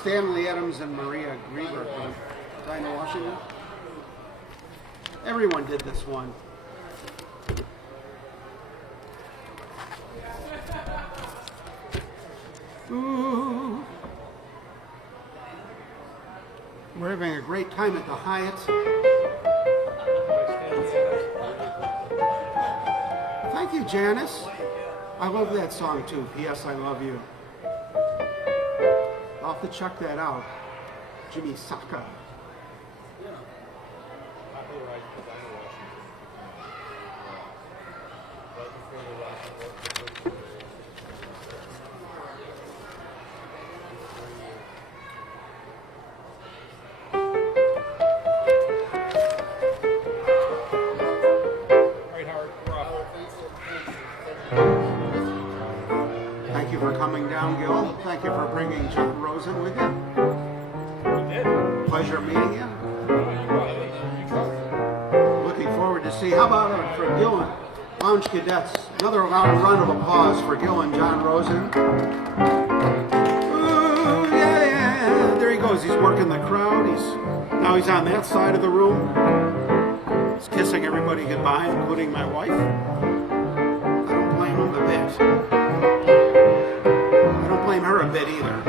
Stanley Adams and Maria Grieber from Dinah, Washington. Everyone did this one. Ooh. We're having a great time at the Hyatt. Thank you, Janice. I love that song too, P.S. I Love You. I'll have to check that out. Jimmy Saka. Thank you for coming down, Gil. Thank you for bringing John Rosen with you. Pleasure meeting you. Looking forward to see. How about for Gil and Lounge Cadets? Another round of applause for Gil and John Rosen. Ooh, yeah, yeah. There he goes. He's working the crowd. Now he's on that side of the room. He's kissing everybody goodbye, including my wife. I don't blame him a bit. I don't blame her a bit either.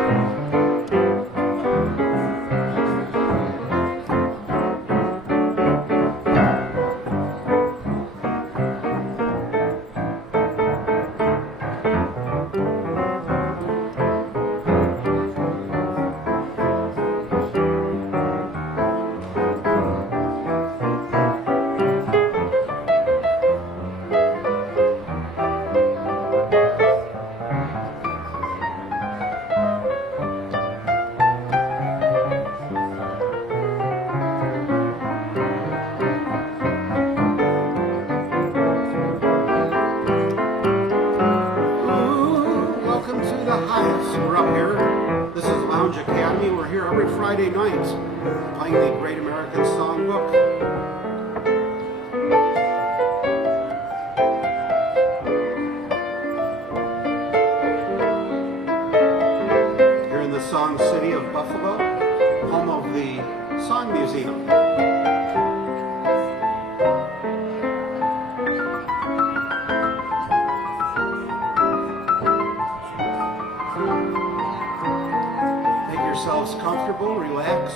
We're up here. This is Lounge Academy. We're here every Friday night playing the Great American Songbook. Here in the Song City of Buffalo, home of the Song Museum. Comfortable, relax.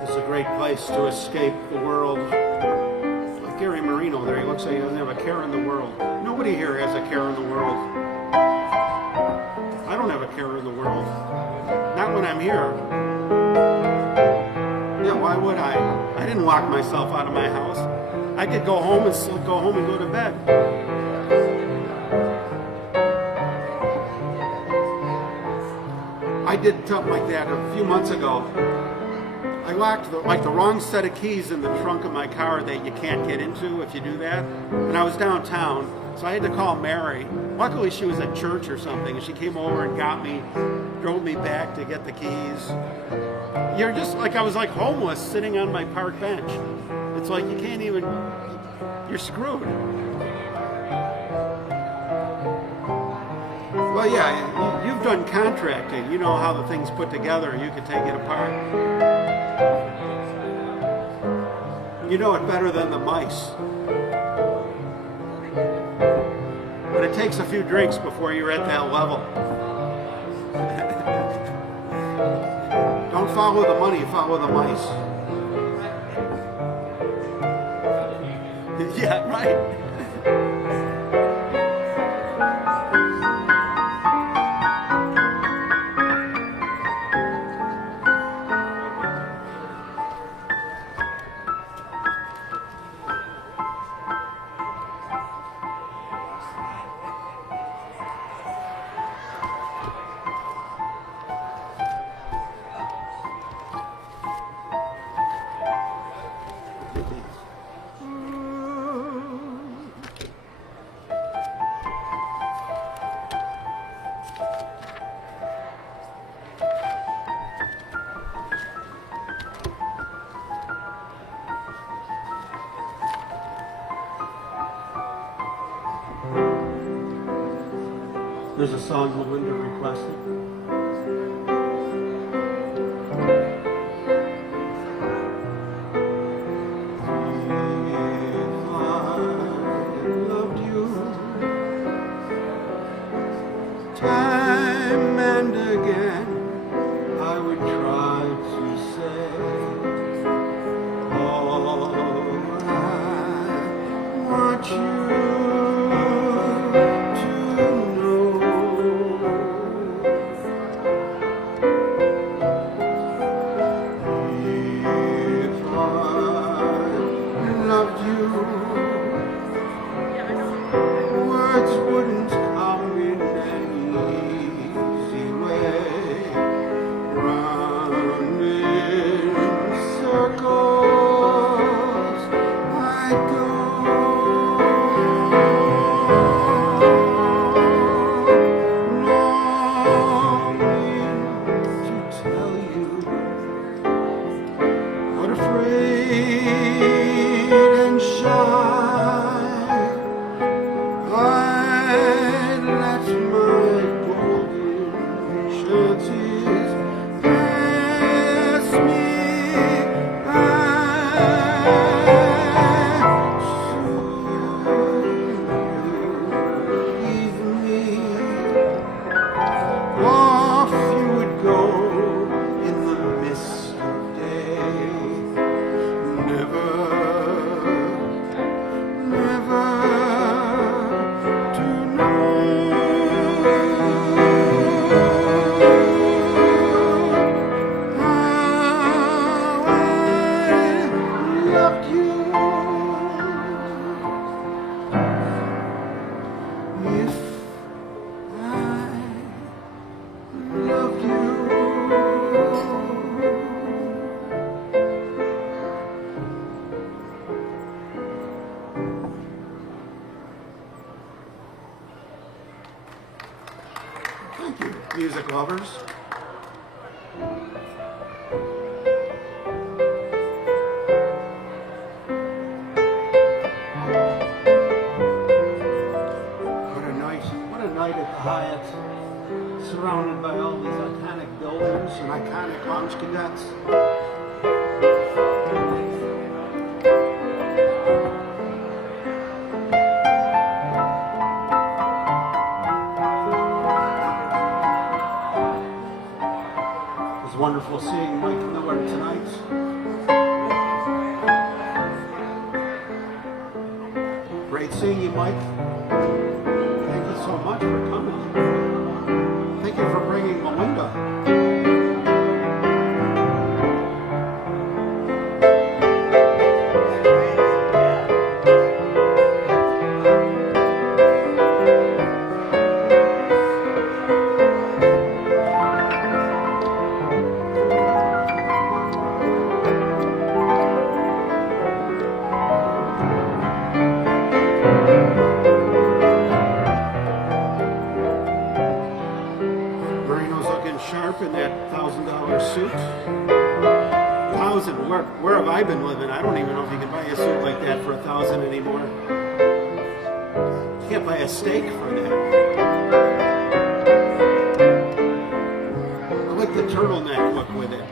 This is a great place to escape the world. Like Gary Marino there, he looks like he doesn't have a care in the world. Nobody here has a care in the world. I don't have a care in the world. Not when I'm here. Yeah, why would I? I didn't lock myself out of my house. I could go home and go to bed. I did something like that a few months ago. I locked the wrong set of keys in the trunk of my car that you can't get into if you do that. And I was downtown, so I had to call Mary. Luckily, she was at church or something, and she came over and got me, drove me back to get the keys. You're just like, I was like homeless sitting on my park bench. It's like you can't even, you're screwed. Well, yeah, you've done contracting. You know how the thing's put together. You can take it apart. You know it better than the mice. But it takes a few drinks before you're at that level. Don't follow the money, follow the mice. Yeah, right. There's a song Melinda requested. If I loved you time and again, I would try to say all I want you. Music lovers. What a night at the Hyatt, surrounded by all these iconic buildings and iconic lounge cadets. Wonderful seeing Mike Miller tonight. Great seeing you, Mike. Thank you so much for coming. Thank you for bringing Melinda. where have I been living? I don't even know if you can buy a suit like that for $1,000 anymore. You can't buy a steak for that. I like the turtleneck look with it.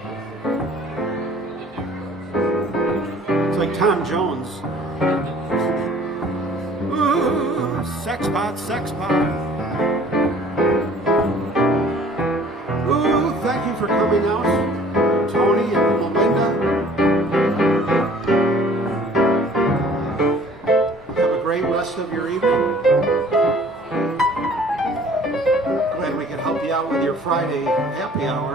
It's like Tom Jones. Ooh, sex pot, sex pot. Ooh, thank you for coming out, Tony and Melinda. Have a great rest of your evening. Glad we could help you out with your Friday happy hour.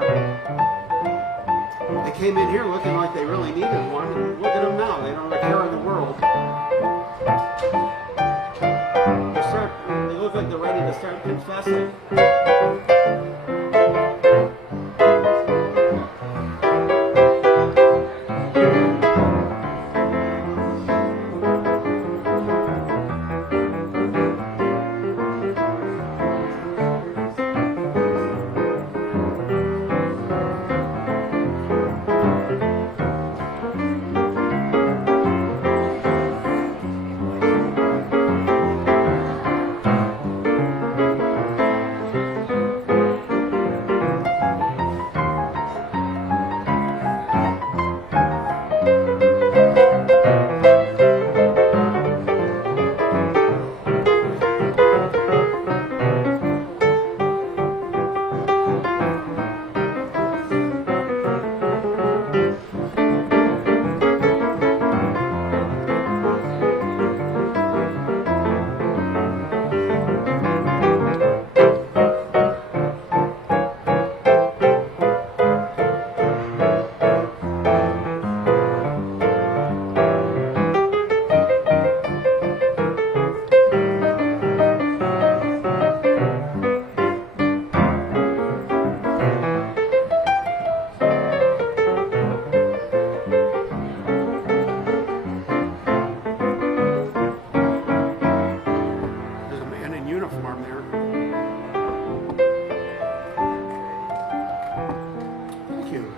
They came in here looking like they really needed one. And look at them now. They don't have a care in the world. They look like they're ready to start confessing.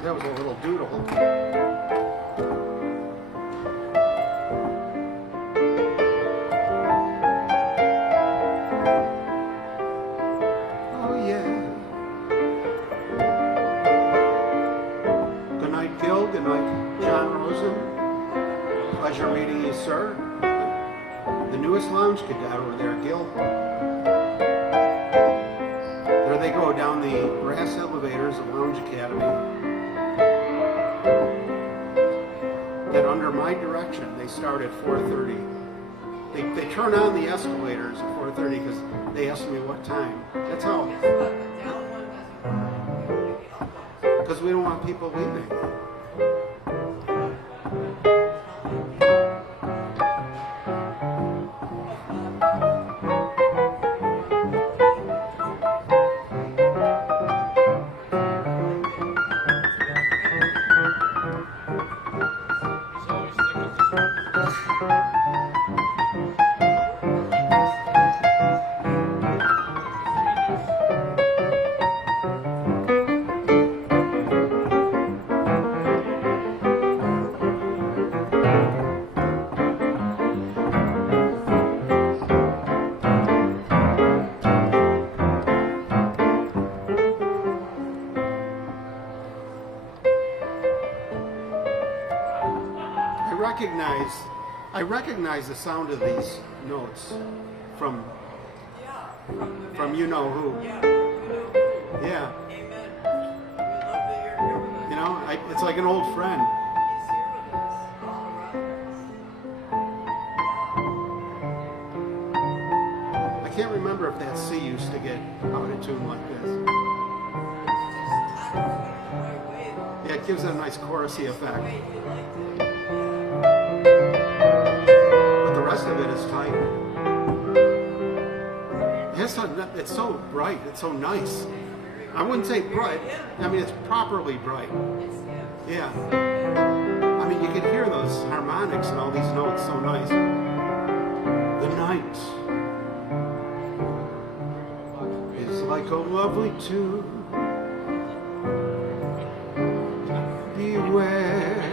That was a little doodle. Oh yeah. Good night, Gil. Good night, John Rosen. Pleasure meeting you, sir. The newest lounge cadet over there, Gil. There they go down the brass elevators of Lounge Academy. That under my direction, they start at 4:30. They turn on the escalators at 4:30 because they asked me what time. That's how. Because we don't want people leaving. I recognize the sound of these notes from you know who. Yeah. You know, it's like an old friend. I can't remember if that C used to get out of tune like this. Yeah, it gives it a nice chorusy effect. The rest of it is tight. It's so bright. It's so nice. I wouldn't say bright. I mean, it's properly bright. Yeah. I mean, you can hear those harmonics and all these notes so nice. The night is like a lovely tune. Beware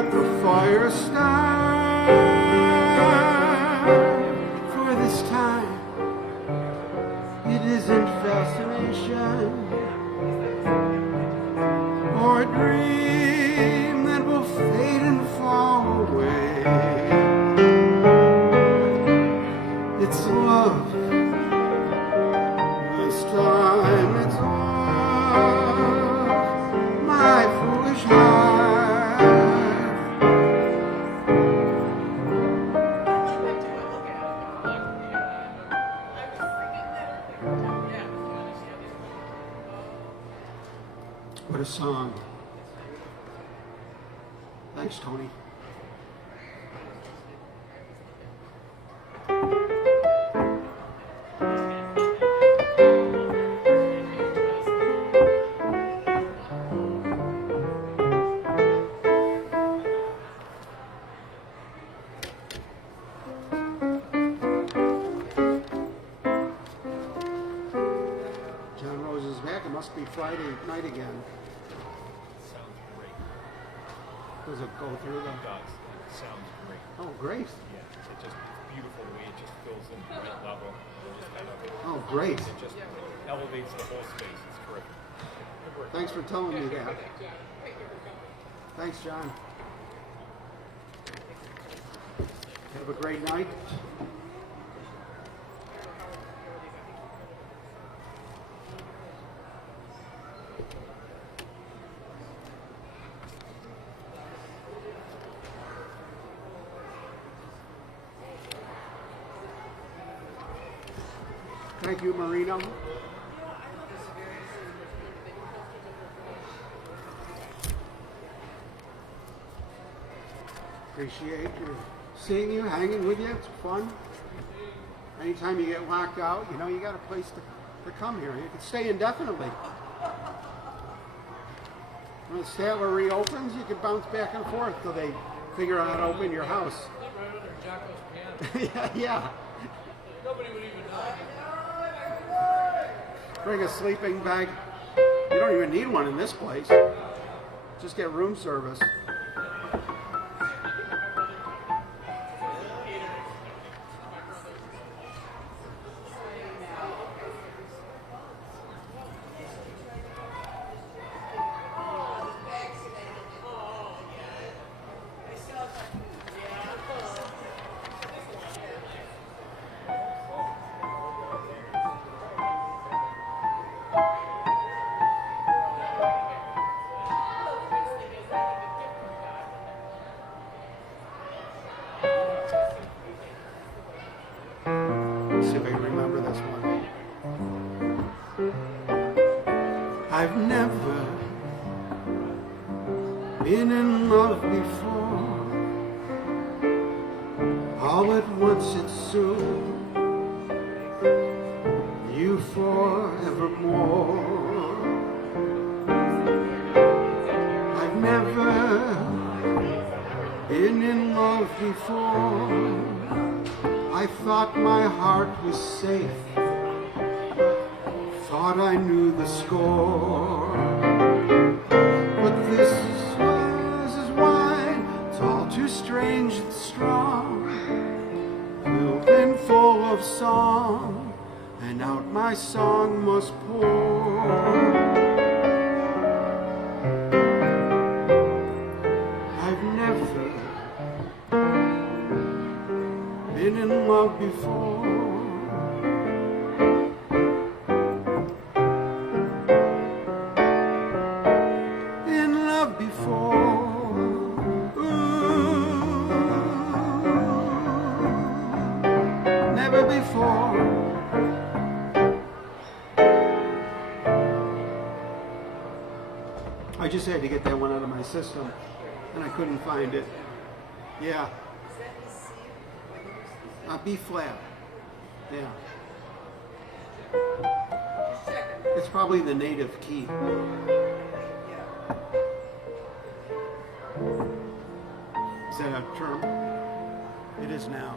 let the fire start. For this time, it isn't fascination or a dream that will fade and fall away. It's love. This time it's love, my foolish heart. What a song. Thanks, Tony. John Rose is back. It must be Friday night again. Sounds great. Does it go through the... It does. It sounds great. Oh, great. Yeah, it's just beautiful the way it just fills in the right level. It just kind of, Oh, great. it just elevates the whole space. It's terrific. Good work. Thanks for telling me that. Thanks, John. Have a great night. Thank you, Marino. Appreciate you seeing you, hanging with you. It's fun. Anytime you get locked out, you know, you got a place to come here. You can stay indefinitely. When the Statler reopens, you can bounce back and forth till they figure out how to open your house. Live right under Jocko's piano. Yeah. Nobody would even know. Bring a sleeping bag. You don't even need one in this place. Just get room service. See if I can remember this one. I've never been in love before. All at once it's soon. You forevermore. I've never been in love before. I thought my heart was safe, thought I knew the score. But this is wine, it's all too strange and strong, filled and full of song, and out my song must pour. I've never been in love before. In love before. Ooh, never before. I just had to get that one out of my system, and I couldn't find it. Yeah. B flat. Yeah. It's probably the native key. Is that a term? It is now.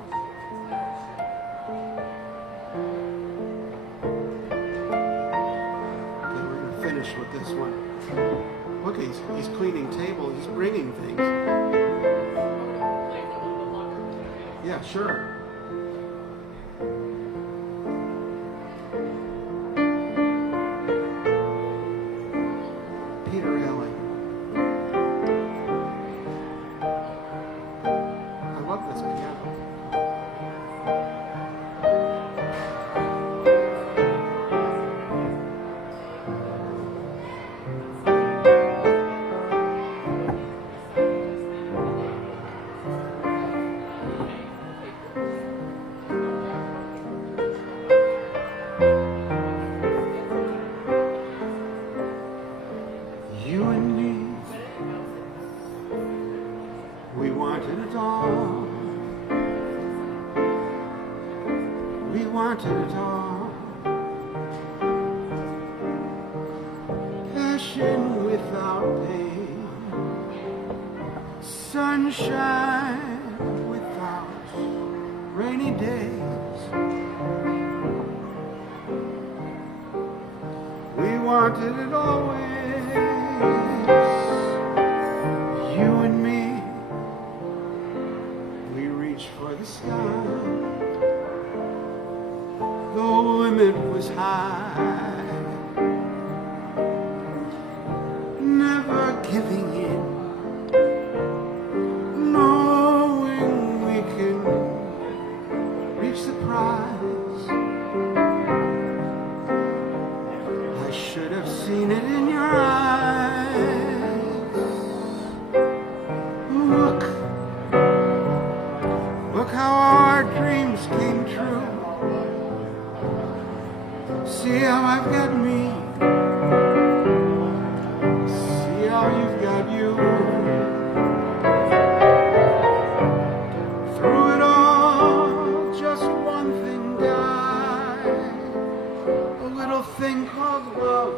Okay, we're going to finish with this one. Look, he's cleaning tables. He's bringing things. Yeah, sure. Peter Allen. I love this piano. You and me, we wanted it all. We wanted it all. Passion without pain, sunshine without rainy days. We wanted it always. You and me, we reached for the sky. The limit was high. Never giving in, knowing we can reach the prize. I should have seen it in your eyes. Look how our dreams came true. See how I've got me. See how you've got you. Through it all, just one thing died. A little thing called love.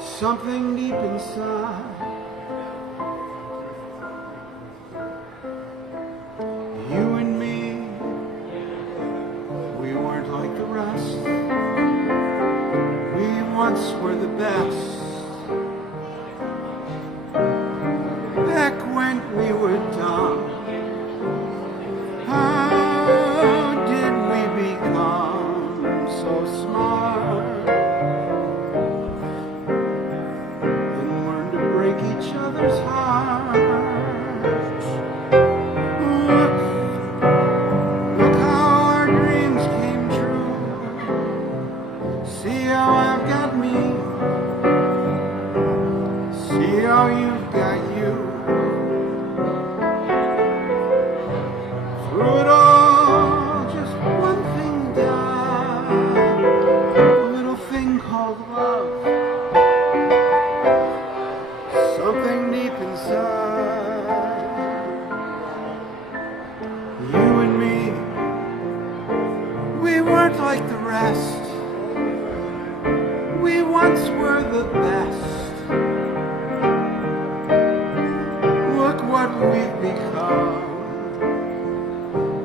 Something deep inside. You and me, we weren't like the rest. We once were the best. Back when we were dumb, how did we become so smart? And learn to break each other's hearts. Look how our dreams came true. See how I've got me. See how you've got you. Through it all, just one thing died. A little thing called love. Something deep inside. You and me, we weren't like the rest. We once were the best. Look what we've become.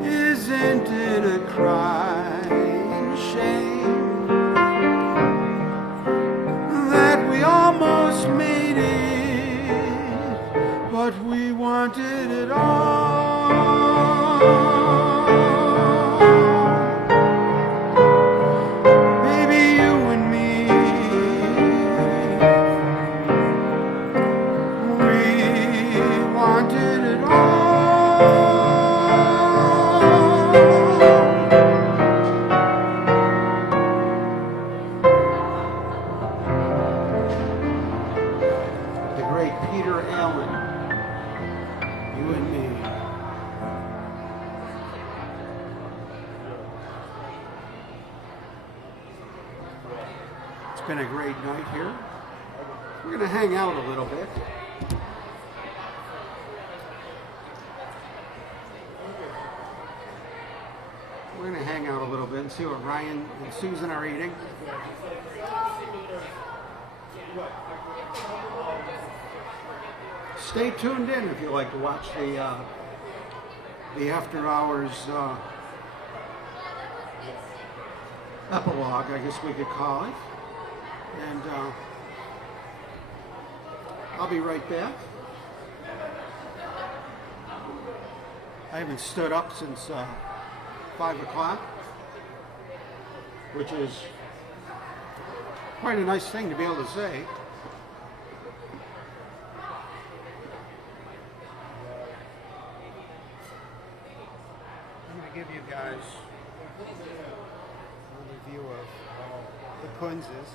Isn't it a crying shame that we almost made it, but we wanted it all? Baby, you and me, we wanted it all. The great Peter Allen, you and me. It's been a great night here. We're going to hang out a little bit. We're going to hang out a little bit and see what Ryan and Susan are eating. Stay tuned in if you like to watch the after hours epilogue, I guess we could call it. And I'll be right back. I haven't stood up since 5 o'clock, which is quite a nice thing to be able to say. I'm going to give you guys a review of the Kunzes.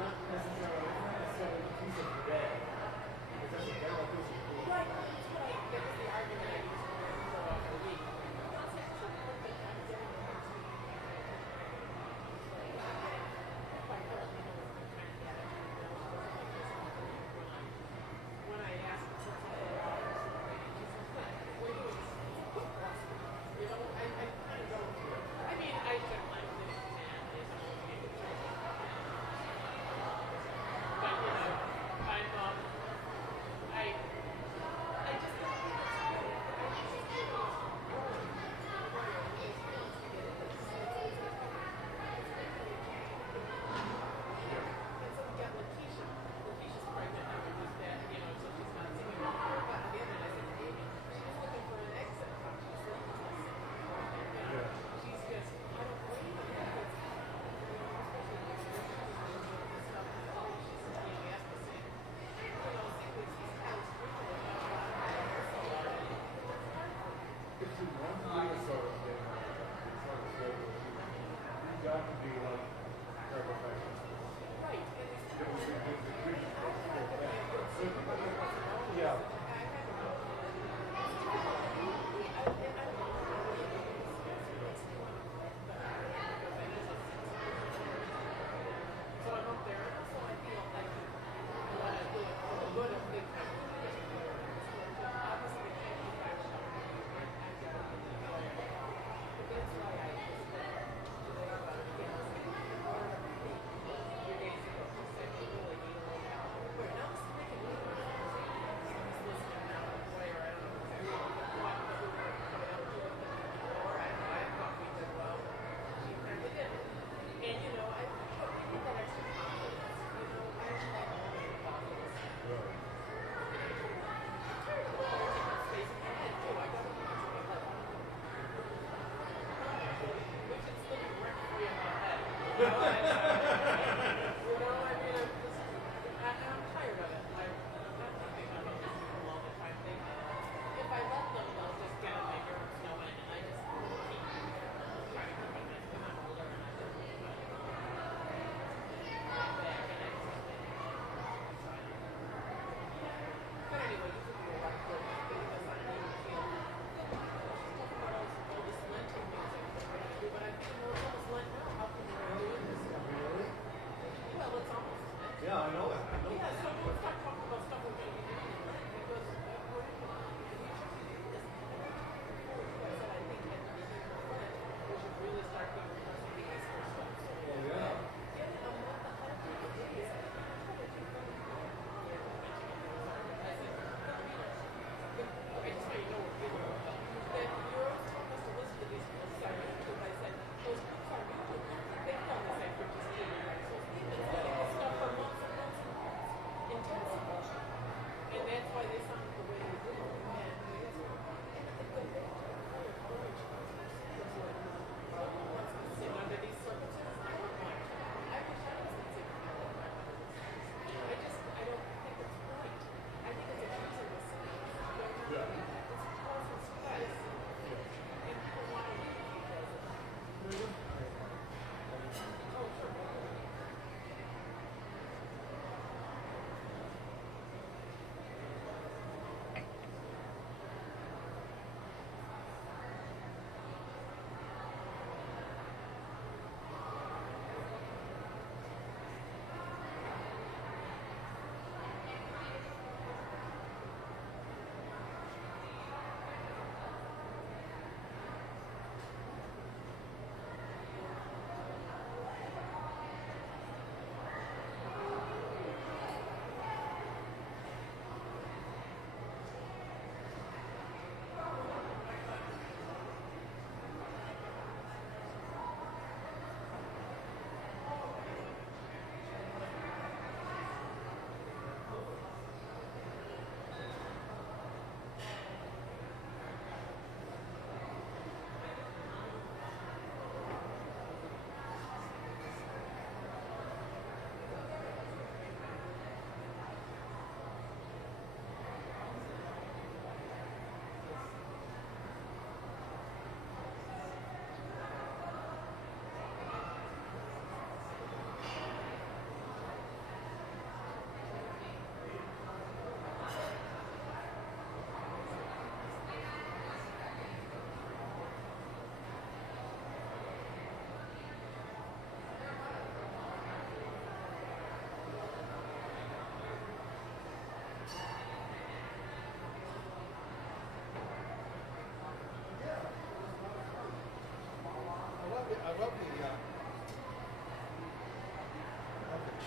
Not necessarily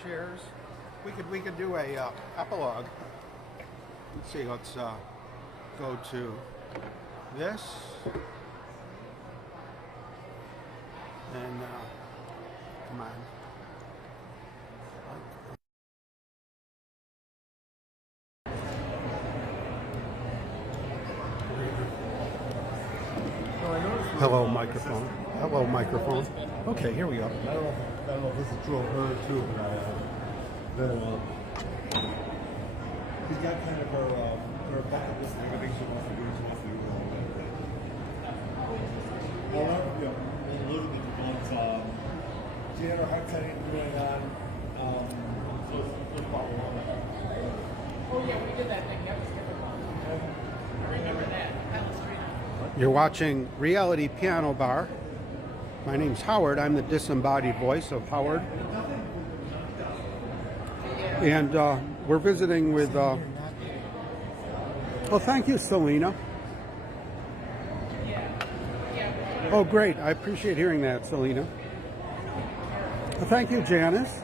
Chairs. We could do a epilogue. Let's see. Let's go to this, and come on. Hello, microphone. Hello, microphone. Okay, here we go. I don't know if this is true of her too, but she's got kind of her bucket list and everything she wants to do. She wants to do it all. However, Elizabeth wants you have a hard time going on football alone? Oh yeah, we did that thing. That was difficult. I remember that. You're watching Reality Piano Bar. My name's Howard. I'm the disembodied voice of Howard. And we're visiting with... oh, thank you, Selena. Oh, great. I appreciate hearing that, Selena. Well, thank you, Janice.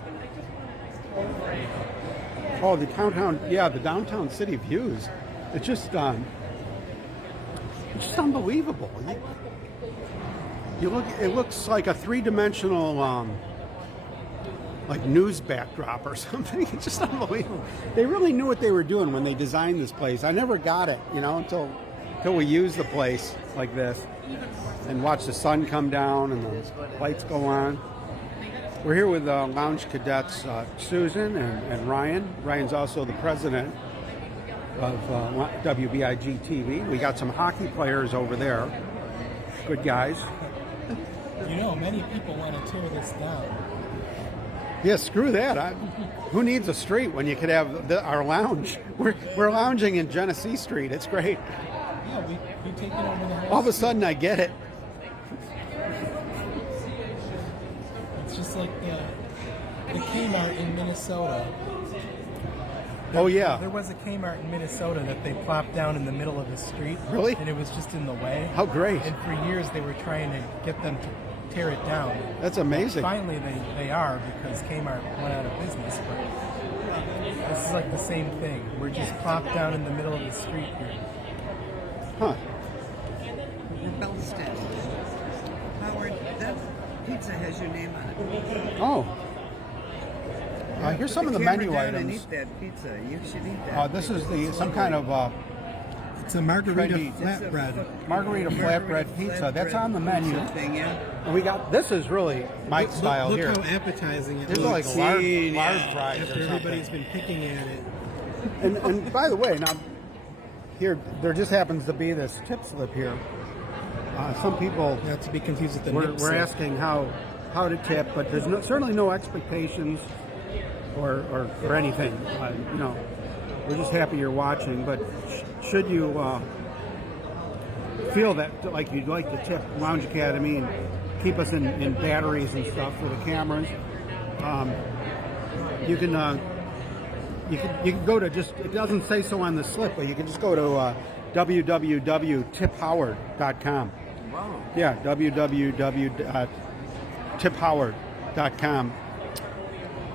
Oh, the downtown... Yeah, the downtown city views. It's just unbelievable. You look. It looks like a three-dimensional, like news backdrop or something. It's just unbelievable. They really knew what they were doing when they designed this place. I never got it, until we used the place like this and watch the sun come down and the lights go on. We're here with Lounge Cadets Susan and Ryan. Ryan's also the president of WBIG TV. We got some hockey players over there. Good guys. Many people want to tear this down. Yeah, screw that. Who needs a street when you could have our lounge? We're lounging in Genesee Street. It's great. Yeah, we taken over the whole All of a sudden, I get it. It's just like the Kmart in Minnesota. Oh, yeah. There was a Kmart in Minnesota that they plopped down in the middle of the street. Really? And it was just in the way. How great. And for years they were trying to get them to tear it down. That's amazing. Finally they are, because Kmart went out of business. But this is like the same thing. We're just plopped down in the middle of the street here. Huh. Bellstead. Howard, that pizza has your name on it. Oh. Here's some of the menu And items. eat that pizza. You should eat that. This is some kind of It's a margarita trendy flatbread. margarita flatbread pizza. That's on the menu. Thing, yeah. And we got, this is really Mike's style Look here. how appetizing it This is looks. like lard fries After or everybody's something. been picking at it. And by the way, now here there just happens to be this tip slip here. Some people Not to be confused with the we're nip slip. asking how to tip, but there's certainly no expectations or anything. We're just happy you're watching. But should you feel that like you'd like to tip Lounge Academy and keep us in batteries and stuff for the cameras, you can go to it doesn't say so on the slip, but you can just go to www.tiphoward.com. Wow. Yeah, www.tiphoward.com,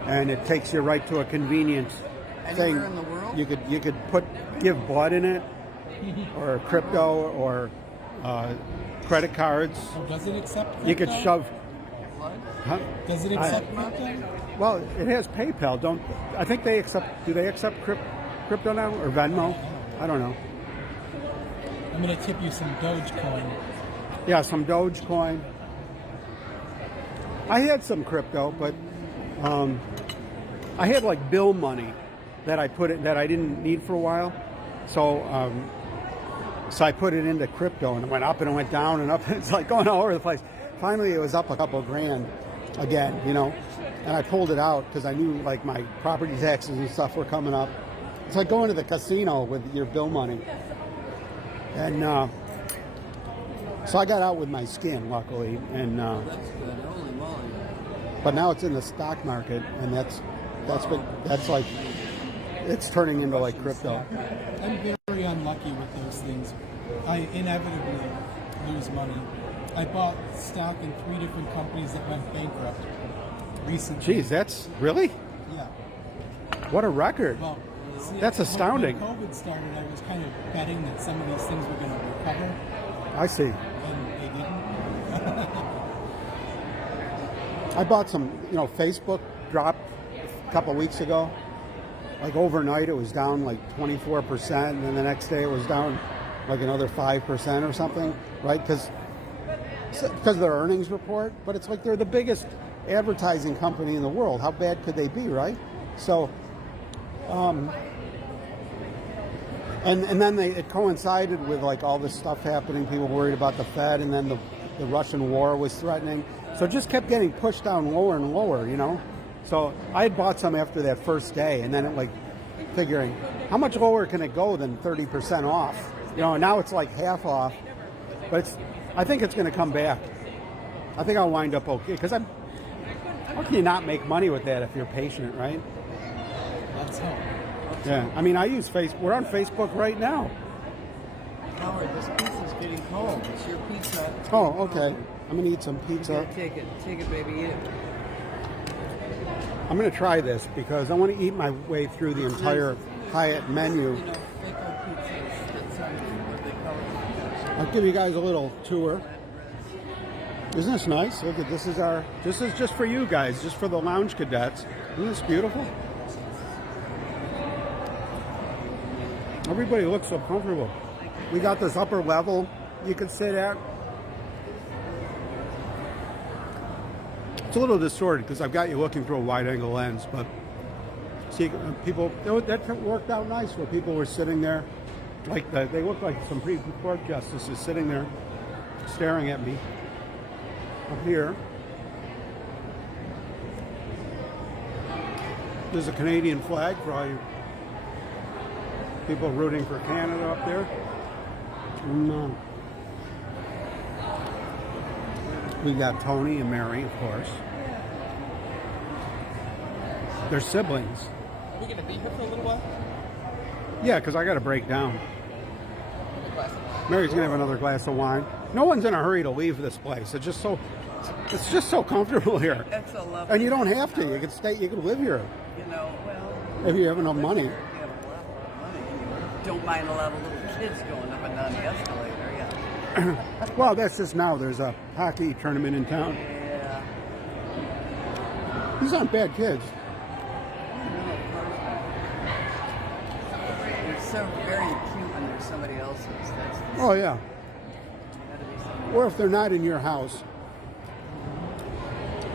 and it takes you right to a convenient thing. Anywhere in the world? You could give blood in it, or crypto, or credit cards. Oh, does it accept crypto? You could shove. Huh? Does it accept crypto? Well, it has PayPal. I think they accept? Do they accept crypto now, or Venmo? I don't know. I'm going to tip you some Dogecoin. Yeah, some Dogecoin. I had some crypto, but I had like bill money that I didn't need for a while. So I put it into crypto, and it went up and it went down and up. It's like going all over the place. Finally, it was up a couple grand again, and I pulled it out because I knew like my property taxes and stuff were coming up. It's like going to the casino with your bill money. And so I got out with my skin, luckily, and That's good. Holy moly. but now it's in the stock market, and that's like it's turning into like crypto. I'm very unlucky with those things. I inevitably lose money. I bought stock in 3 different companies that went bankrupt recently. Geez, that's really Yeah. what a record. Well, see, That's astounding. When COVID started, I was kind of betting that some of these things were going to recover, I see. and they didn't. I bought some, Facebook dropped a couple weeks ago. Like overnight, it was down like 24%, and then the next day it was down like another 5% or something, right? Because of their earnings report. But it's like they're the biggest advertising company in the world. How bad could they be, right? So, and then it coincided with like all this stuff happening. People worried about the Fed, and then the Russian war was threatening. So it just kept getting pushed down lower and lower, you know. So I had bought some after that first day, and then it like figuring how much lower can it go than 30% off, you know. And now it's like half off, but I think it's going to come back. I think I'll wind up okay because how can you not make money with that if you're patient, right? That's how. Yeah, I mean, I use Facebook. We're on Facebook right now. Howard, this pizza's getting cold. It's your pizza. It's Oh, getting okay. cold. I'm gonna eat some You pizza. gotta take it, baby. Eat it. I'm gonna try this because I want to eat my way through the entire Hyatt menu. You know, Faco pizzas. That's what they call it. I'll give you guys a little tour. Isn't this nice? Look at this is just for you guys, just for the lounge cadets. Isn't this beautiful? Everybody looks so comfortable. We got this upper level you can sit at. It's a little distorted because I've got you looking through a wide angle lens, but see, people, that worked out nice where people were sitting there. Like they look like some pre-court justices sitting there staring at me up here. There's a Canadian flag for all you people rooting for Canada up there. And, we got Tony and Mary, of course. They're siblings. Are we going to be here for a little while? Yeah, because I got to break down. Mary's going to have another glass of wine. No one's in a hurry to leave this place. It's just so comfortable here. That's a lovely. And you don't have to. You can stay. You can live here You know, well. if you have enough money. You have a lot of money. You don't mind a lot of little kids going up and down the escalator. Yeah. Well, that's just now. There's a hockey tournament in town. Yeah. These aren't bad kids. It's so very cute when there's somebody else's. That's the Oh yeah. gotta be somebody. Or if they're not in your house.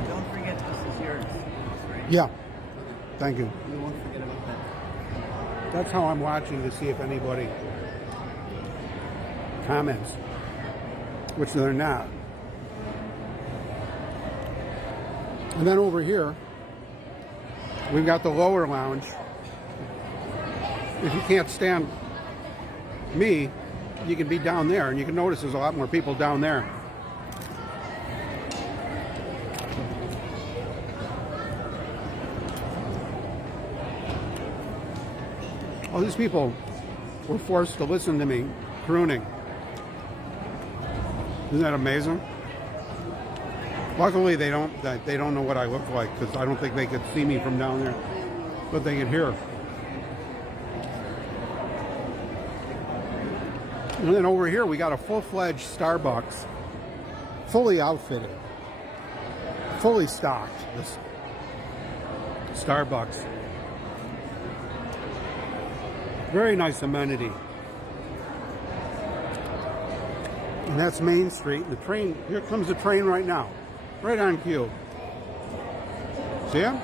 Don't forget this is yours. Right? Yeah. Thank you. We won't forget about that. That's how I'm watching to see if anybody comments, which they're not. And then over here, we've got the lower lounge. If you can't stand me, you can be down there, and you can notice there's a lot more people down there. All these people were forced to listen to me crooning. Isn't that amazing? Luckily, they don't know what I look like because I don't think they could see me from down there, but they can hear. And then over here, we got a full-fledged Starbucks, fully outfitted, fully stocked. This Starbucks. Very nice amenity. And that's Main Street. The train, here comes the train right now. Right on cue. See him?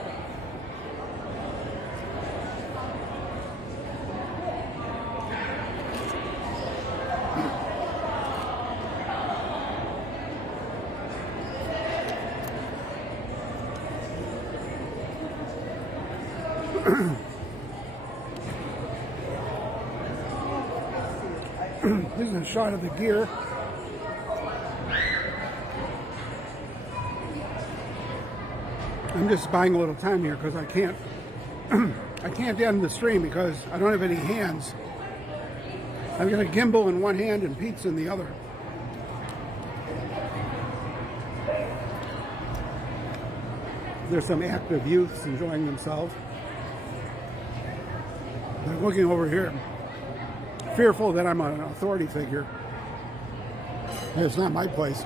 This is a shot of the gear. I'm just buying a little time here because I can't I can't end the stream because I don't have any hands. I've got a gimbal in one hand and pizza in the other. There's some active youths enjoying themselves. I'm looking over here, fearful that I'm an authority figure. It's not my place.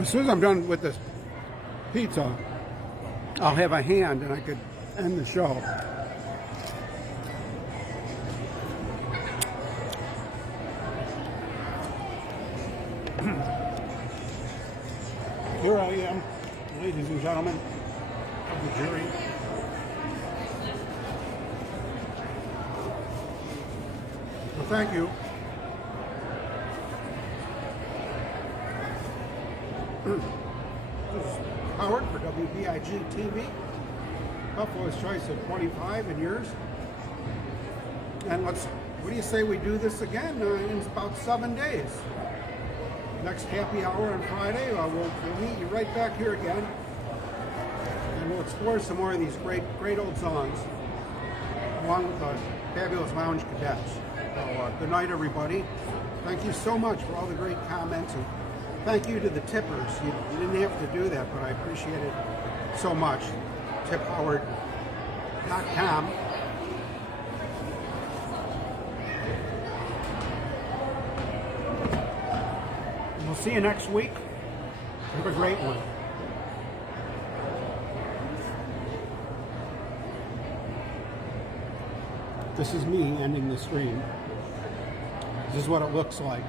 As soon as I'm done with this pizza, I'll have a hand and I could end the show. Here I am, ladies and gentlemen. the jury. Well, thank you. This is Howard for WBIG TV. Buffalo's Choice at 25 and yours. And what do you say we do this again in about 7 days? Next happy hour on Friday, we'll meet you right back here again. And we'll explore some more of these great old songs, along with the fabulous Lounge Cadets. So, good night, everybody. Thank you so much for all the great comments, and thank you to the tippers. You didn't have to do that, but I appreciate it so much. TipHoward.com. We'll see you next week. Have a great one. This is me ending the stream. This is what it looks like.